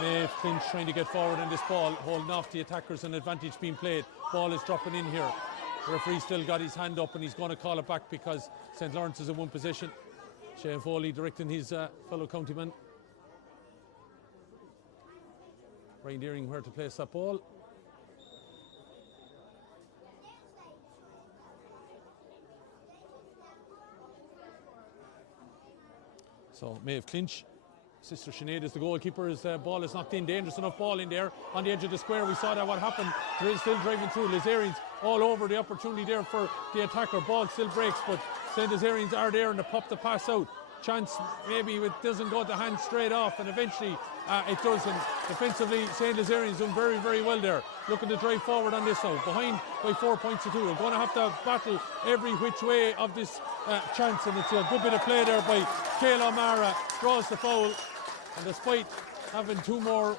Maeve Clinch trying to get forward in this ball, holding off the attackers, and advantage being played. Ball is dropping in here. The referee still got his hand up, and he's going to call it back because St. Lawrence is in one possession. Shane Foley directing his fellow countyman. Brian Deering where to place that ball. So Maeve Clinch, Sister Sinead is the goalkeeper. His ball is knocked in, dangerous enough ball in there on the edge of the square. We saw that what happened. Still driving through. Lazarians all over the opportunity there for the attacker. Ball still breaks, but St. Lazarians are there and they pop the pass out. Chance maybe it doesn't go to hand straight off, and eventually it does. And defensively, St. Lazarians doing very, very well there. Looking to drive forward on this now. Behind by 4 points to 2. We're going to have to battle every which way of this chance, and it's a good bit of play there by Carlow O'Mara. Draws the foul, and despite having 2 more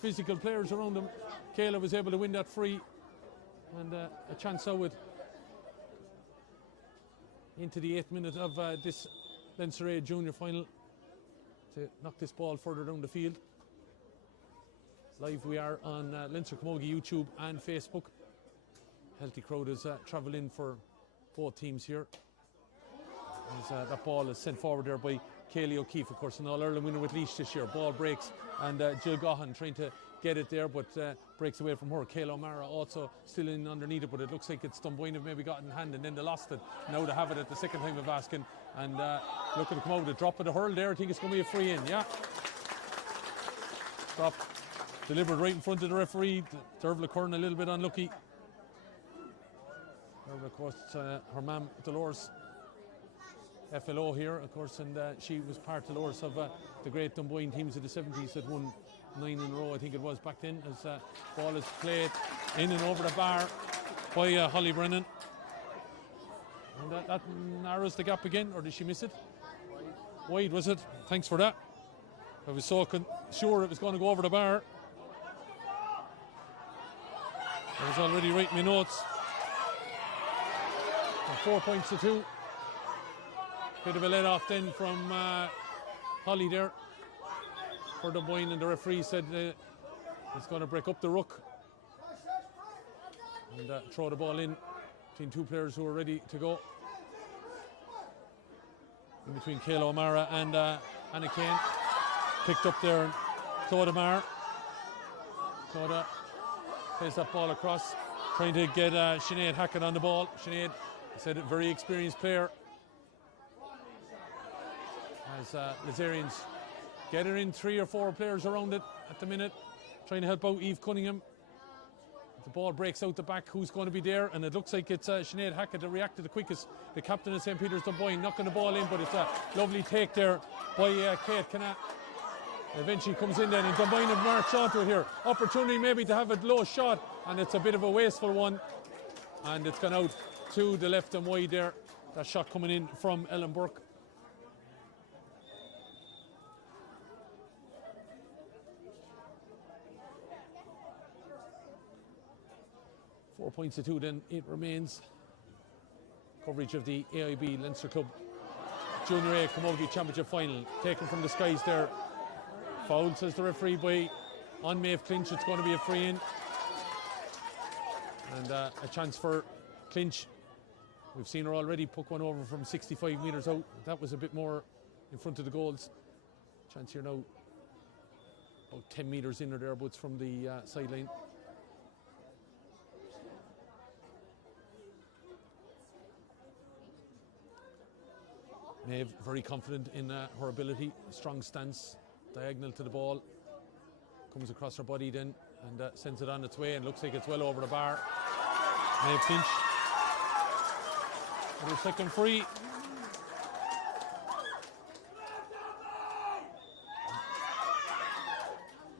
physical players around him, Carlow was able to win that free, and a chance out with into the 8th minute of this Leinster A junior final to knock this ball further down the field. Live we are on Leinster Camogie YouTube and Facebook. Healthy crowd has travelled in for both teams here. As that ball is sent forward there by Kaylee O'Keefe, of course, an All-Ireland winner with Laois this year. Ball breaks, and Jill Gahan trying to get it there, but breaks away from her. Carlow O'Mara also still in underneath it, but it looks like it's Dunboyne have maybe got in hand, and then they lost it. Now they have it at the second time of asking, and looking to come out with a drop of the hurl there. I think it's going to be a free in, yeah. Stop. Delivered right in front of the referee. Dervla Curran a little bit unlucky. Dervla, of course, her mum Dolores FLO here, of course, and she was part Dolores of the great Dunboyne teams of the 70s that won 9 in a row, I think it was back then, as ball is played in and over the bar by Holly Brennan. And that narrows the gap again, or did she miss it? Wide, was it? Thanks for that. I was so sure it was going to go over the bar. I was already writing my notes. And 4 points to 2. Bit of a let off then from Holly there for Dunboyne, and the referee said he's going to break up the ruck and throw the ball in between 2 players who are ready to go. In between Carlow O'Mara and Anna Kane. Picked up there, and Clodagh Maher. Clodagh plays that ball across, trying to get Sinead Hackett on the ball. Sinead, I said, a very experienced player. As Lazarians get her in 3 or 4 players around it at the minute, trying to help out Eve Cunningham. The ball breaks out the back, who's going to be there? And it looks like it's Sinead Hackett that reacted the quickest, the captain of St. Peter's Dunboyne, knocking the ball in, but it's a lovely take there by Kate Canat. Eventually comes in then, and Dunboyne have marched onto it here. Opportunity maybe to have a low shot, and it's a bit of a wasteful one. And it's gone out to the left and wide there. That shot coming in from Ellen Burke. Four points to 2 then it remains. Coverage of the AIB Leinster Club Junior A Camogie Championship Final. Taken from the skies there. Foul, says the referee, on Maeve Clinch. It's going to be a free in. And a chance for Clinch. We've seen her already puck one over from 65 metres out. That was a bit more in front of the goals. Chance here now. About 10 metres in or thereabouts from the sideline. Maeve very confident in her ability. Strong stance, diagonal to the ball. Comes across her body then and sends it on its way, and looks like it's well over the bar. Maeve Clinch with her second free.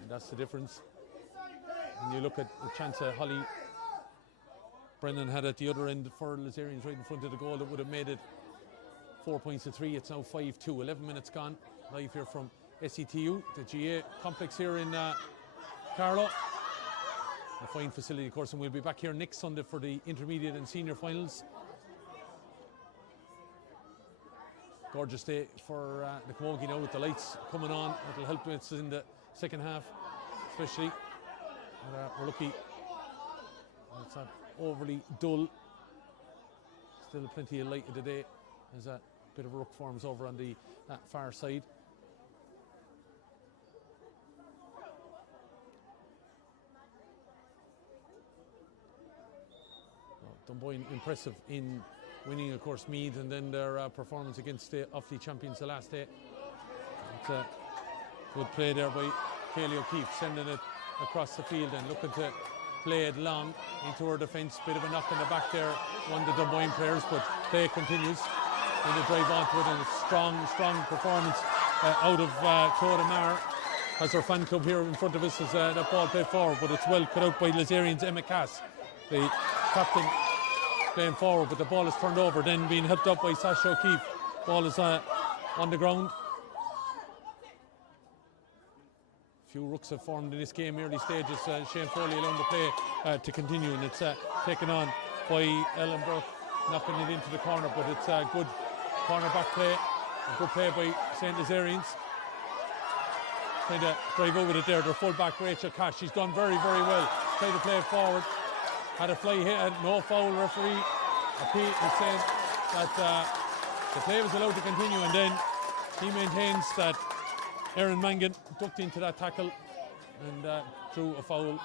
And that's the difference. When you look at the chance Holly Brennan had at the other end for Lazarians right in front of the goal, that would have made it 4 points to 3. It's now 5-2. 11 minutes gone. Live here from SETU, the GA complex here in Carlow. A fine facility, of course, and we'll be back here next Sunday for the intermediate and senior finals. Gorgeous day for the Camogie now with the lights coming on. It'll help us in the second half, especially. And, we're lucky it's not overly dull. Still plenty of light of the day. There's a bit of ruck forms over on the far side. Dunboyne impressive in winning, of course, Meath, and then their performance against the Offaly champions the last day. It's a good play there by Kaylee O'Keefe, sending it across the field and looking to play it long into her defence. Bit of a knock in the back there, one of the Dunboyne players, but play continues. And they drive onto it, and a strong performance out of Claude Marr. Has her fan club here in front of us as that ball played forward, but it's well cut out by Lazarian's Emma Cass, the captain, playing forward, but the ball is turned over, then being helped up by Sasha O'Keefe. Ball is on the ground. Few rooks have formed in this game, early stages. Shane Foley allowing the play to continue, and it's taken on by Ellen Burke, knocking it into the corner, but it's a good corner back play, a good play by St. Lazarians. Trying to drive over it there, their full back Rachel Cash. She's done very well. Tried to play it forward, had a fly hit, no foul. Referee appeal is saying that the play was allowed to continue, and then he maintains that Erin Mangan ducked into that tackle and threw a foul.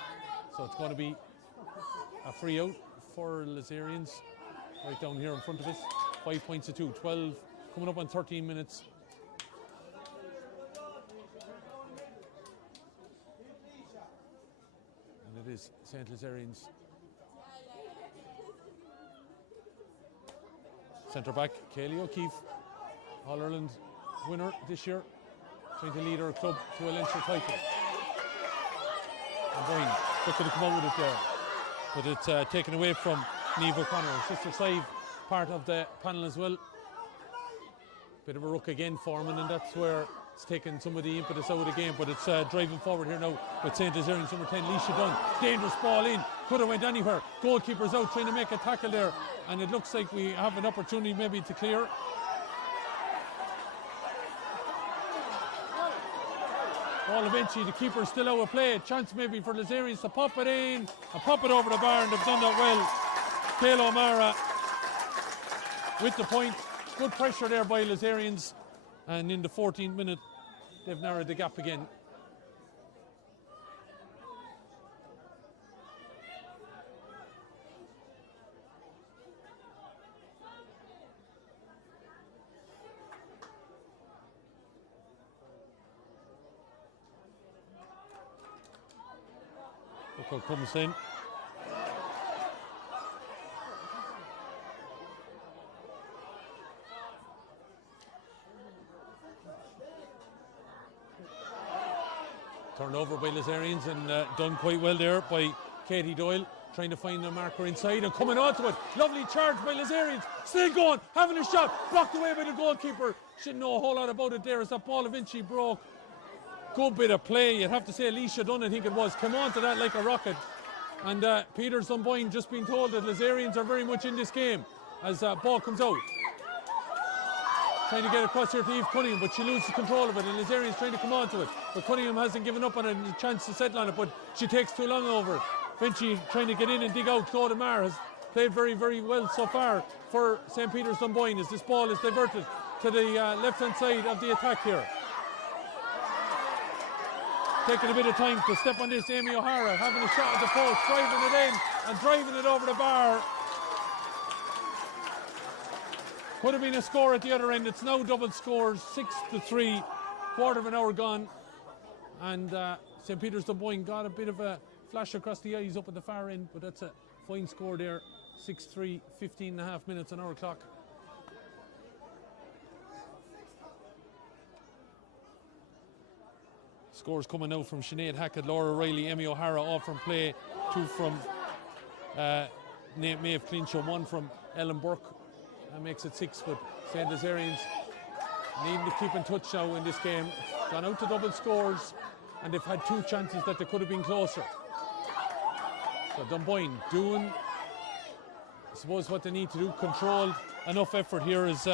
So it's going to be a free out for Lazarians right down here in front of us. 5 points to 2, 12 coming up on 13 minutes. And it is St. Lazarians. Centre back Kaylee O'Keefe, All-Ireland winner this year, trying to lead her club to a Leinster title. And Brian looking to come out with it there, but it's taken away from Niamh O'Connor. Sister Sive, part of the panel as well. Bit of a ruck again forming, and that's where it's taken some of the impetus out of the game, but it's driving forward here now with St. Lazarians, number 10, Leisha Dunn. Dangerous ball in, could have went anywhere. Goalkeeper's out trying to make a tackle there, and it looks like we have an opportunity maybe to clear. Ball eventually, the keeper's still out of play. Chance maybe for Lazarians to pop it in and pop it over the bar, and they've done that well. Kayla O'Mara with the point. Good pressure there by Lazarians, and in the 14th minute they've narrowed the gap again. Look how it comes in. Turned over by Lazarians and done quite well there by Katie Doyle, trying to find the marker inside and coming onto it. Lovely charge by Lazarians, still going, having a shot, blocked away by the goalkeeper. Shouldn't know a whole lot about it there as that ball eventually broke. Good bit of play, you'd have to say. Alicia Dunn, I think it was, come on to that like a rocket. And Peter Dunboyne just being told that Lazarians are very much in this game as ball comes out. Trying to get across here to Eve Cunningham, but she loses control of it, and Lazarian's trying to come onto it. But Cunningham hasn't given up on it and a chance to settle on it, but she takes too long over it. Eventually trying to get in and dig out. Claude Marr has played very well so far for St. Peter's Dunboyne as this ball is diverted to the left-hand side of the attack here. Taking a bit of time to step on this, Amy O'Hara having a shot at the post, driving it in and driving it over the bar. Could have been a score at the other end. It's now double scores, 6-3, quarter of an hour gone. And St. Peter's Dunboyne got a bit of a flash across the eyes up at the far end, but that's a fine score there. 6-3, 15.5 minutes on our clock. Scores coming now from Sinead Hackett, Laura Riley, Emmy O'Hara, all from play. 2 from Maeve Clinch, 1 from Ellen Burke. That makes it 6, but St. Lazarians needing to keep in touch now in this game. Gone out to double scores, and they've had 2 chances that they could have been closer. So Dunboyne doing, I suppose, what they need to do. Controlled enough effort here as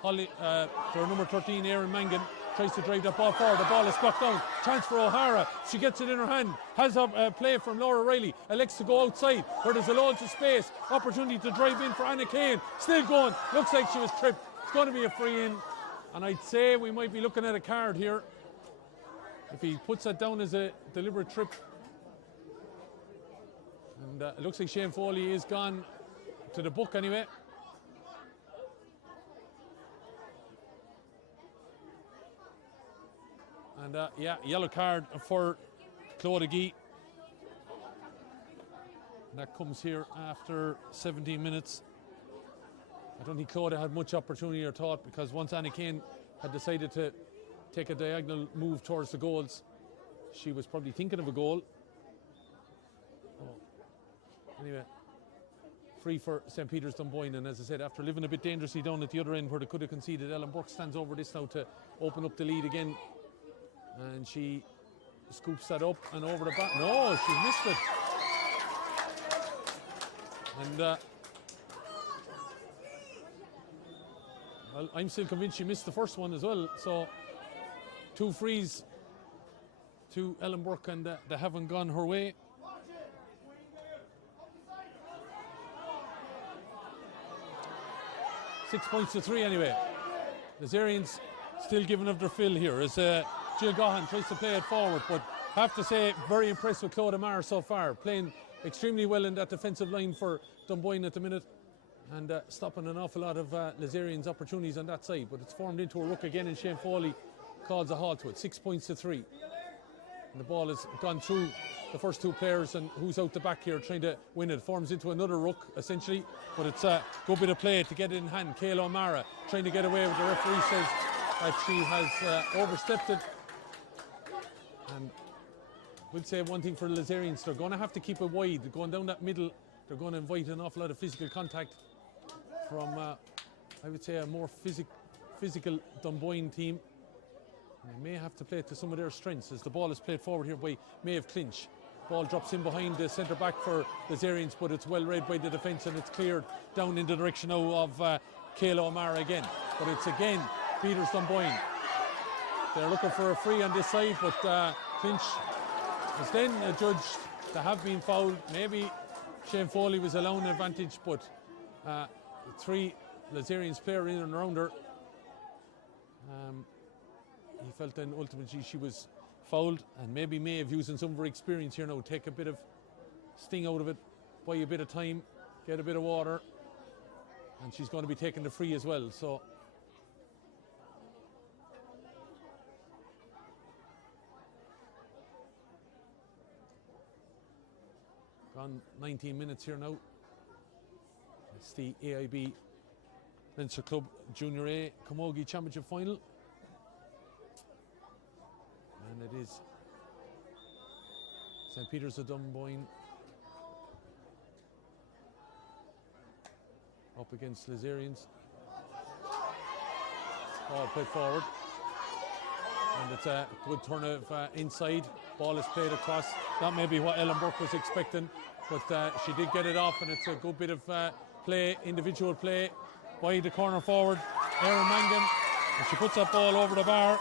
Holly, their number 13, Erin Mangan, tries to drive that ball forward. The ball is blocked down. Chance for O'Hara. She gets it in her hand. Has a play from Laura Riley. Elects to go outside where there's a loads of space. Opportunity to drive in for Anna Kane. Still going. Looks like she was tripped. It's going to be a free in. And I'd say we might be looking at a card here if he puts that down as a deliberate trip. And it looks like Shane Foley is gone to the book anyway. And yeah, yellow card for Claude Guy. And that comes here after 17 minutes. I don't think Claude had much opportunity or thought, because once Annie Kane had decided to take a diagonal move towards the goals, she was probably thinking of a goal. Oh. Anyway, free for St. Peter's Dunboyne, and as I said, after living a bit dangerously down at the other end where they could have conceded, Ellen Burke stands over this now to open up the lead again, and she scoops that up and over the back. No, she missed it. And well, I'm still convinced she missed the first one as well. So 2 frees to Ellen Burke, and they haven't gone her way. Six points to 3 anyway. The Zarians still giving up their fill here as Jill Gahan tries to play it forward, but have to say, very impressed with Claude Amar so far, playing extremely well in that defensive line for Dunboyne at the minute, and stopping an awful lot of Lazarians' opportunities on that side. But it's formed into a ruck again, and Shane Foley calls a halt to it. 6 points to 3. And the ball has gone through the first 2 players, and who's out the back here trying to win it. Forms into another ruck essentially, but it's a good bit of play to get it in hand. Kayla O'Mara trying to get away with the referee says that she has overstepped it. And we'll say one thing for the Lazarians, they're going to have to keep it wide. They're going down that middle, they're going to invite an awful lot of physical contact from I would say a more physical Dunboyne team. And they may have to play it to some of their strengths as the ball is played forward here by Maeve Clinch. Ball drops in behind the centre back for the Zarians, but it's well read by the defence, and it's cleared down in the direction now of Kayla O'Mara again. But it's again Peters Dunboyne. They're looking for a free on this side, but Clinch is then judged to have been fouled. Maybe Shane Foley was allowing an advantage, but 3 Lazarians player in and around her. He felt then ultimately she was fouled, and maybe Maeve, using some of her experience here now, take a bit of sting out of it, buy a bit of time, get a bit of water, and she's going to be taking the free as well. So gone 19 minutes here now. It's the AIB Leinster Club Junior A Camogie Championship final. And it is St. Peter's of Dunboyne up against Lazarians. Ball played forward, and it's a good turn of inside. Ball is played across. Not maybe what Ellen Burke was expecting, but she did get it off, and it's a good bit of play, individual play by the corner forward, Erin Mangan, and she puts that ball over the bar.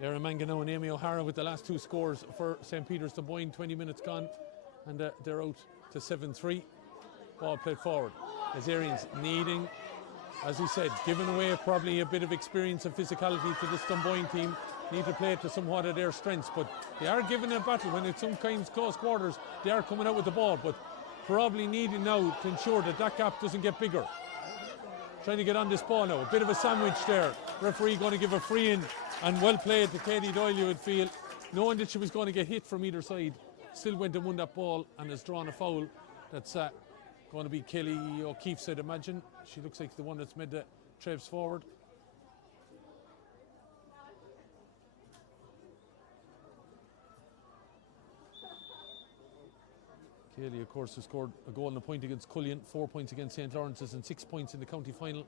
Erin Mangan now and Amy O'Hara with the last 2 scores for St. Peter's Dunboyne. 20 minutes gone, and they're out to 7-3. Ball played forward. Lazarians needing, as we said, giving away probably a bit of experience and physicality to this Dunboyne team. Need to play it to somewhat of their strengths, but they are giving a battle when it's sometimes close quarters. They are coming out with the ball, but probably needing now to ensure that that gap doesn't get bigger. Trying to get on this ball now. A bit of a sandwich there. Referee going to give a free in, and well played to Katie Doyle, you would feel, knowing that she was going to get hit from either side. Still went and won that ball and has drawn a foul. That's going to be Kelly O'Keefe, I'd imagine. She looks like the one that's made the traps forward. Kelly, of course, has scored a goal and a point against Cullion, 4 points against St. Lawrence's, and 6 points in the county final.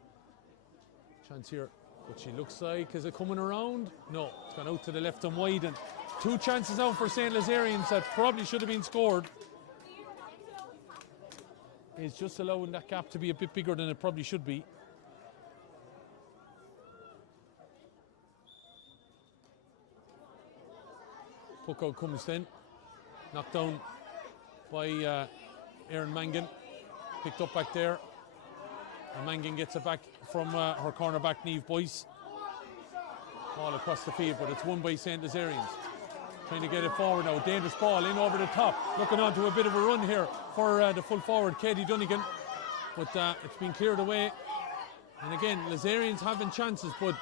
Chance here, but she looks like, is it coming around? No, it's gone out to the left and wide, and 2 chances out for St. Lazarians that probably should have been scored. He's just allowing that gap to be a bit bigger than it probably should be. Puck out comes then, knocked down by Erin Mangan, picked up back there, and Mangan gets it back from her cornerback Niamh Boyce. All across the field, but it's won by St. Lazarians. Trying to get it forward now, dangerous ball in over the top, looking on to a bit of a run here for the full forward Katie Dunnigan, but it's been cleared away. And again, Lazarians having chances, but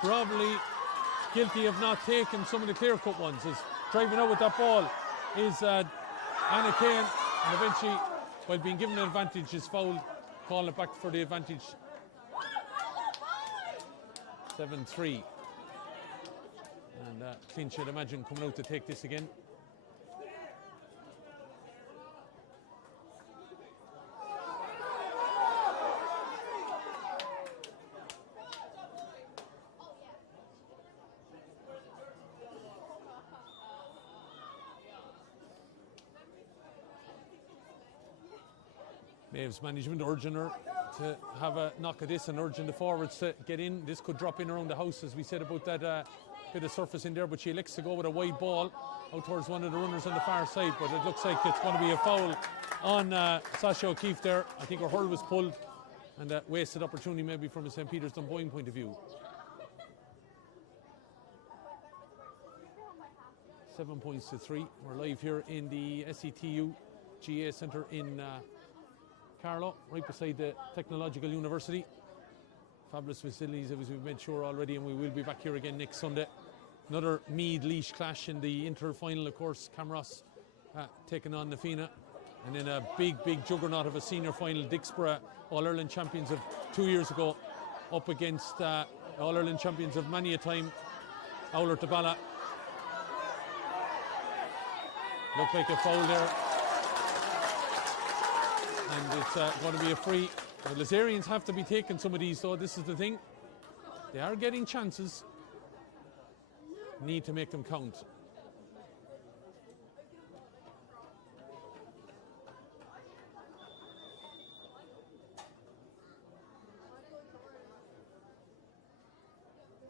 probably guilty of not taking some of the clear-cut ones. As driving out with that ball is Anna Kane, and eventually, while being given an advantage, is fouled, calling it back for the advantage. 7-3. And Clinch, I'd imagine, coming out to take this again. Maeve's management urging her to have a knock at this and urging the forwards to get in. This could drop in around the house, as we said about that bit of surface in there, but she elects to go with a wide ball out towards one of the runners on the far side, but it looks like it's going to be a foul on Sasha O'Keefe there. I think her hurl was pulled, and a wasted opportunity maybe from a St. Peter's Dunboyne point of view. 7 points to 3. We're live here in the SETU GA Centre in Carlow, right beside the Technological University. Fabulous facilities, as we've made sure already, and we will be back here again next Sunday. Another Meath-Laois clash in the inter-final, of course. Camross taking on Nafina. And then a big juggernaut of a senior final. Dixborough, All-Ireland champions of 2 years ago, up against All-Ireland champions of many a time, Owler Tabala. Looked like a foul there. And it's going to be a free. The Lazarians have to be taking some of these, though. This is the thing. They are getting chances. Need to make them count.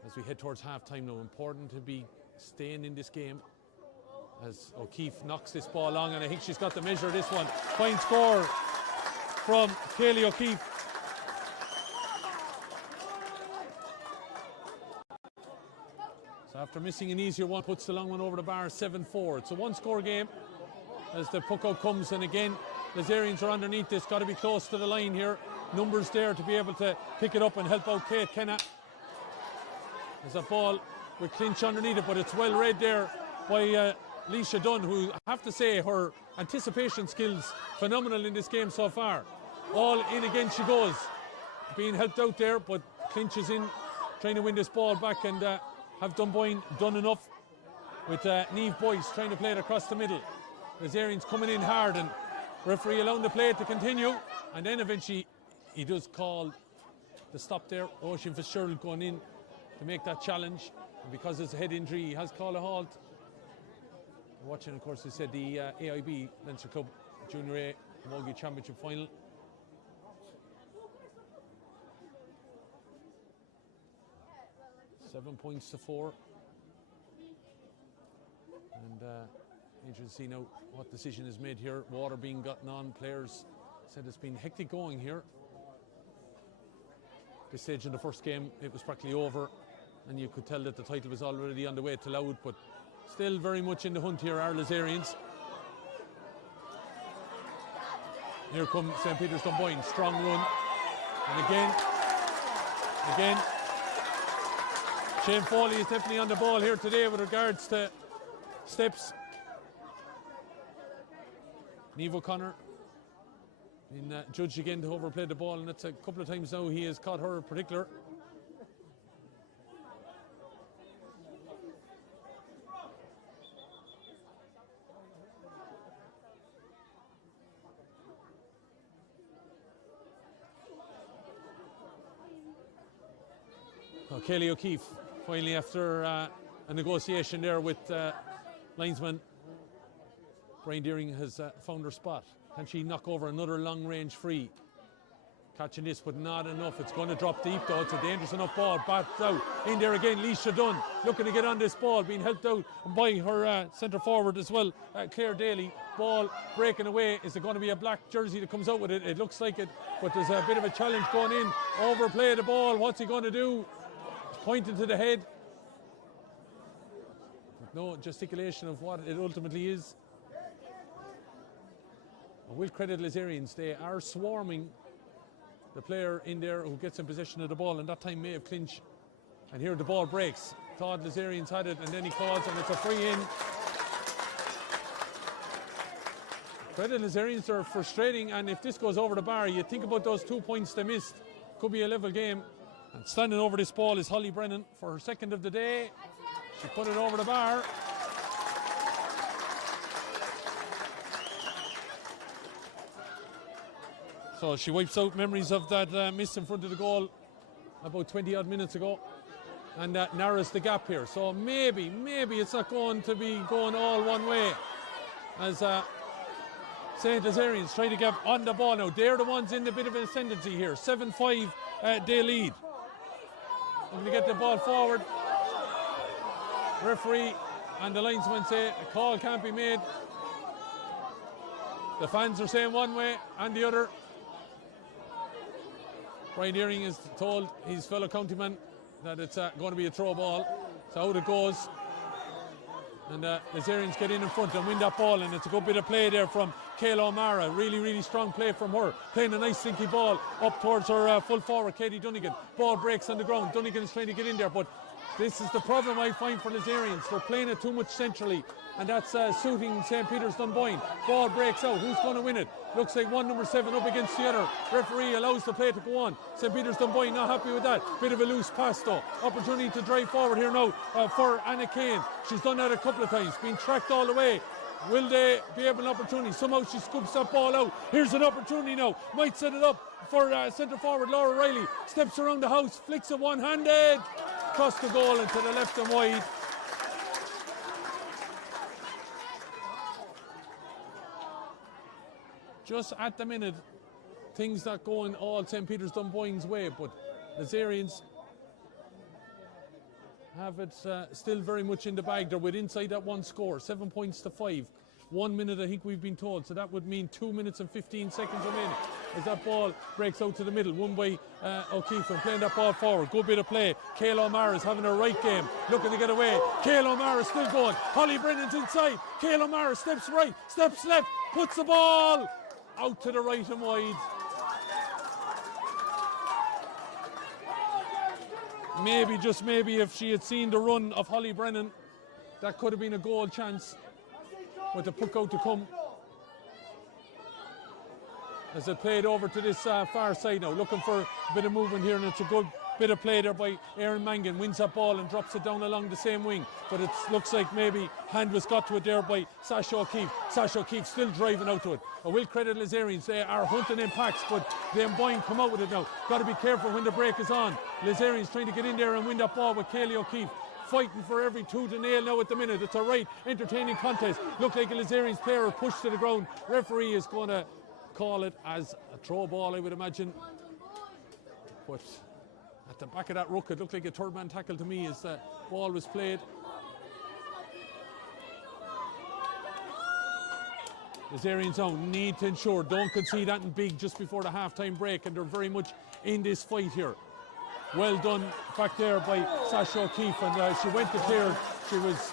As we head towards half-time now, important to be staying in this game. As O'Keefe knocks this ball long, and I think she's got the measure of this one. Fine score from Kaylee O'Keefe. So after missing an easier one, puts the long one over the bar, 7-4. It's a one-score game as the puck out comes, and again, Lazarians are underneath this. Got to be close to the line here. Numbers there to be able to pick it up and help out Kate Kenna. There's a ball with Clinch underneath it, but it's well read there by Leisha Dunn, who I have to say her anticipation skills phenomenal in this game so far. All in again she goes, being helped out there, but Clinch is in trying to win this ball back, and have Dunboyne done enough with Niamh Boyce trying to play it across the middle. Lazarians coming in hard, and referee allowing the play to continue, and then eventually he does call the stop there. Ocean Fitzgerald going in to make that challenge, and because it's a head injury he has called a halt. Watching, of course, they said the AIB Leinster Club Junior A Camogie Championship final. Seven points to 4. And interesting to see now what decision is made here. Water being gotten on. Players said it's been hectic going here. This stage in the first game, it was practically over, and you could tell that the title was already on the way to Louth, but still very much in the hunt here are Lazarians. Here come St. Peter's Dunboyne, strong run. And again, Shane Foley is definitely on the ball here today with regards to steps. Niamh O'Connor being judged again to overplay the ball, and that's a couple of times now he has caught her in particular. Kaylee O'Keefe, finally after a negotiation there with linesman Brian Deering, has found her spot. Can she knock over another long range free? Catching this, but not enough. It's going to drop deep though. It's a dangerous enough ball. Batted out. In there again, Leisha Dunn looking to get on this ball, being helped out by her centre forward as well, Claire Daly. Ball breaking away. Is it going to be a black jersey that comes out with it? It looks like it, but there's a bit of a challenge going in. Overplay the ball. What's he going to do? Pointing to the head. No gesticulation of what it ultimately is. I will credit Lazarians. They are swarming the player in there who gets in possession of the ball, and that time may have clinched. And here the ball breaks. Thought Lazarians had it, and then he calls, and it's a free in. Credit Lazarians are frustrating, and if this goes over the bar, you think about those 2 points they missed. Could be a level game. And standing over this ball is Holly Brennan for her second of the day. She put it over the bar. So she wipes out memories of that miss in front of the goal about 20 odd minutes ago, and that narrows the gap here. So maybe it's not going to be going all one way as St. Lazarians try to get on the ball now. They're the ones in the bit of an ascendancy here. 7-5 they lead. Looking to get the ball forward. Referee and the linesman say a call can't be made. The fans are saying one way and the other. Brian Deering has told his fellow countyman that it's going to be a throw ball. So out it goes. And the Lazarians get in front and win that ball, and it's a good bit of play there from Kayla O'Mara. Really strong play from her. Playing a nice slinky ball up towards her full forward, Katie Dunnigan. Ball breaks on the ground. Dunnigan is trying to get in there, but this is the problem I find for Lazarians. They're playing it too much centrally, and that's suiting St. Peter's Dunboyne. Ball breaks out. Who's going to win it? Looks like one number 7 up against the other. Referee allows the play to go on. St. Peter's Dunboyne not happy with that. Bit of a loose pass though. Opportunity to drive forward here now for Anna Kane. She's done that a couple of times. Been tracked all the way. Will they be able an opportunity? Somehow she scoops that ball out. Here's an opportunity now. Might set it up for centre forward Laura Riley. Steps around the house. Flicks it one-handed. Across the goal and to the left and wide. Just at the minute, things not going all St. Peter's Dunboyne's way, but Lazarians have it still very much in the bag. They're with inside that one score, 7 points to 5. 1 minute, I think we've been told, so that would mean 2 minutes and 15 seconds remaining as that ball breaks out to the middle. Won by O'Keefe and playing that ball forward. Good bit of play. Kayla O'Mara is having a right game, looking to get away. Kayla O'Mara still going. Holly Brennan's inside. Kayla O'Mara steps right, steps left, puts the ball out to the right and wide. Maybe, just maybe, if she had seen the run of Holly Brennan, that could have been a goal chance. With the puck out to come. As it played over to this far side now, looking for a bit of movement here, and it's a good bit of play there by Erin Mangan. Wins that ball and drops it down along the same wing, but it looks like maybe hand was got to it there by Sasha O'Keefe. Sasha O'Keefe still driving out to it. I will credit Lazarians, they are hunting in packs, but then Boyne come out with it now. Got to be careful when the break is on. Lazarians trying to get in there and win that ball with Kaylee O'Keefe. Fighting for every tooth and nail now at the minute. It's a right entertaining contest. Look like a Lazarians player pushed to the ground. Referee is going to call it as a throw ball, I would imagine. But at the back of that ruck, it looked like a third man tackle to me as the ball was played. Lazarians now need to ensure don't concede that big just before the half-time break, and they're very much in this fight here. Well done back there by Sasha O'Keefe, and she went to clear. She was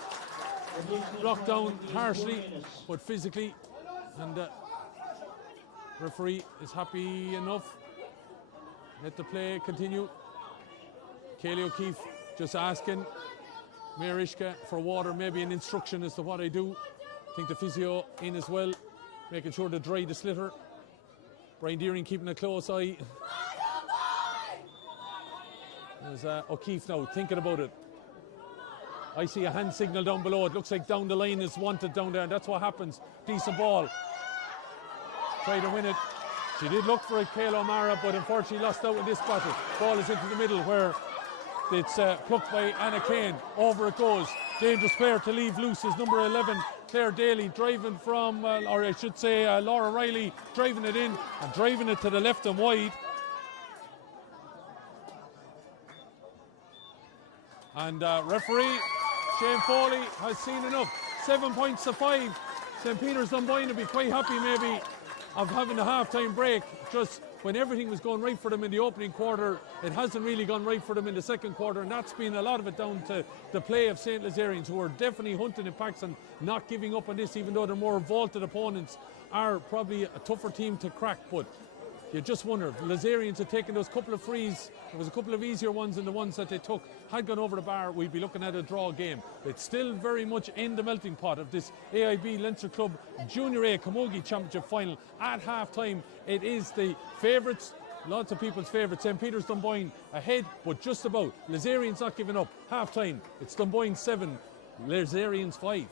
knocked down harshly, but physically, and referee is happy enough. Let the play continue. Kaylee O'Keefe just asking Mayor Ishka for water, maybe an instruction as to what I do. I think the physio in as well, making sure to dry the slitter. Brian Deering keeping a close eye. There's O'Keefe now thinking about it. I see a hand signal down below. It looks like down the line is wanted down there, and that's what happens. Decent ball. Try to win it. She did look for it, Kayla O'Mara, but unfortunately lost out in this battle. Ball is into the middle where it's plucked by Anna Kane. Over it goes. Dangerous player to leave loose is number 11, Claire Daly, driving from, or I should say Laura Riley, driving it in and driving it to the left and wide. And referee Shane Foley has seen enough. 7 points to 5. St. Peter's Dunboyne will be quite happy maybe of having a half-time break. Just when everything was going right for them in the opening quarter, it hasn't really gone right for them in the second quarter, and that's been a lot of it down to the play of St. Lazarians, who are definitely hunting in packs and not giving up on this, even though they're more vaulted opponents, are probably a tougher team to crack. But you just wonder if Lazarians had taken those couple of frees, there was a couple of easier ones than the ones that they took, had gone over the bar, we'd be looking at a draw game. It's still very much in the melting pot of this AIB Leinster Club Junior A Camogie Championship final. At half time, it is the favourites, lots of people's favourite, St. Peter's Dunboyne ahead, but just about. Lazarians not giving up. Half time, it's Dunboyne 7, Lazarians 5.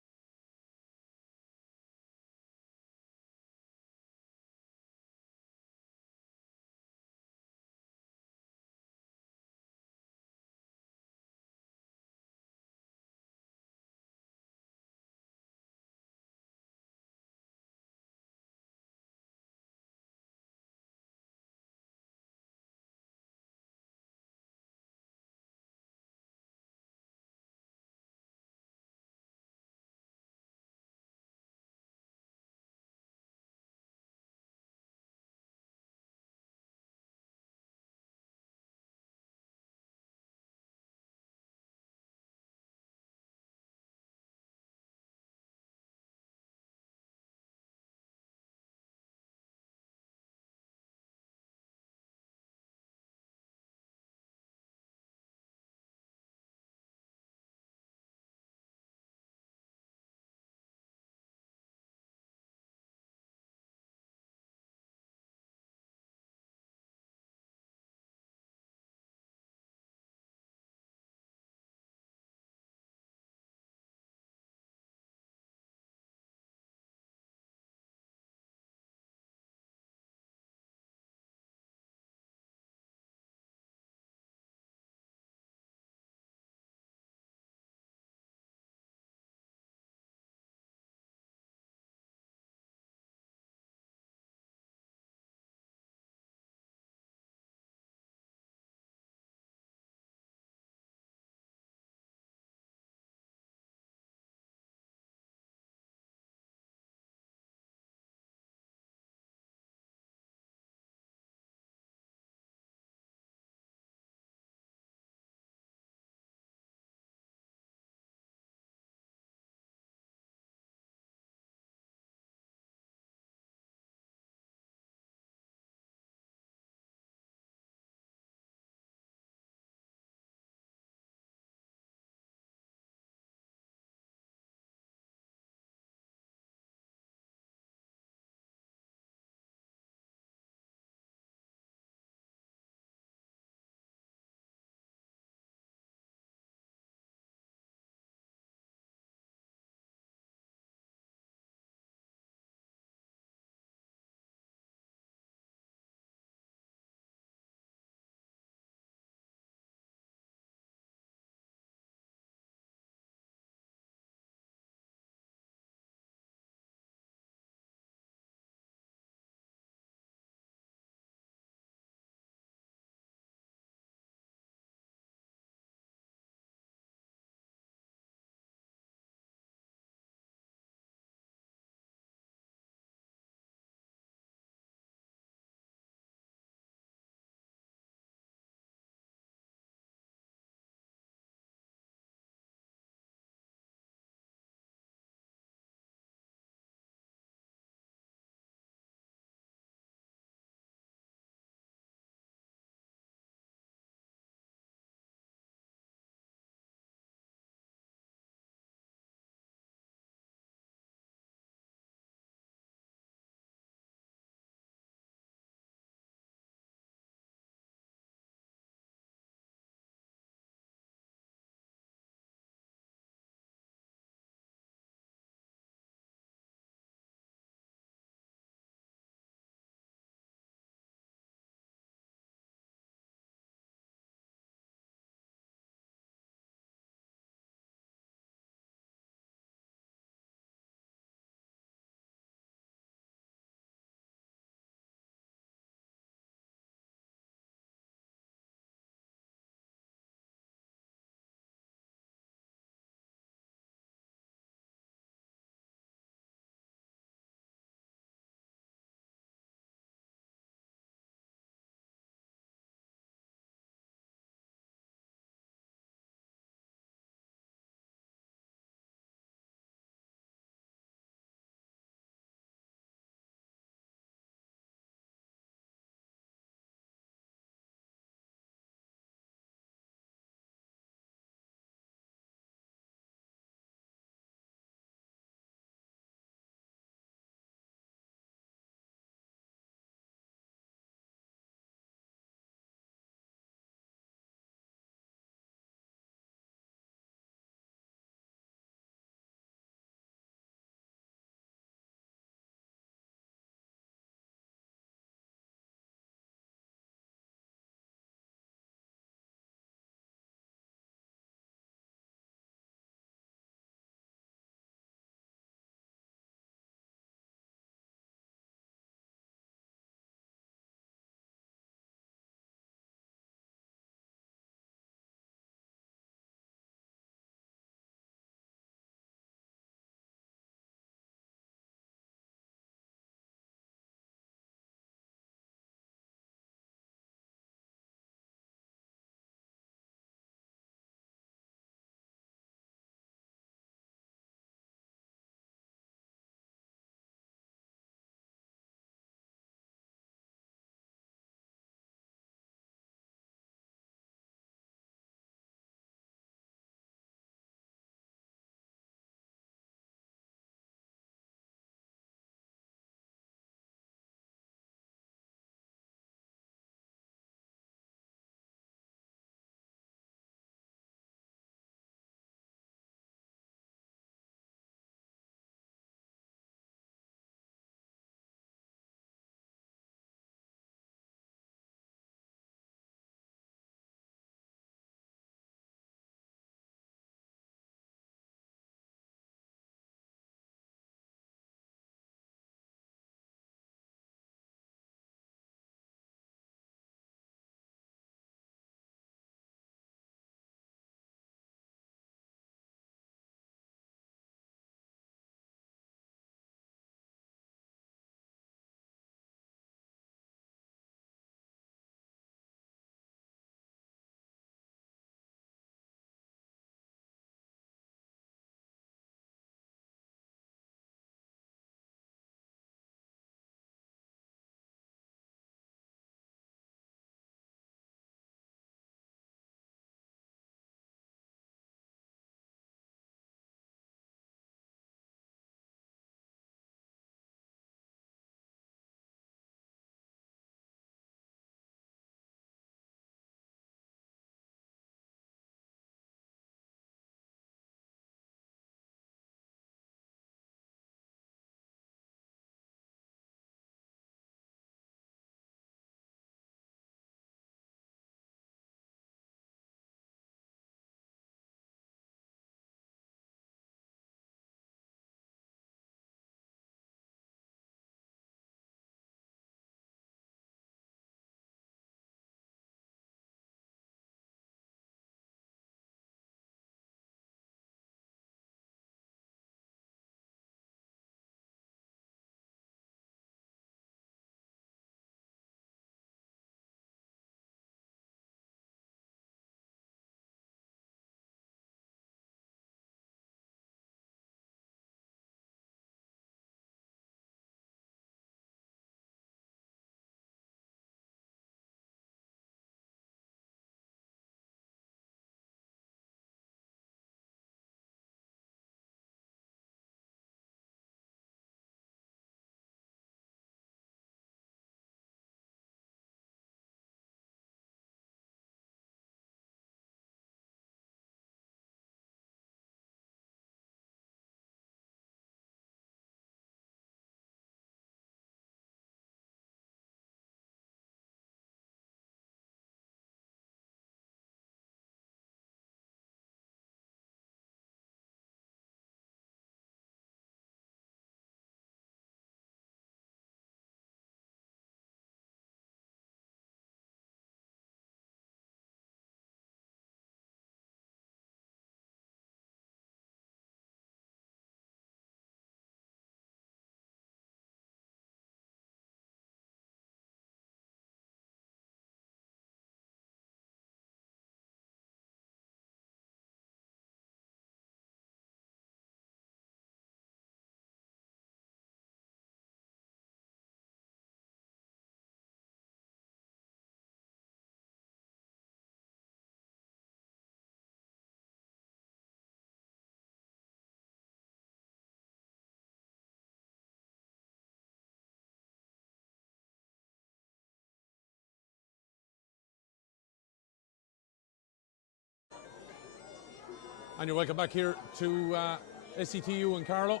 And you're welcome back here to SETU and Carlow.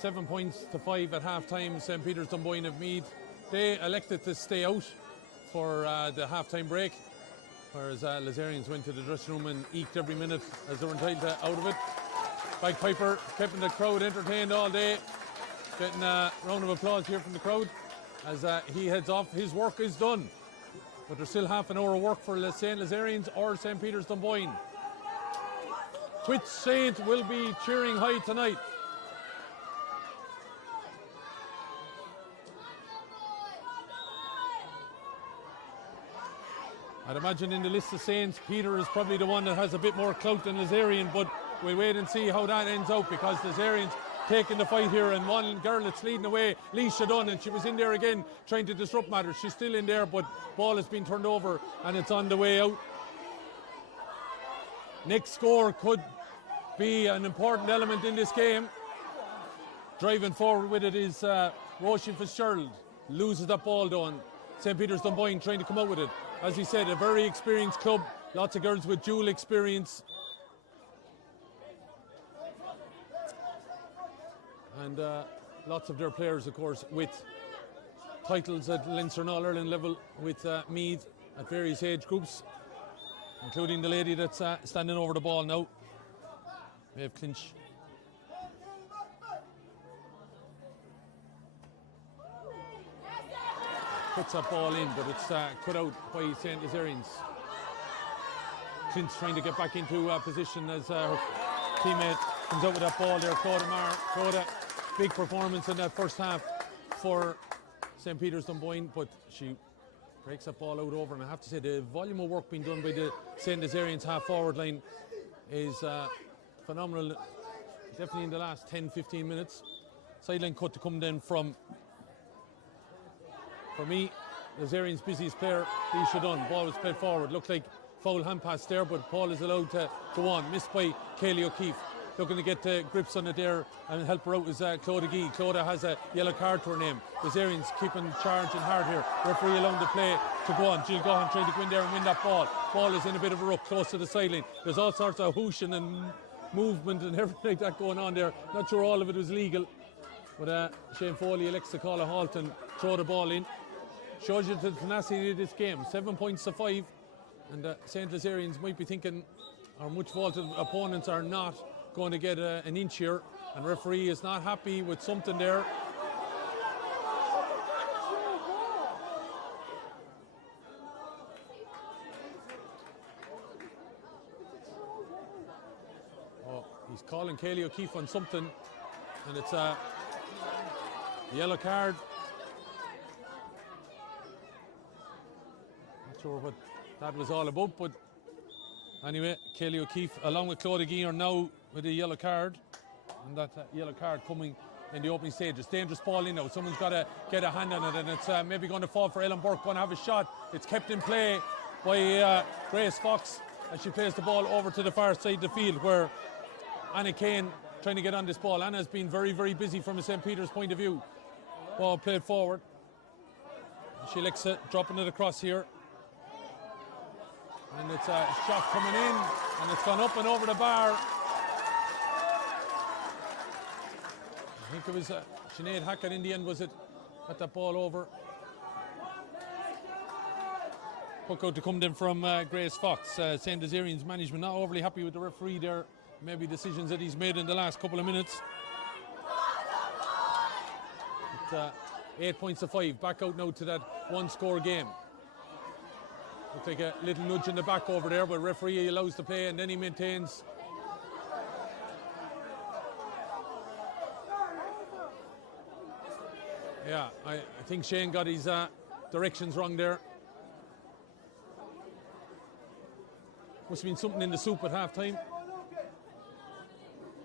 7 points to 5 at half-time. St. Peter's Dunboyne of Meath. They elected to stay out for the half-time break, whereas Lazarians went to the dressing room and eked every minute as they were entitled to out of it. Bagpiper keeping the crowd entertained all day. Getting a round of applause here from the crowd as he heads off. His work is done, but there's still half an hour of work for St. Lazarians or St. Peter's Dunboyne. Which Saint will be cheering high tonight? I'd imagine in the list of Saints, Peter is probably the one that has a bit more clout than Lazarian, but we'll wait and see how that ends out, because Lazarian's taking the fight here, and one girl that's leading away, Leisha Dunn, and she was in there again trying to disrupt matters. She's still in there, but ball has been turned over and it's on the way out. Next score could be an important element in this game. Driving forward with it is Roisin Fitzgerald. Loses that ball though, and St. Peter's Dunboyne trying to come out with it. As he said, a very experienced club, lots of girls with dual experience. And lots of their players, of course, with titles at Leinster and All-Ireland level with Meath at various age groups, including the lady that's standing over the ball now, Maeve Clinch. Puts that ball in, but it's cut out by St. Lazarians. Clint's trying to get back into position as her teammate comes out with that ball there. Clodagh, big performance in that first half for St. Peter's Dunboyne, but she breaks that ball out over, and I have to say the volume of work being done by the St. Lazarians half forward line is phenomenal, definitely in the last 10-15 minutes. Sideline cut to come then from, for me, Lazarian's busiest player, Leisha Dunn. Ball was played forward, looked like foul hand pass there, but Paul is allowed to go on. Missed by Kaylee O'Keefe. Looking to get grips on it there and help her out is Clodagh Gee. Clodagh has a yellow card to her name. Lazarians keeping charge and hard here. Referee allowing the play to go on. Jill Gohan trying to go in there and win that ball. Ball is in a bit of a ruck close to the sideline. There's all sorts of whooshing and movement and everything like that going on there. Not sure all of it was legal, but Shane Foley elects to call a halt and throw the ball in. Shows you the tenacity of this game. 7 points to 5, and St. Lazarians might be thinking our much vaulted opponents are not going to get an inch here, and referee is not happy with something there. Oh, he's calling Kaylee O'Keefe on something, and it's a yellow card. Not sure what that was all about, but anyway, Kaylee O'Keefe along with Clodagh Gee are now with a yellow card, and that yellow card coming in the opening stage. It's dangerous ball in now. Someone's got to get a hand on it, and it's maybe going to fall for Ellen Burke, going to have a shot. It's kept in play by Grace Fox as she plays the ball over to the far side of the field, where Anna Kane trying to get on this ball. Anna's been very, very busy from a St. Peter's point of view. Ball played forward. She elects it, dropping it across here. And it's a shot coming in, and it's gone up and over the bar. I think it was Sinead Hackett in the end, was it? Got that ball over. Puck out to come then from Grace Fox. St. Lazarians management not overly happy with the referee there. Maybe decisions that he's made in the last couple of minutes. But, 8 points to 5. Back out now to that one-score game. Looks like a little nudge in the back over there, but referee allows the play, and then he maintains. Yeah, I think Shane got his directions wrong there. Must have been something in the soup at half time.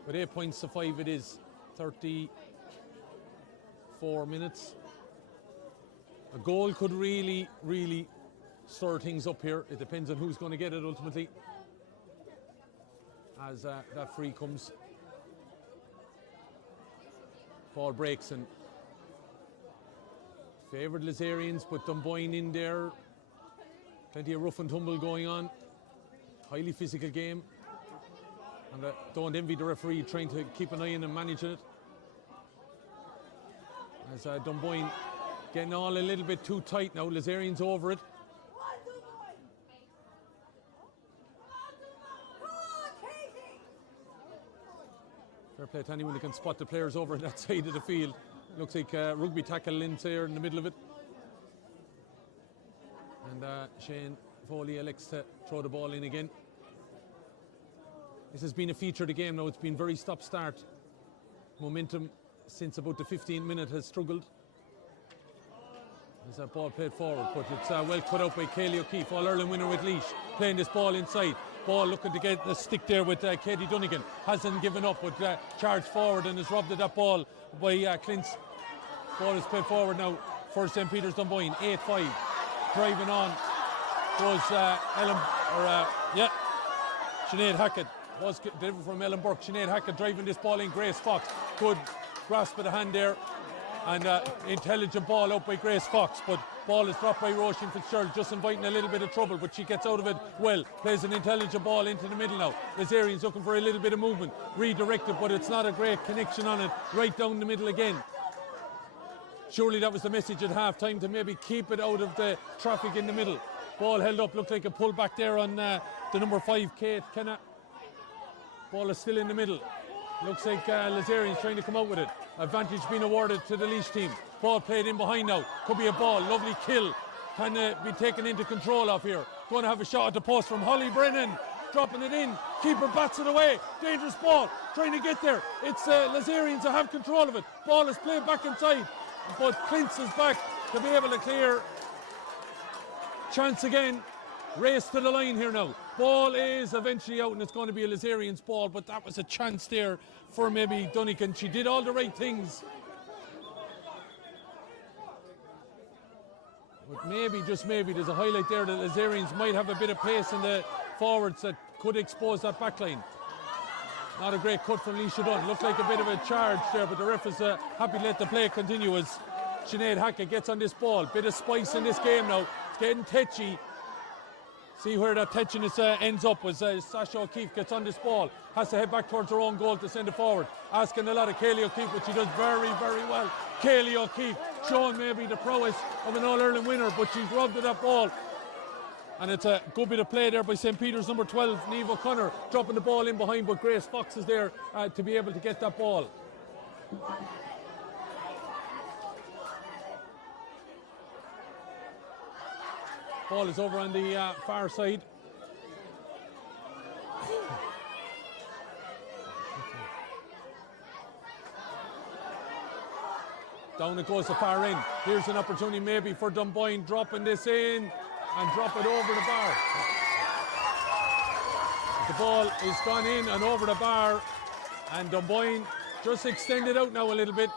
But 8 points to 5 it is. 34 minutes. A goal could really, really stir things up here. It depends on who's going to get it ultimately, as that free comes. Ball breaks and favoured Lazarians, but Dunboyne in there. Plenty of rough and tumble going on. Highly physical game. And don't envy the referee trying to keep an eye on and managing it. As Dunboyne getting all a little bit too tight now. Lazarian's over it. Fair play to anyone who can spot the players over that side of the field. Looks like rugby tackle in there in the middle of it. And Shane Foley elects to throw the ball in again. This has been a feature of the game now. It's been very stop-start. Momentum since about the 15th minute has struggled. There's that ball played forward, but it's well cut out by Kaylee O'Keefe, All-Ireland winner with Laois, playing this ball inside. Ball looking to get the stick there with Katie Dunnigan. Hasn't given up, but charged forward and has robbed of that ball by Clintz. Ball is played forward now for St. Peter's Dunboyne. 8-5. Driving on goes Sinead Hackett. Was delivered from Ellen Burke. Sinead Hackett driving this ball in. Grace Fox. Good grasp of the hand there. And intelligent ball out by Grace Fox, but ball is dropped by Roisin Fitzgerald, just inviting a little bit of trouble, but she gets out of it well. Plays an intelligent ball into the middle now. Lazarian's looking for a little bit of movement. Redirected, but it's not a great connection on it. Right down the middle again. Surely that was the message at half-time, to maybe keep it out of the traffic in the middle. Ball held up, looked like a pull back there on the number 5, Kate Kenna. Ball is still in the middle. Looks like Lazarian's trying to come out with it. Advantage being awarded to the Laois team. Ball played in behind now. Could be a ball. Lovely kill. Can be taken into control of here. Going to have a shot at the post from Holly Brennan. Dropping it in. Keeper bats it away. Dangerous ball. Trying to get there. It's Lazarians that have control of it. Ball is played back inside. But Clintz is back to be able to clear. Chance again. Race to the line here now. Ball is eventually out and it's going to be a Lazarian's ball, but that was a chance there for maybe Dunnigan. She did all the right things. But maybe, just maybe, there's a highlight there that Lazarians might have a bit of pace in the forwards that could expose that back line. Not a great cut from Leisha Dunn. Looked like a bit of a charge there, but the ref is happy to let the play continue as Sinead Hackett gets on this ball. Bit of spice in this game now. It's getting tetchy. See where that tetchiness ends up as Sasha O'Keefe gets on this ball. Has to head back towards her own goal to send it forward. Asking a lot of Kaylee O'Keefe, but she does very, very well. Kaylee O'Keefe showing maybe the prowess of an All-Ireland winner, but she's robbed of that ball. And it's a good bit of play there by St. Peter's number 12, Niamh O'Connor, dropping the ball in behind, but Grace Fox is there to be able to get that ball. Ball is over on the far side. Down it goes the far end. Here's an opportunity maybe for Dunboyne, dropping this in and drop it over the bar. The ball is gone in and over the bar, and Dunboyne just extended out now a little bit.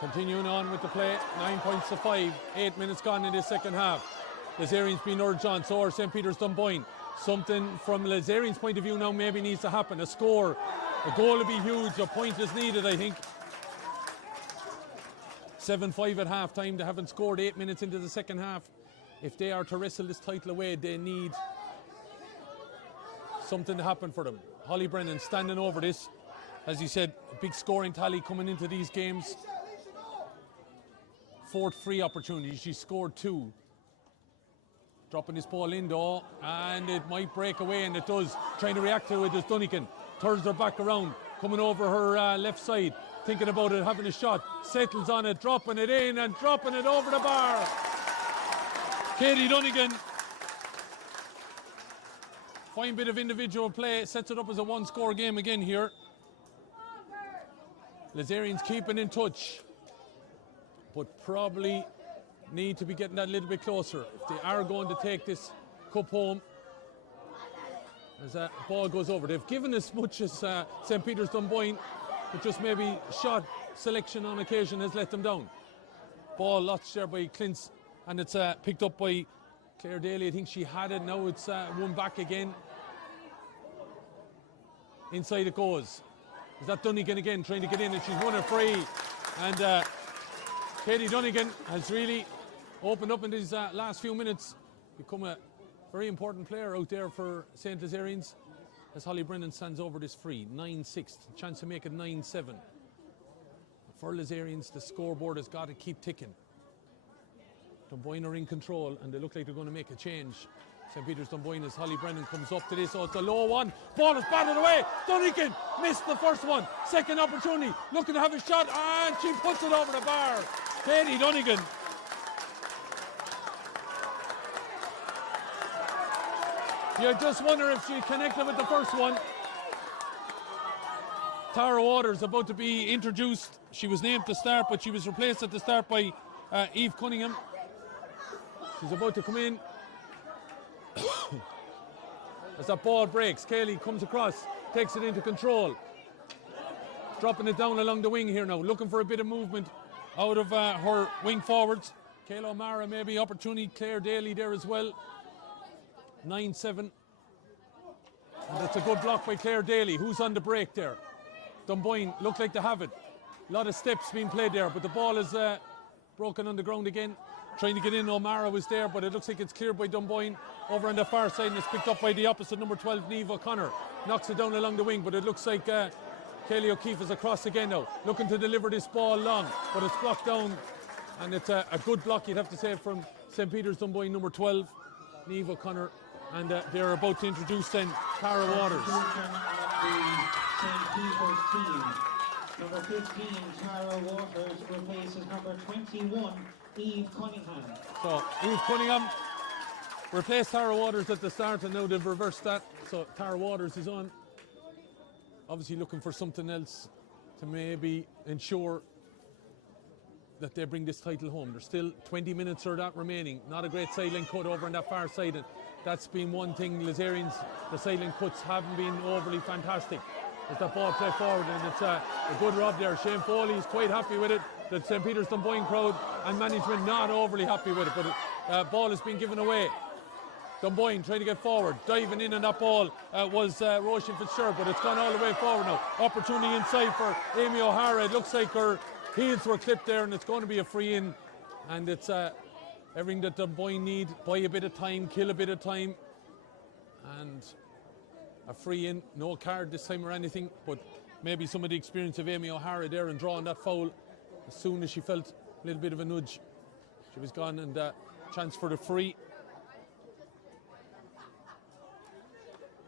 Continuing on with the play, 9 points to 5, 8 minutes gone in the second half. Lazarians being urged on, so are St. Peter's Dunboyne. Something from Lazarians' point of view now maybe needs to happen. A score, a goal would be huge, a point is needed, I think. 7-5 at half time. They haven't scored 8 minutes into the second half. If they are to wrestle this title away, they need something to happen for them. Holly Brennan standing over this. As you said, a big scoring tally coming into these games. 4th free opportunity, she scored 2. Dropping this ball in though, and it might break away, and it does. Trying to react to it is Dunnigan. Turns her back around, coming over her left side, thinking about it, having a shot. Settles on it, dropping it in and dropping it over the bar. Katie Dunnigan. Fine bit of individual play, sets it up as a 1-score game again here. Lazarians keeping in touch, but probably need to be getting that a little bit closer if they are going to take this cup home. As that ball goes over, they've given as much as St. Peter's Dunboyne, but just maybe shot selection on occasion has let them down. Ball lost there by Clintz, and it's picked up by Claire Daly. I think she had it, now it's won back again. Inside it goes. Is that Dunnigan again trying to get in, and she's won it free. And Katie Dunnigan has really opened up in these last few minutes, become a very important player out there for St. Lazarians, as Holly Brennan stands over this free. 9-6, chance to make it 9-7. For Lazarians, the scoreboard has got to keep ticking. Dunboyne are in control, and they look like they're going to make a change. St. Peter's Dunboyne as Holly Brennan comes up to this. Oh, it's a low one. Ball is batted away. Dunnigan missed the first one. Second opportunity, looking to have a shot, and she puts it over the bar. Katie Dunnigan. You just wonder if she connected with the first one. Tara Waters about to be introduced. She was named to start, but she was replaced at the start by Eve Cunningham. She's about to come in. As that ball breaks, Kaylee comes across, takes it into control. Dropping it down along the wing here now, looking for a bit of movement out of her wing forwards. Kayla O'Mara maybe, opportunity. Claire Daly there as well. 9-7. And it's a good block by Claire Daly, who's on the break there. Dunboyne look like they have it. A lot of steps being played there, but the ball is broken on the ground again. Trying to get in, O'Mara was there, but it looks like it's cleared by Dunboyne over on the far side, and it's picked up by the opposite number 12, Niamh O'Connor. Knocks it down along the wing, but it looks like Kaylee O'Keefe is across again now, looking to deliver this ball long, but it's blocked down, and it's a good block, you'd have to say, from St. Peter's Dunboyne, number 12, Niamh O'Connor, and they're about to introduce then Tara Waters. St. Peter's team. Number 15, Tara Waters, replaces number 21, Eve Cunningham. So Eve Cunningham replaced Tara Waters at the start, and now they've reversed that. So Tara Waters is on. Obviously looking for something else to maybe ensure that they bring this title home. There's still 20 minutes or that remaining. Not a great sideline cut over on that far side. And that's been one thing, Lazarians, the sideline cuts haven't been overly fantastic. As that ball played forward, and it's a good rob there. Shane Foley is quite happy with it. The St. Peter's Dunboyne crowd and management not overly happy with it, but ball has been given away. Dunboyne trying to get forward, diving in on that ball was Roisin Fitzgerald, but it's gone all the way forward now. Opportunity inside for Amy O'Hara. It looks like her heels were clipped there, and it's going to be a free in. And it's everything that Dunboyne need. Buy a bit of time, kill a bit of time, and a free in. No card this time or anything, but maybe some of the experience of Amy O'Hara there and drawing that foul. As soon as she felt a little bit of a nudge, she was gone, and chance for the free.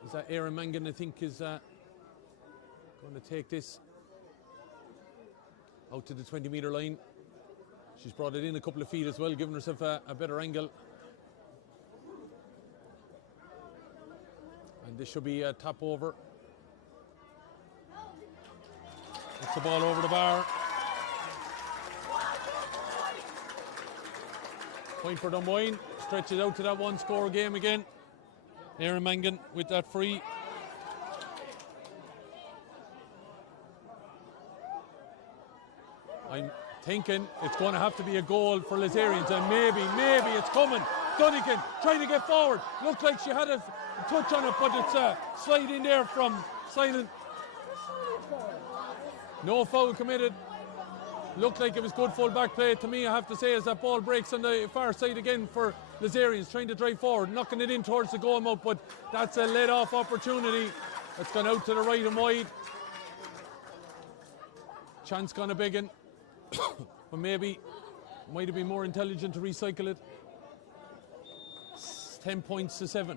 Is that Erin Mangan, I think, is going to take this out to the 20-metre line. She's brought it in a couple of feet as well, giving herself a better angle. And this should be a tap over. It's the ball over the bar. Point for Dunboyne. Stretches out to that one-score game again. Erin Mangan with that free. I'm thinking it's going to have to be a goal for Lazarians, and maybe it's coming. Dunnigan trying to get forward. Looked like she had a touch on it, but it's a slide in there from Silent. No foul committed. Looked like it was good full back play to me, I have to say, as that ball breaks on the far side again for Lazarians, trying to drive forward, knocking it in towards the goal mouth, but that's a let-off opportunity. It's gone out to the right and wide. Chance gone a biggin, but maybe might have been more intelligent to recycle it. 10 points to 7.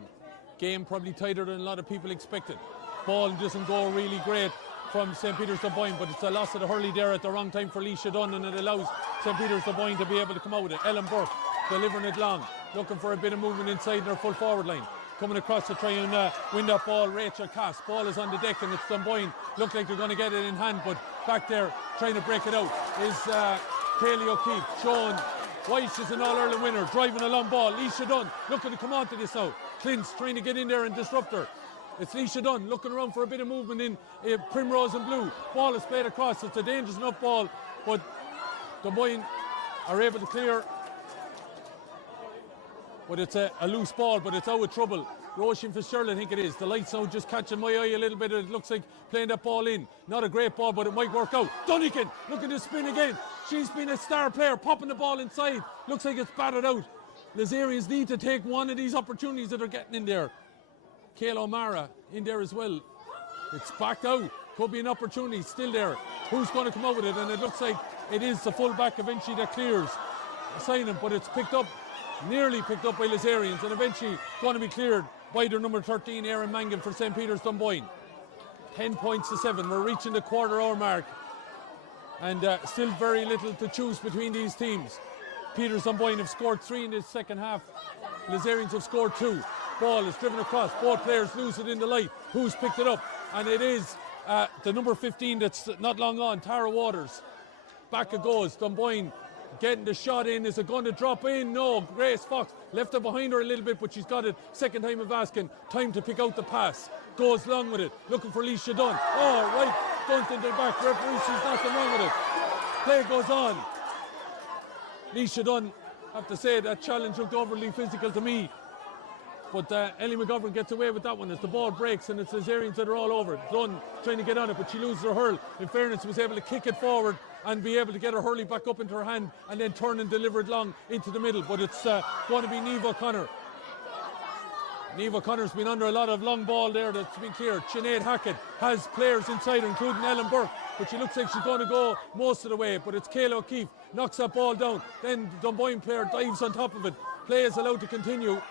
Game probably tighter than a lot of people expected. Ball doesn't go really great from St. Peter's Dunboyne, but it's a loss of the hurley there at the wrong time for Leisha Dunn, and it allows St. Peter's Dunboyne to be able to come out with it. Ellen Burke delivering it long, looking for a bit of movement inside their full forward line. Coming across to try and win that ball, Rachel Cass. Ball is on the deck, and it's Dunboyne. Look like they're going to get it in hand, but back there trying to break it out is Kaylee O'Keefe, showing why she's an All-Ireland winner, driving a long ball. Leisha Dunn looking to come on to this now. Clint's trying to get in there and disrupt her. It's Leisha Dunn looking around for a bit of movement in Primrose and Blue. Ball is played across. It's a dangerous enough ball, but Dunboyne are able to clear. But it's a loose ball, but it's out of trouble. Roisin Fitzgerald, I think it is. The lights now just catching my eye a little bit. It looks like playing that ball in. Not a great ball, but it might work out. Dunnigan, look at the spin again. She's been a star player, popping the ball inside. Looks like it's batted out. Lazarians need to take one of these opportunities that are getting in there. Kayla O'Mara in there as well. It's backed out. Could be an opportunity still there. Who's going to come out with it? And it looks like it is the full back eventually that clears the signing, but it's picked up, nearly picked up by Lazarians, and eventually going to be cleared by their number 13, Erin Mangan for St. Peter's Dunboyne. 10 points to 7. We're reaching the quarter hour mark, and still very little to choose between these teams. Peter's Dunboyne have scored 3 in the second half. Lazarians have scored 2. Ball is driven across. Both players lose it in the light. Who's picked it up? And it is the number 15 that's not long on, Tara Waters. Back it goes. Dunboyne getting the shot in. Is it going to drop in? No. Grace Fox left it behind her a little bit, but she's got it. Second time of asking. Time to pick out the pass. Goes long with it. Looking for Leisha Dunn. Oh, right. Dunt into the back. Referee, she's nothing wrong with it. Play goes on. Leisha Dunn, I have to say that challenge looked overly physical to me. But Ellie McGovern gets away with that one as the ball breaks, and it's Lazarians that are all over it. Dunn trying to get on it, but she loses her hurl. In fairness, was able to kick it forward and be able to get her hurley back up into her hand and then turn and deliver it long into the middle. But it's going to be Niamh O'Connor. Niamh O'Connor's been under a lot of long ball there that's been cleared. Sinead Hackett has players inside her, including Ellen Burke, but she looks like she's going to go most of the way. But it's Kayla O'Keefe, knocks that ball down. Then the Dunboyne player dives on top of it. Play is allowed to continue,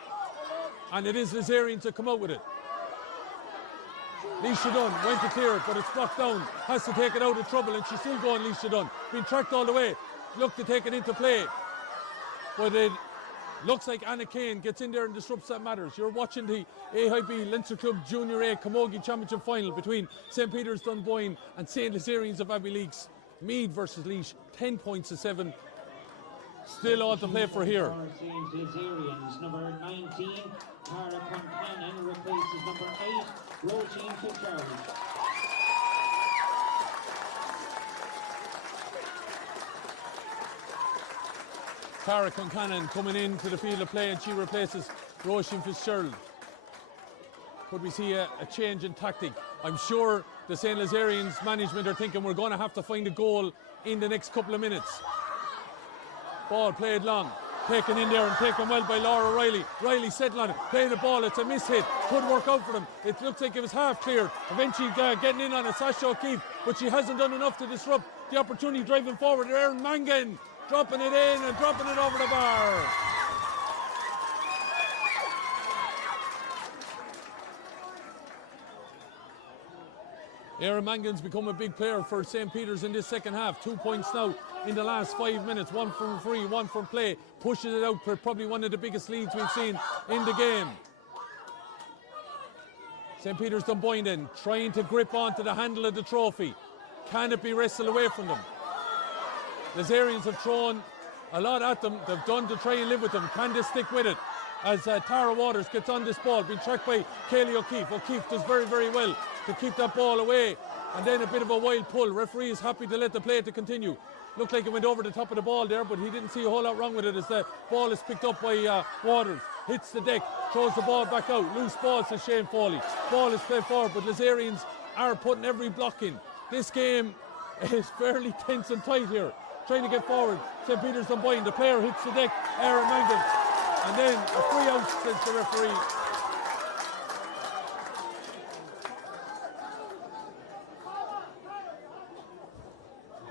and it is Lazarians to come out with it. Leisha Dunn went to clear it, but it's blocked down. Has to take it out of trouble, and she's still going, Leisha Dunn. Been tracked all the way. Look to take it into play. But it looks like Anna Kane gets in there and disrupts that matters. You're watching the AIB Leinster Club Junior A Camogie Championship final between St. Peter's Dunboyne and St. Lazarians of Abbey Leaks. Meath versus Laois, 10 points to 7. Still all to play for here. Lazarians, number 19, Cara Concannon replaces number 8, Roisin Fitzgerald. Cara Concannon coming into the field of play, and she replaces Roisin Fitzgerald. Could we see a change in tactic? I'm sure the St. Lazarians management are thinking we're going to have to find a goal in the next couple of minutes. Ball played long, taken in there and taken well by Laura Riley. Riley settled on it, playing the ball, it's a miss hit, could work out for them. It looks like it was half cleared. Eventually getting in on it, Sasha O'Keefe, but she hasn't done enough to disrupt the opportunity driving forward. Erin Mangan dropping it in and dropping it over the bar. Erin Mangan's become a big player for St. Peter's in this second half. 2 points now in the last 5 minutes. 1 from free, 1 from play. Pushes it out for probably one of the biggest leads we've seen in the game. St. Peter's Dunboyne then trying to grip onto the handle of the trophy. Can it be wrestled away from them? Lazarians have thrown a lot at them. They've done to try and live with them. Can they stick with it? As Tara Waters gets on this ball, being tracked by Kaylee O'Keefe. O'Keefe does very, very well to keep that ball away. And then a bit of a wild pull. Referee is happy to let the play to continue. Looked like it went over the top of the ball there, but he didn't see a whole lot wrong with it as the ball is picked up by Waters. Hits the deck, throws the ball back out. Loose ball, says Shane Foley. Ball is played forward, but Lazarians are putting every block in. This game is fairly tense and tight here. Trying to get forward. St. Peter's Dunboyne. The player hits the deck. Erin Mangan. And then a free out, says the referee.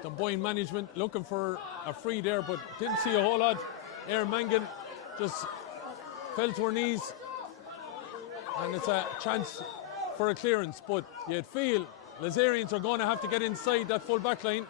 Dunboyne management looking for a free there, but didn't see a whole lot. Erin Mangan just fell to her knees, and it's a chance for a clearance. But you'd feel Lazarians are going to have to get inside that full back line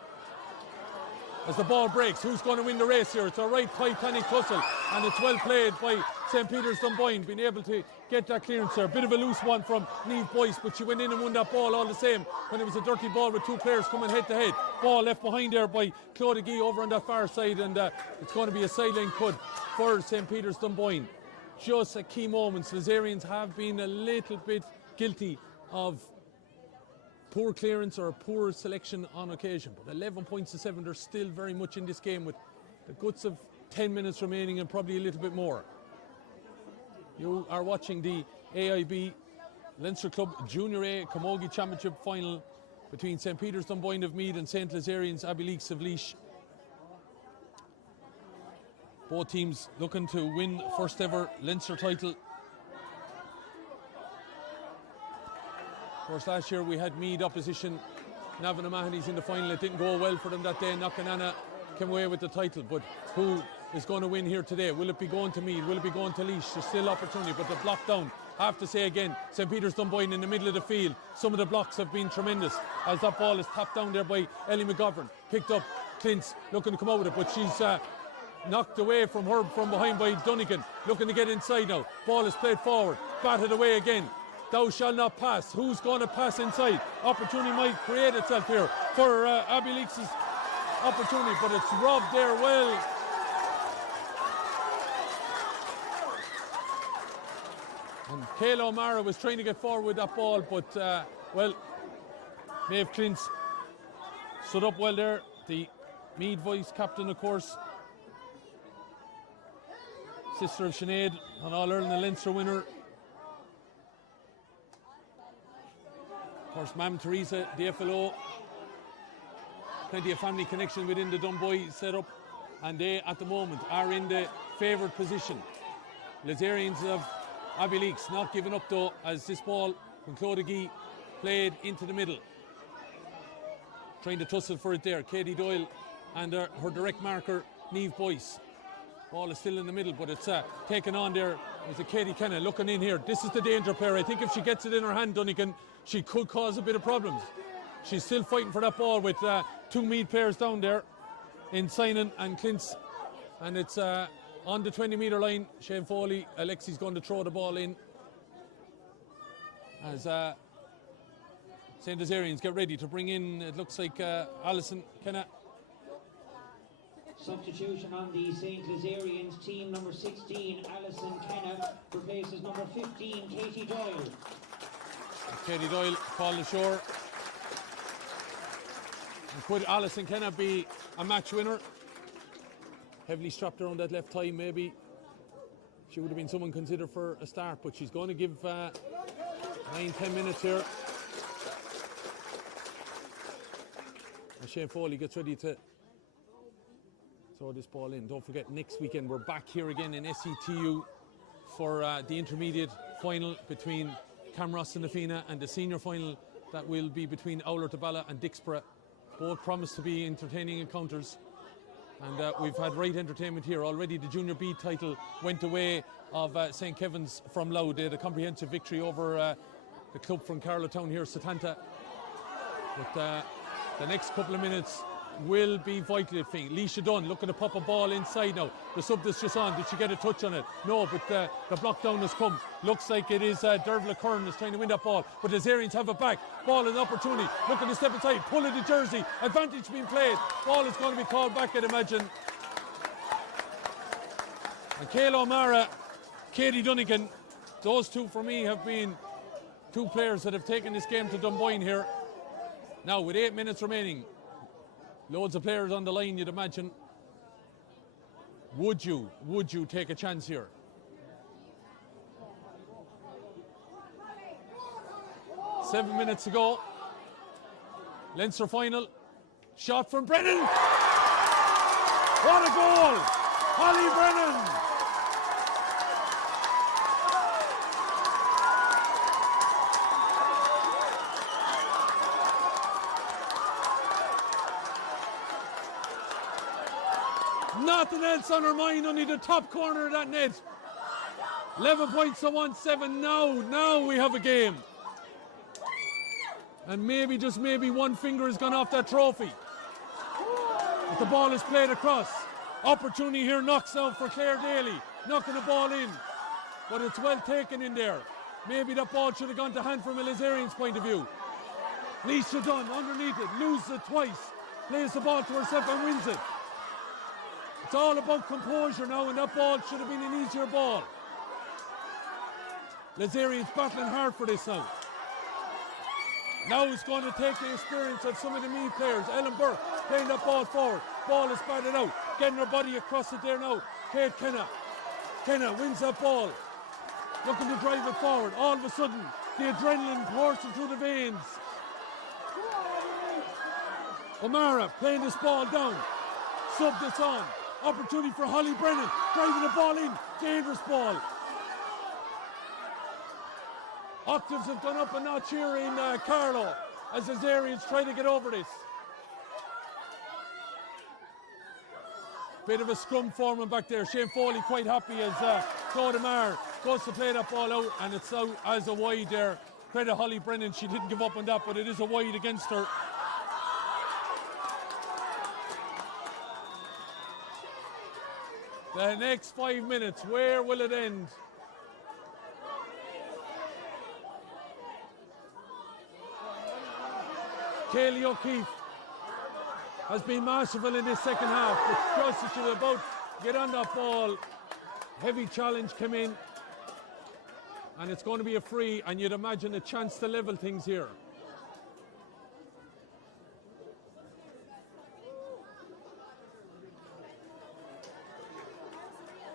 as the ball breaks. Who's going to win the race here? It's a right titanic tussle, and it's well played by St. Peter's Dunboyne, being able to get that clearance there. A bit of a loose one from Niamh Boyce, but she went in and won that ball all the same when it was a dirty ball with two players coming head to head. Ball left behind there by Claudia Gee over on that far side, and it's going to be a sideline cut for St. Peter's Dunboyne. Just at key moments, Lazarians have been a little bit guilty of poor clearance or a poor selection on occasion, but 11 points to 7, they're still very much in this game with the guts of 10 minutes remaining and probably a little bit more. You are watching the AIB Leinster Club Junior A Camogie Championship final between St. Peter's Dunboyne of Meath and St. Lazarians Abbey Leaks of Laois. Both teams looking to win first ever Leinster title. Of course, last year we had Meath opposition. Navan O'Mahony's in the final. It didn't go well for them that day. Knockananna came away with the title. But who is going to win here today? Will it be going to Meath? Will it be going to Laois? There's still opportunity, but the block down. I have to say again, St. Peter's Dunboyne in the middle of the field. Some of the blocks have been tremendous as that ball is tapped down there by Ellie McGovern. Picked up, Clint's looking to come out with it, but she's knocked away from her from behind by Dunnigan. Looking to get inside now. Ball is played forward, batted away again. Thou shall not pass. Who's going to pass inside? Opportunity might create itself here for Abbey Leaks' opportunity, but it's robbed there well. And Carlow O'Mara was trying to get forward with that ball, but, well, Maeve Clintz stood up well there. The Meath vice captain, of course. Sister of Sinead, an All-Ireland and Leinster winner. Of course, Mam Teresa, the FLO. Plenty of family connection within the Dunboy setup. And they, at the moment, are in the favoured position. Lazarians of Abbey Leaks not giving up though, as this ball from Clodagee played into the middle. Trying to tussle for it there. Katie Doyle and her direct marker, Niamh Boyce. Ball is still in the middle, but it's taken on there. There's a Katie Kenna looking in here. This is the danger player. I think if she gets it in her hand, Dunnigan, she could cause a bit of problems. She's still fighting for that ball with two Meath players down there in Sinan and Clintz. And it's on the 20-metre line. Shane Foley, Alexi's going to throw the ball in as St. Lazarians get ready to bring in, it looks like Alison Kenna. Substitution on the St. Lazarians team, number 16, Alison Kenna, replaces number 15, Katie Doyle. Katie Doyle called ashore. And could Alison Kenna be a match winner? Heavily strapped around that left thigh, maybe. She would have been someone considered for a start, but she's going to give 9-10 minutes here. And Shane Foley gets ready to throw this ball in. Don't forget, next weekend we're back here again in SETU for the intermediate final between Camross and Nafina, and the senior final that will be between Owler Tabala and Dixborough. Both promise to be entertaining encounters. And we've had right entertainment here already. The Junior B title went away of St. Kevin's from Louth. They had a comprehensive victory over the club from Carlow Town here, Setanta. But the next couple of minutes will be vital, I think. Leisha Dunn looking to pop a ball inside now. The sub that's just on, did she get a touch on it? No, but the block down has come. Looks like it is Dervla Curran is trying to win that ball, but the Lazarians have it back. Ball and opportunity, looking to step inside, pull of the jersey, advantage being played. Ball is going to be called back, I'd imagine. And Carlow O'Mara, Katie Dunnigan, those two for me have been two players that have taken this game to Dunboyne here. Now with 8 minutes remaining, loads of players on the line, you'd imagine. Would you take a chance here? Seven minutes to go. Leinster final. Shot from Brennan. What a goal! Holly Brennan. Nothing else on her mind, only the top corner of that net. 11 points to 1-7 now we have a game. And maybe, just maybe, one finger has gone off that trophy. But the ball is played across. Opportunity here, knocks out for Claire Daly. Knocking the ball in. But it's well taken in there. Maybe that ball should have gone to hand from a Lazarian's point of view. Leisha Dunn underneath it, loses it twice. Plays the ball to herself and wins it. It's all about composure now, and that ball should have been an easier ball. Lazarians battling hard for this now. Now it's going to take the experience of some of the Meath players. Ellen Burke playing that ball forward. Ball is batted out. Getting her body across it there now. Kate Kenna. Kenna wins that ball. looking to drive it forward. All of a sudden, the adrenaline coursing through the veins. O'Mara playing this ball down. Sub this on. Opportunity for Holly Brennan. Driving the ball in. Dangerous ball. Octaves have gone up a notch here in Carlow as the Azarians try to get over this. Bit of a scrum forming back there. Shane Foley quite happy as Claude Amar goes to play that ball out, and it's out as a wide there. Credit Holly Brennan, she didn't give up on that, but it is a wide against her. The next 5 minutes, where will it end? Kaylee O'Keefe has been masterful in this second half, but just as she was about to get on that ball, heavy challenge came in, and it's going to be a free, and you'd imagine a chance to level things here.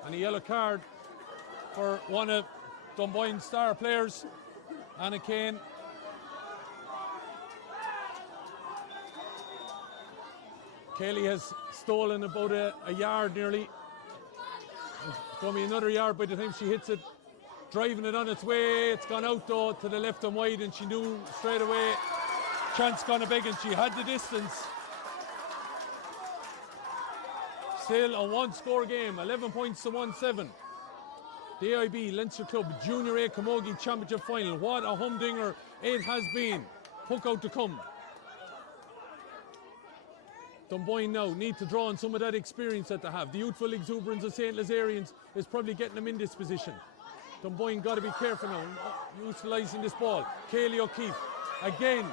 And a yellow card for one of Dunboyne's star players, Anna Kane. Kaylee has stolen about a yard nearly. It's going to be another yard by the time she hits it. Driving it on its way. It's gone out though to the left and wide, and she knew straight away. Chance gone a begging. She had the distance. Still a one-score game. 11 points to 1-7. The AIB Leinster Club Junior A Camogie Championship Final. What a humdinger it has been. Puck out to come. Dunboyne now need to draw on some of that experience that they have. The youthful exuberance of St. Lazarians is probably getting them in this position. Dunboyne got to be careful now, utilising this ball. Kaylee O'Keefe again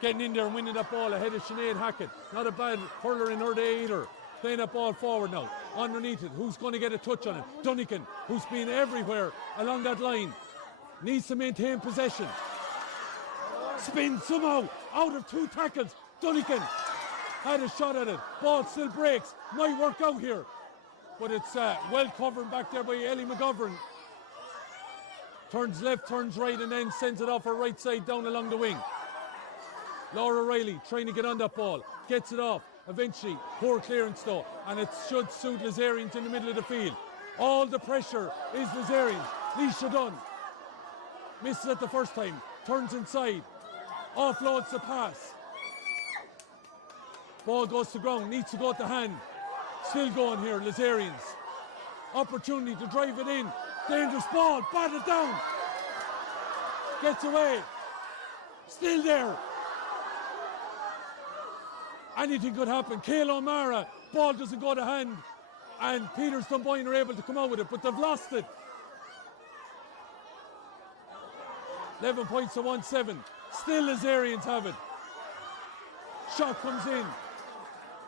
getting in there and winning that ball ahead of Sinead Hackett. Not a bad hurler in her day either. Playing that ball forward now. Underneath it, who's going to get a touch on it? Dunnigan, who's been everywhere along that line, needs to maintain possession. Spin somehow out of two tackles. Dunnigan had a shot at it. Ball still breaks. Might work out here. But it's well covered back there by Ellie McGovern. Turns left, turns right, and then sends it off her right side down along the wing. Laura Riley trying to get on that ball. Gets it off. Eventually, poor clearance though. And it should suit Lazarians in the middle of the field. All the pressure is Lazarians. Leisha Dunn misses it the first time. Turns inside. Offloads the pass. Ball goes to ground, needs to go to hand. Still going here, Lazarians. Opportunity to drive it in. Dangerous ball, batted down. Gets away. Still there. Anything could happen. Kayla O'Mara, ball doesn't go to hand. And Peters Dunboyne are able to come out with it, but they've lost it. 11 points to 1-7. Still Lazarians have it. Shot comes in.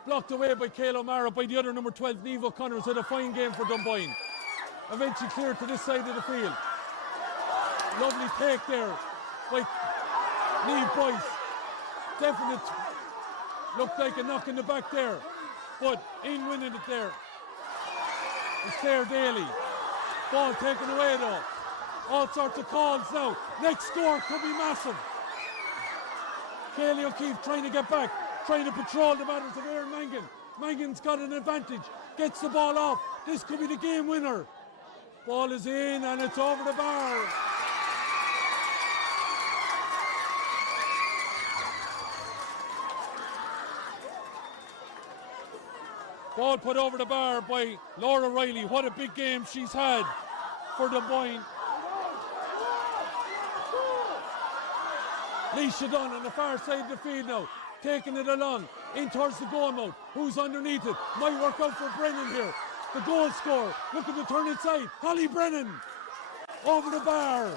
Blocked away by Kayla O'Mara by the other number 12, Niamh O'Connor. It's had a fine game for Dunboyne. Eventually cleared to this side of the field. Lovely take there by Niamh Boyce. Definite, looked like a knock in the back there. But in winning it there is Claire Daly. Ball taken away though. All sorts of calls now. Next score could be massive. Kaylee O'Keefe trying to get back. Trying to patrol the matters of Erin Mangan. Mangan's got an advantage. Gets the ball off. This could be the game winner. Ball is in and it's over the bar. Ball put over the bar by Laura Riley. What a big game she's had for Dunboyne. Leisha Dunn on the far side of the field now. Taking it along, in towards the goal mouth. Who's underneath it? Might work out for Brennan here. The goal scorer, looking to turn inside. Holly Brennan, over the bar.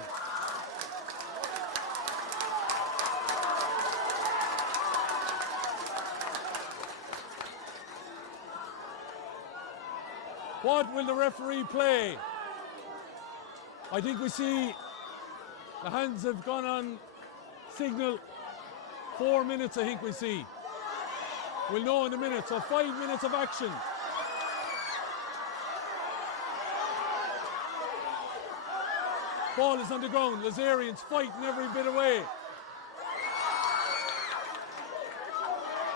What will the referee play? I think we see the hands have gone on signal. 4 minutes, I think we see. We'll know in a minute. So 5 minutes of action. Ball is on the ground. Lazarians fighting every bit away.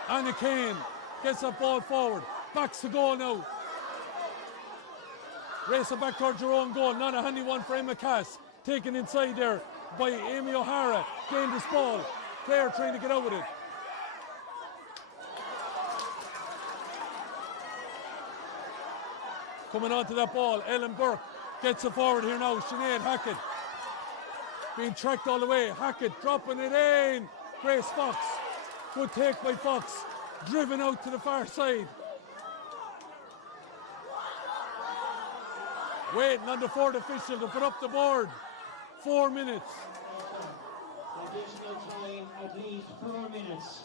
Anna Kane gets that ball forward. Backs the goal now. Racing back towards your own goal. Not a handy one for Emma Cass. Taken inside there by Amy O'Hara. Gained this ball. Player trying to get out with it. Coming onto that ball, Ellen Burke gets it forward here now. Sinead Hackett being tracked all the way. Hackett dropping it in. Grace Fox. Good take by Fox. Driven out to the far side. Waiting on the fourth official to put up the board. 4 minutes. Additional time, at least 4 minutes.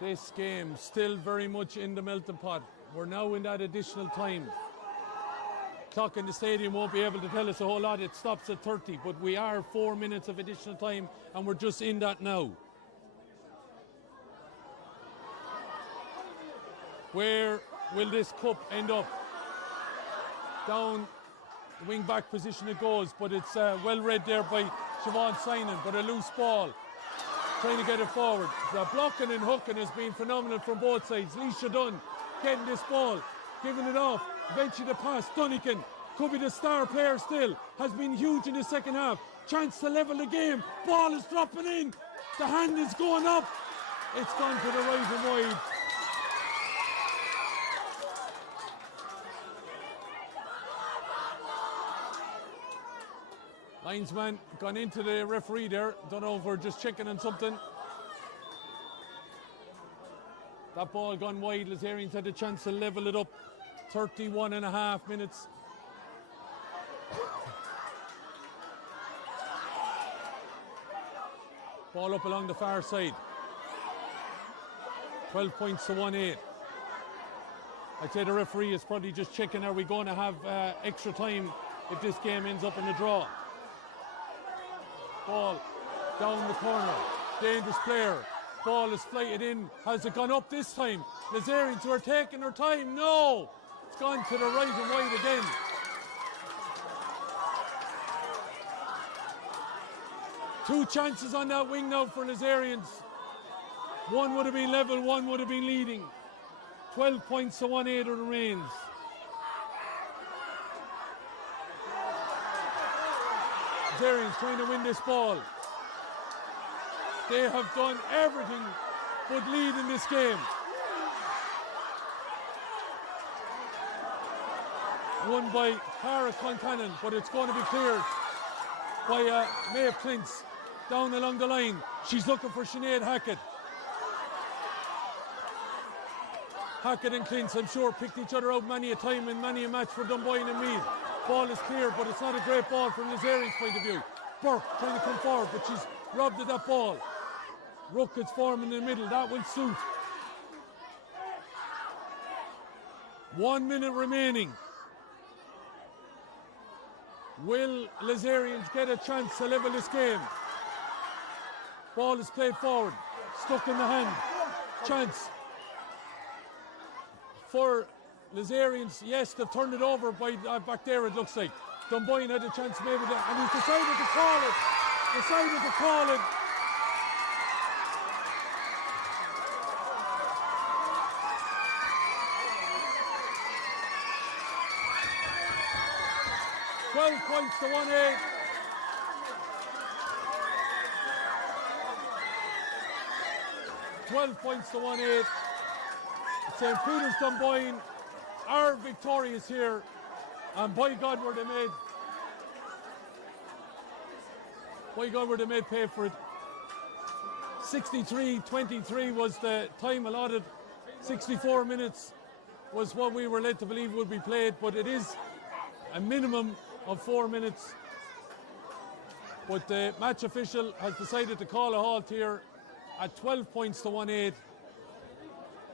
This game still very much in the melting pot. We're now in that additional time. Clock in the stadium won't be able to tell us a whole lot. It stops at 30, but we are 4 minutes of additional time, and we're just in that now. Where will this cup end up? Down the wing back position it goes, but it's well read there by Siobhan Synan, but a loose ball. Trying to get it forward. The blocking and hooking has been phenomenal from both sides. Leisha Dunn getting this ball, giving it off. Eventually the pass. Dunnigan could be the star player still. Has been huge in the second half. Chance to level the game. Ball is dropping in. The hand is going up. It's gone to the right and wide. Linesman gone into the referee there. Don't know if we're just checking on something. That ball gone wide. Lazarians had a chance to level it up. 31.5 minutes. Ball up along the far side. 12 points to 1-8. I'd say the referee is probably just checking, are we going to have extra time if this game ends up in a draw? Ball down the corner. Dangerous player. Ball is flighted in. Has it gone up this time? Lazarians who are taking their time. No! It's gone to the right and wide again. Two chances on that wing now for Lazarians. One would have been level, one would have been leading. 12 points to 1-8 remains. Lazarians trying to win this ball. They have done everything but lead in this game. Won by Cara Concannon, but it's going to be cleared by Maeve Clintz down along the line. She's looking for Sinead Hackett. Hackett and Clintz, I'm sure, picked each other out many a time in many a match for Dunboyne and Meath. Ball is clear, but it's not a great ball from Lazarian's point of view. Burke trying to come forward, but she's robbed of that ball. Rook is forming in the middle. That will suit. 1 minute remaining. Will Lazarians get a chance to level this game? Ball is played forward. Stuck in the hand. Chance for Lazarians. Yes, they've turned it over by back there, it looks like. Dunboyne had a chance maybe there, and he's decided to call it. Decided to call it. Points to 1-8. Points to 1-8. St. Peter's Dunboyne are victorious here, and by God were they made pay for it. 63-23 was the time allotted. 64 minutes was what we were led to believe would be played, but it is a minimum of 4 minutes. But the match official has decided to call a halt here at 12 points to 1-8.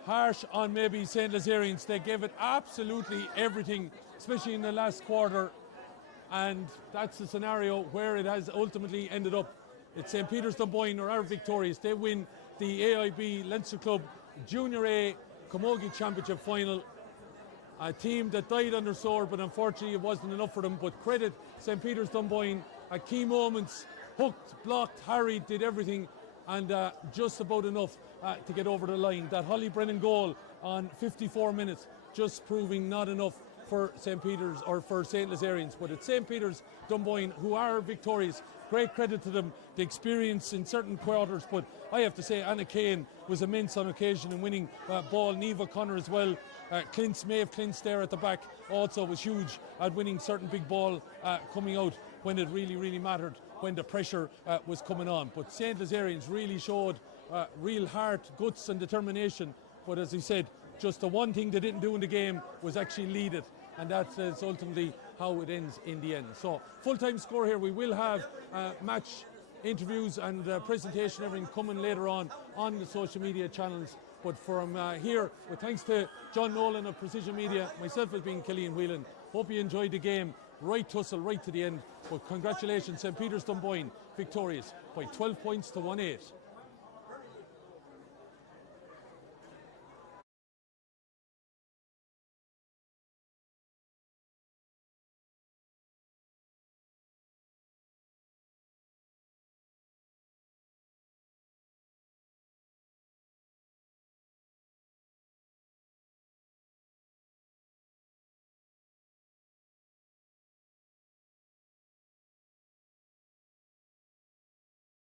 Harsh on maybe St. Lazarians. They gave it absolutely everything, especially in the last quarter. and that's the scenario where it has ultimately ended up. It's St. Peter's Dunboyne are victorious. They win the AIB Leinster Club Junior A Camogie Championship final. A team that died on their sword, but unfortunately it wasn't enough for them. But credit St. Peter's Dunboyne at key moments, hooked, blocked, harried, did everything, and just about enough to get over the line. That Holly Brennan goal on 54 minutes just proving not enough for St. Peter's or for St. Lazarians. But it's St. Peter's Dunboyne who are victorious. Great credit to them, the experience in certain quarters, but I have to say Anna Kane was immense on occasion in winning ball. Niamh O'Connor as well. Maeve Clintz there at the back also was huge at winning certain big ball coming out when it really, really mattered, when the pressure was coming on. But St. Lazarians really showed real heart, guts and determination. But as I said, just the one thing they didn't do in the game was actually lead it. And that's ultimately how it ends in the end. So full-time score here. We will have match interviews and presentation, everything coming later on the social media channels. But from here, with thanks to John Nolan of Precision Media, myself as being Killian Whelan, hope you enjoyed the game. Right tussle, right to the end. But congratulations, St. Peter's Dunboyne victorious by 12 points to 1-8.